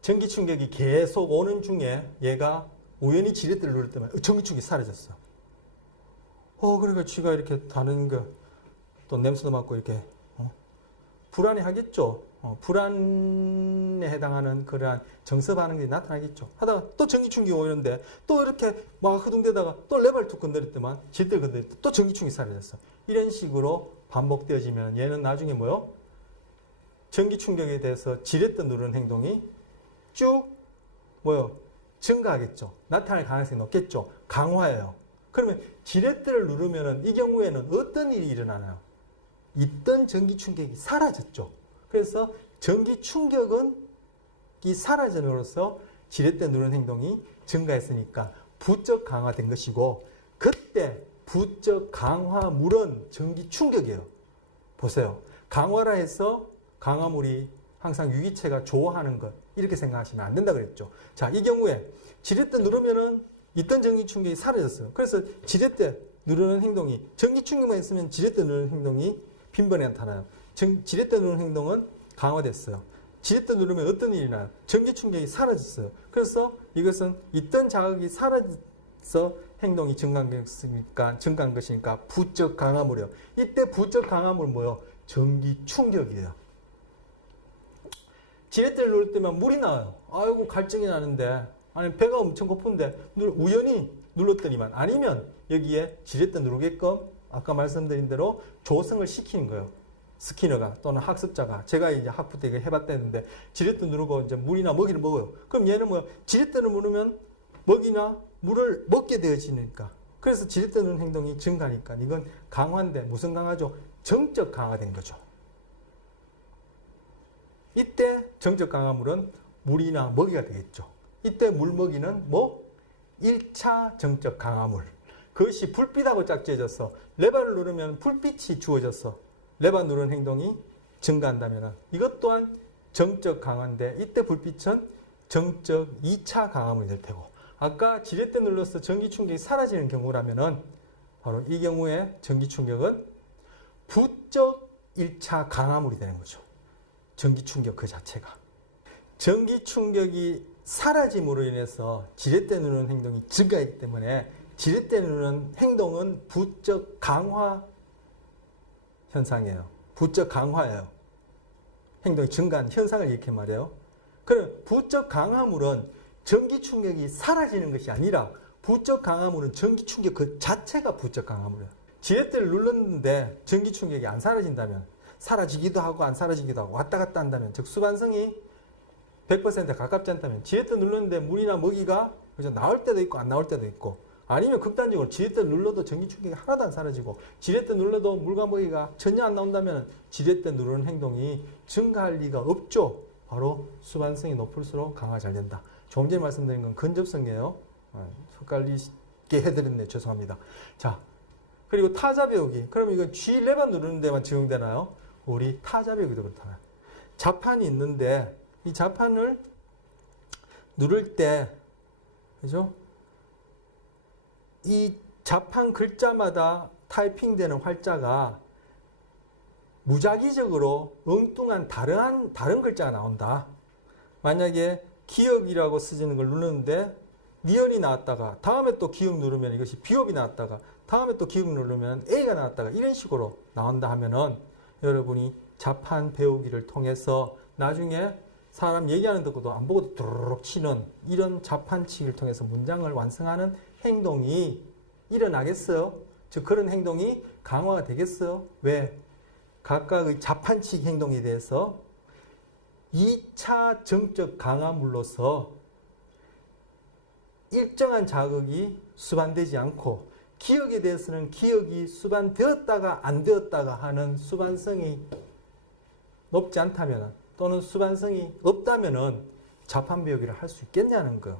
전기 충격이 계속 오는 중에 얘가 우연히 지렛대를 누를 때만 전기 충격이 사라졌어. 그러니까 쥐가 이렇게 다는 거, 또 냄새도 맡고 이렇게, 불안해 하겠죠. 불안에 해당하는 그러한 정서 반응들이 나타나겠죠. 하다가 또 전기 충격이 오는데 또 이렇게 막 허둥대다가 또 레버를 툭 건드렸더만 지렛대를 건드렸더니 또 전기 충격이 사라졌어. 이런 식으로 반복되어지면 얘는 나중에 뭐요? 전기 충격에 대해서 지렛대 누르는 행동이 쭉 뭐요? 증가하겠죠. 나타날 가능성이 높겠죠. 강화예요. 그러면 지렛대를 누르면은 이 경우에는 어떤 일이 일어나나요? 있던 전기 충격이 사라졌죠. 그래서 전기 충격은 이 사라짐으로써 지렛대 누르는 행동이 증가했으니까 부적 강화된 것이고 그때 부적 강화물은 전기 충격이에요. 보세요. 강화라 해서 강화물이 항상 유기체가 좋아하는 것 이렇게 생각하시면 안 된다 그랬죠. 자, 이 경우에 지렛대 누르면은 있던 전기 충격이 사라졌어요. 그래서 지렛대 누르는 행동이 전기 충격만 있으면 지렛대 누르는 행동이 빈번히 나타나요. 지렛대 누르는 행동은 강화됐어요. 지렛대 누르면 어떤 일이 나요? 전기 충격이 사라졌어요. 그래서 이것은 있던 자극이 사라져서 행동이 증가한 것이니까 부적 강화물이요. 이때 부적 강화물은 뭐예요? 전기 충격이에요. 지렛대를 누를 때만 물이 나와요. 아이고 갈증이 나는데 아니 배가 엄청 고픈데 우연히 눌렀더니만 아니면 여기에 지렛대 누르게끔 아까 말씀드린 대로 조성을 시키는 거예요. 스키너가 또는 학습자가 제가 이제 학부 때 해봤다는데 지렛대 누르고 이제 물이나 먹이를 먹어요. 그럼 얘는 뭐야? 지렛대를 누르면 먹이나 물을 먹게 되어지니까 그래서 지렛대 누르는 행동이 증가하니까 이건 강화인데 무슨 강화죠? 정적 강화된 거죠. 이때 정적 강화물은 물이나 먹이가 되겠죠. 이때 물 먹이는 뭐? 1차 정적 강화물. 그것이 불빛하고 짝지어져서 레버를 누르면 불빛이 주어져서 레버 누르는 행동이 증가한다면 이것 또한 정적 강화인데 이때 불빛은 정적 2차 강화물이 될 테고 아까 지렛대 눌러서 전기 충격이 사라지는 경우라면 바로 이 경우에 전기 충격은 부적 1차 강화물이 되는 거죠. 전기 충격 그 자체가. 전기 충격이 사라짐으로 인해서 지렛대 누르는 행동이 증가하기 때문에 지렛대 누르는 행동은 부적 강화 현상이에요. 부적 강화예요. 행동이 증가한 현상을 일으킨 말이에요. 그럼 부적 강화물은 전기 충격이 사라지는 것이 아니라 부적 강화물은 전기 충격 그 자체가 부적 강화물이에요. 지렛대를 눌렀는데 전기 충격이 안 사라진다면 사라지기도 하고 안 사라지기도 하고 왔다 갔다 한다면 즉 수반성이 100% 가깝지 않다면 지렛대 눌렀는데 물이나 먹이가 그죠? 나올 때도 있고 안 나올 때도 있고 아니면 극단적으로 지렛대 눌러도 전기 충격이 하나도 안 사라지고 지렛대 눌러도 물과 먹이가 전혀 안 나온다면 지렛대 누르는 행동이 증가할 리가 없죠. 바로 수반성이 높을수록 강화가 잘 된다. 조금 전에 말씀드린 건 근접성이에요. 헷갈리게 해드렸네. 죄송합니다. 자, 그리고 타자 배우기. 그럼 이건 G 레버 누르는 데만 적용되나요? 우리 타자 배우기도 그렇잖아요. 자판이 있는데 이 자판을 누를 때 그죠? 이 자판 글자마다 타이핑되는 활자가 무작위적으로 엉뚱한 다른 글자가 나온다. 만약에 기억이라고 쓰지는 걸 누르는데 니은이 나왔다가 다음에 또 기억 누르면 이것이 비읍이 나왔다가 다음에 또 기억 누르면 A가 나왔다가 이런 식으로 나온다 하면은 여러분이 자판 배우기를 통해서 나중에 사람 얘기하는 듣고도 안 보고도 두루룩 치는 이런 자판치기를 통해서 문장을 완성하는 행동이 일어나겠어요? 즉 그런 행동이 강화가 되겠어요? 왜? 각각의 자판치 행동에 대해서 2차 정적 강화물로서 일정한 자극이 수반되지 않고 기억에 대해서는 기억이 수반되었다가 안 되었다가 하는 수반성이 높지 않다면 또는 수반성이 없다면 자판배우기를 할 수 있겠냐는 거예요.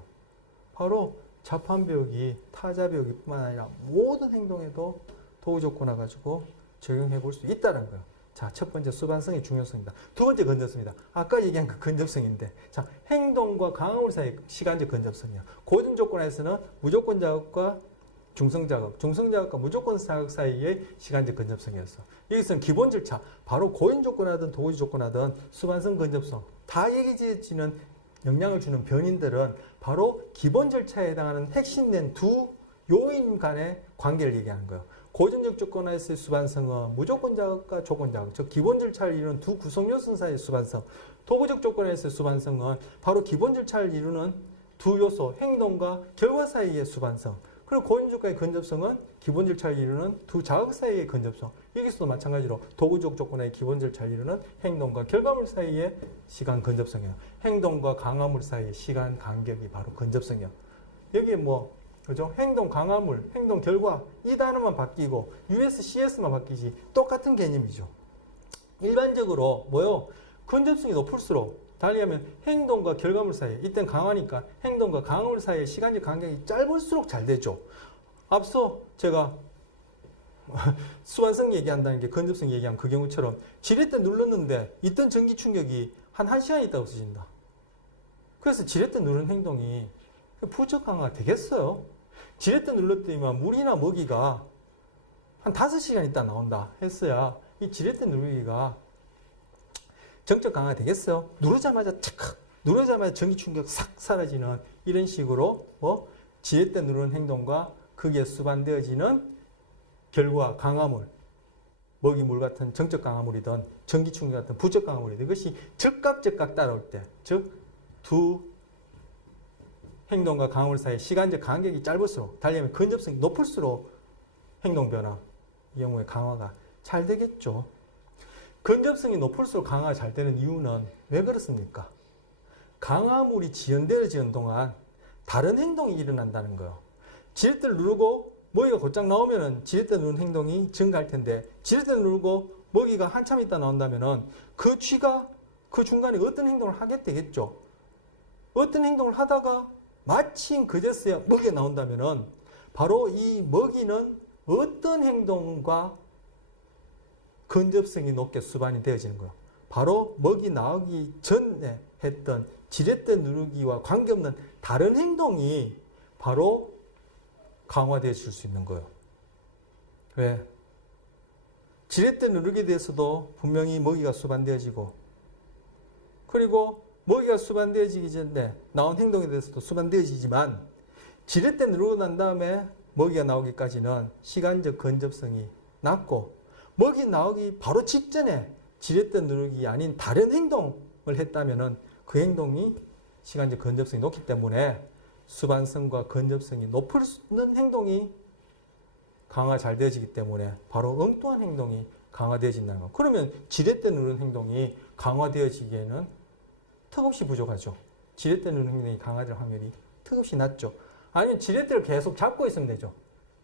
바로 자판배우기, 타자배우기 뿐만 아니라 모든 행동에도 도구조건화 가지고 적용해 볼 수 있다는 거예요. 자, 첫 번째 수반성의 중요성입니다. 두 번째 근접성입니다. 아까 얘기한 그 근접성인데, 자, 행동과 강화물 사이의 시간적 근접성이요. 고정 조건에서는 무조건 자극과 중성 자극, 중성 자극과 무조건 자극 사이의 시간적 근접성이었어. 여기서는 기본 절차, 바로 고인 조건하든 도구지 조건하든 수반성 근접성, 다 얘기지어지는 영향을 주는 변인들은 바로 기본 절차에 해당하는 핵심된 두 요인 간의 관계를 얘기하는 거예요. 고전적 조건에서의 수반성은 무조건 자극과 조건 자극, 즉 기본 절차를 이루는 두 구성 요소 사이의 수반성, 도구적 조건에서의 수반성은 바로 기본 절차를 이루는 두 요소, 행동과 결과 사이의 수반성, 그리고 고인조건의 근접성은 기본 절차를 이루는 두 자극 사이의 근접성, 여기서도 마찬가지로 도구적 조건의 기본 절차를 이루는 행동과 결과물 사이의 시간 근접성이에요. 행동과 강화물 사이의 시간 간격이 바로 근접성이에요. 여기에 그죠? 행동 강화물, 행동 결과 이 단어만 바뀌고 US, CS만 바뀌지 똑같은 개념이죠. 일반적으로 근접성이 높을수록 달리하면 행동과 결과물 사이, 이땐 강화니까 행동과 강화물 사이의 시간적 간격이 짧을수록 잘 되죠. 앞서 제가 수완성 얘기한다는 게 근접성 얘기한 그 경우처럼 지렛대 눌렀는데 있던 전기 충격이 한 1시간 있다 없어진다. 그래서 지렛대 누르는 행동이 부적 강화가 되겠어요? 지렛대 눌렀더니만 물이나 먹이가 한 5시간 있다 나온다 했어야 이 지렛대 누르기가 정적 강화가 되겠어요? 누르자마자 착 누르자마자 전기 충격 싹 사라지는 이런 식으로 지렛대 누르는 행동과 거기에 수반되어지는 결과 강화물, 먹이 물 같은 정적 강화물이든 전기 충격 같은 부적 강화물이든 이것이 즉각 따라올 때, 즉 두 행동과 강화물 사이의 시간적 간격이 짧을수록 달리면 근접성이 높을수록 행동 변화 이 경우에 강화가 잘 되겠죠. 근접성이 높을수록 강화가 잘 되는 이유는 왜 그렇습니까? 강화물이 지연되어지는 동안 다른 행동이 일어난다는 거예요. 지렛대를 누르고 먹이가 곧장 나오면은 지렛대 누르는 행동이 증가할 텐데 지렛대를 누르고 먹이가 한참 있다 나온다면은 그 쥐가 그 중간에 어떤 행동을 하게 되겠죠. 어떤 행동을 하다가 마침 그제서야 먹이가 나온다면은 바로 이 먹이는 어떤 행동과 근접성이 높게 수반이 되어지는 거예요. 바로 먹이 나오기 전에 했던 지렛대 누르기와 관계없는 다른 행동이 바로 강화되어질 수 있는 거예요. 왜? 지렛대 누르기에 대해서도 분명히 먹이가 수반되어지고 그리고 먹이가 수반되어지기 전에 나온 행동에 대해서도 수반되어지지만 지렛대 누르고 난 다음에 먹이가 나오기까지는 시간적 근접성이 낮고 먹이 나오기 바로 직전에 지렛대 누르기 아닌 다른 행동을 했다면 그 행동이 시간적 근접성이 높기 때문에 수반성과 근접성이 높은 행동이 강화 잘 되어지기 때문에 바로 엉뚱한 행동이 강화되어진다는 거. 그러면 지렛대 누르는 행동이 강화되어지기에는 턱없이 부족하죠. 지렛대 누르는 행동이 강화될 확률이 턱없이 낮죠. 아니면 지렛대를 계속 잡고 있으면 되죠.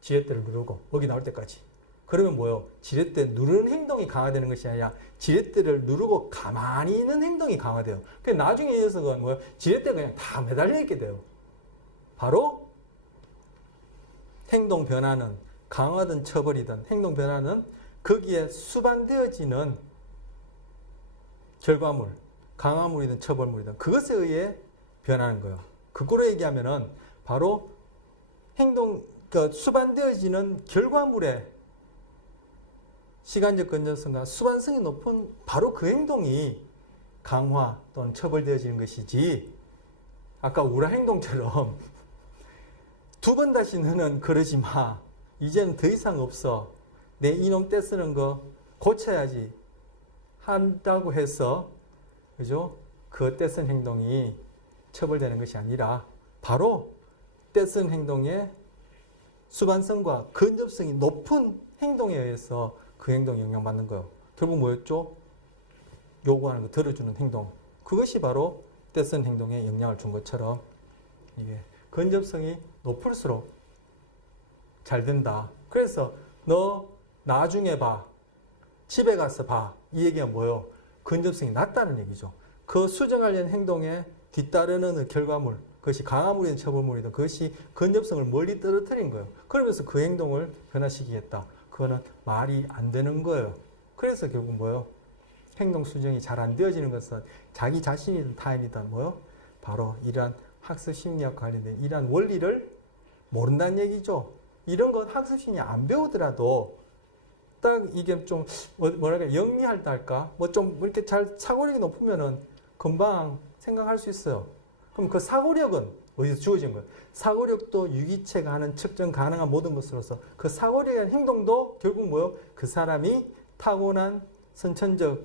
지렛대를 누르고 먹이 나올 때까지. 그러면 지렛대 누르는 행동이 강화되는 것이 아니라 지렛대를 누르고 가만히 있는 행동이 강화돼요. 그 나중에 이 녀석은 지렛대가 그냥 다 매달려 있게 돼요. 바로 행동 변화는 강화든 처벌이든 행동 변화는 거기에 수반되어지는 결과물, 강화물이든 처벌물이든 그것에 의해 변하는 거예요. 그거로 얘기하면은 바로 수반되어지는 결과물의 시간적 근접성과 수반성이 높은 바로 그 행동이 강화 또는 처벌되어지는 것이지 아까 우라 행동처럼 2번 다시 너는 그러지 마. 이제는 더 이상 없어. 내 이놈 떼쓰는 거 고쳐야지. 한다고 해서 그죠? 그 떼쓴 행동이 처벌되는 것이 아니라 바로 떼쓴 행동에 수반성과 근접성이 높은 행동에 의해서 그 행동에 영향받는 거예요. 결국 뭐였죠? 요구하는 거 들어주는 행동. 그것이 바로 떼쓴 행동에 영향을 준 것처럼 이게 근접성이 높을수록 잘 된다. 그래서 너 나중에 봐. 집에 가서 봐. 이 얘기가 뭐예요? 근접성이 낮다는 얘기죠. 그 수정하려는 행동에 뒤따르는 결과물, 그것이 강화물이든 처벌물이든 그것이 근접성을 멀리 떨어뜨린 거예요. 그러면서 그 행동을 변화시키겠다. 그거는 말이 안 되는 거예요. 그래서 결국 뭐예요? 행동 수정이 잘 안 되어지는 것은 자기 자신이든 타인이든 뭐예요? 바로 이러한 학습 심리학과 관련된 이러한 원리를 모른다는 얘기죠. 이런 건 학습 심리 안 배우더라도 딱 이게 좀 뭐랄까 영리할다 할까? 뭐 좀 이렇게 잘 사고력이 높으면은 금방 생각할 수 있어요. 그럼 그 사고력은 어디서 주어진 거예요? 사고력도 유기체가 하는 측정 가능한 모든 것으로서 그 사고력에 대한 행동도 결국 뭐예요? 그 사람이 타고난 선천적,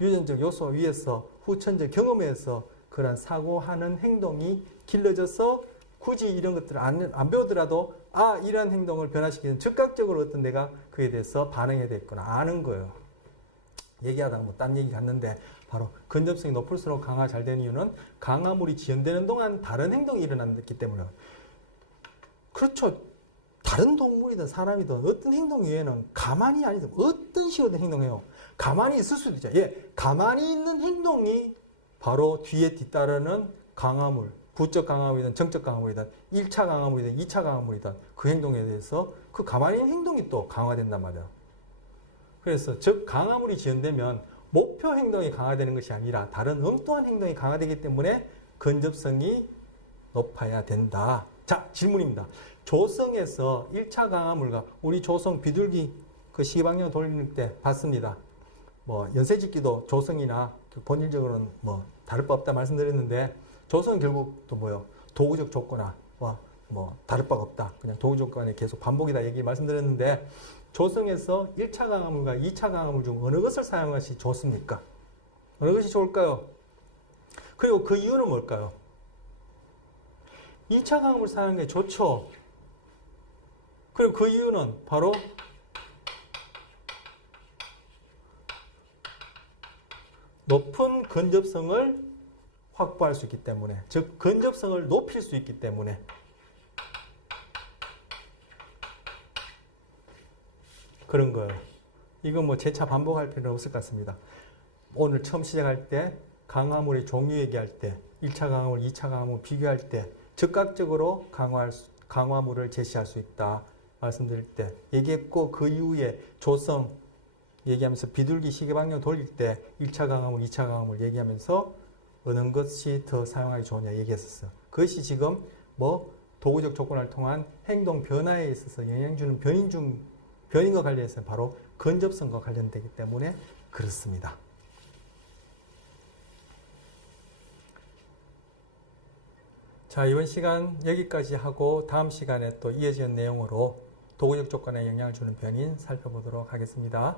유전적 요소 위에서 후천적 경험에 의해서 그런 사고하는 행동이 길러져서 굳이 이런 것들을 안 배우더라도 이런 행동을 변화시키는 즉각적으로 어떤 내가 그에 대해서 반응해야 되겠구나 아는 거예요. 얘기하다가 뭐 딴 얘기 갔는데 바로 근접성이 높을수록 강화가 잘 되는 이유는 강화물이 지연되는 동안 다른 행동이 일어났기 때문에. 그렇죠. 다른 동물이든 사람이든 어떤 행동 외에는 가만히 아니든 어떤 식으로든 행동해요. 가만히 있을 수도 있죠. 가만히 있는 행동이 바로 뒤에 뒤따르는 강화물, 부적 강화물이든 정적 강화물이든 1차 강화물이든 2차 강화물이든 그 행동에 대해서 그 가만히 있는 행동이 또 강화된단 말이에요. 그래서 즉 강화물이 지연되면 목표 행동이 강화되는 것이 아니라 다른 엉뚱한 행동이 강화되기 때문에 근접성이 높아야 된다. 자, 질문입니다. 조성에서 1차 강화물과 우리 조성 비둘기 그 시방향 돌릴 때 봤습니다. 뭐 연쇄짓기도 조성이나 본질적으로는 뭐 다를 바 없다 말씀드렸는데 조성은 결국 또 뭐요? 도구적 조건화 뭐 다를 바가 없다. 그냥 도구적 조건에 계속 반복이다 얘기 말씀드렸는데 조성에서 1차 강화물과 2차 강화물 중 어느 것을 사용하시 좋습니까? 어느 것이 좋을까요? 그리고 그 이유는 뭘까요? 2차 강화물 사용하는 게 좋죠. 그리고 그 이유는 바로 높은 근접성을 확보할 수 있기 때문에, 즉 근접성을 높일 수 있기 때문에. 그런 거예요. 이건 뭐 재차 반복할 필요는 없을 것 같습니다. 오늘 처음 시작할 때 강화물의 종류 얘기할 때 1차 강화물, 2차 강화물 비교할 때 즉각적으로 강화물을 제시할 수 있다 말씀드릴 때 얘기했고, 그 이후에 조성 얘기하면서 비둘기 시계방향 돌릴 때 1차 강화물, 2차 강화물 얘기하면서 어느 것이 더 사용하기 좋으냐 얘기했었어요. 그것이 지금 뭐 도구적 조건을 통한 행동 변화에 있어서 영향 주는 변인과 관련해서 바로 근접성과 관련되기 때문에 그렇습니다. 자, 이번 시간 여기까지 하고 다음 시간에 또 이어지는 내용으로 도구적 조건에 영향을 주는 변인 살펴보도록 하겠습니다.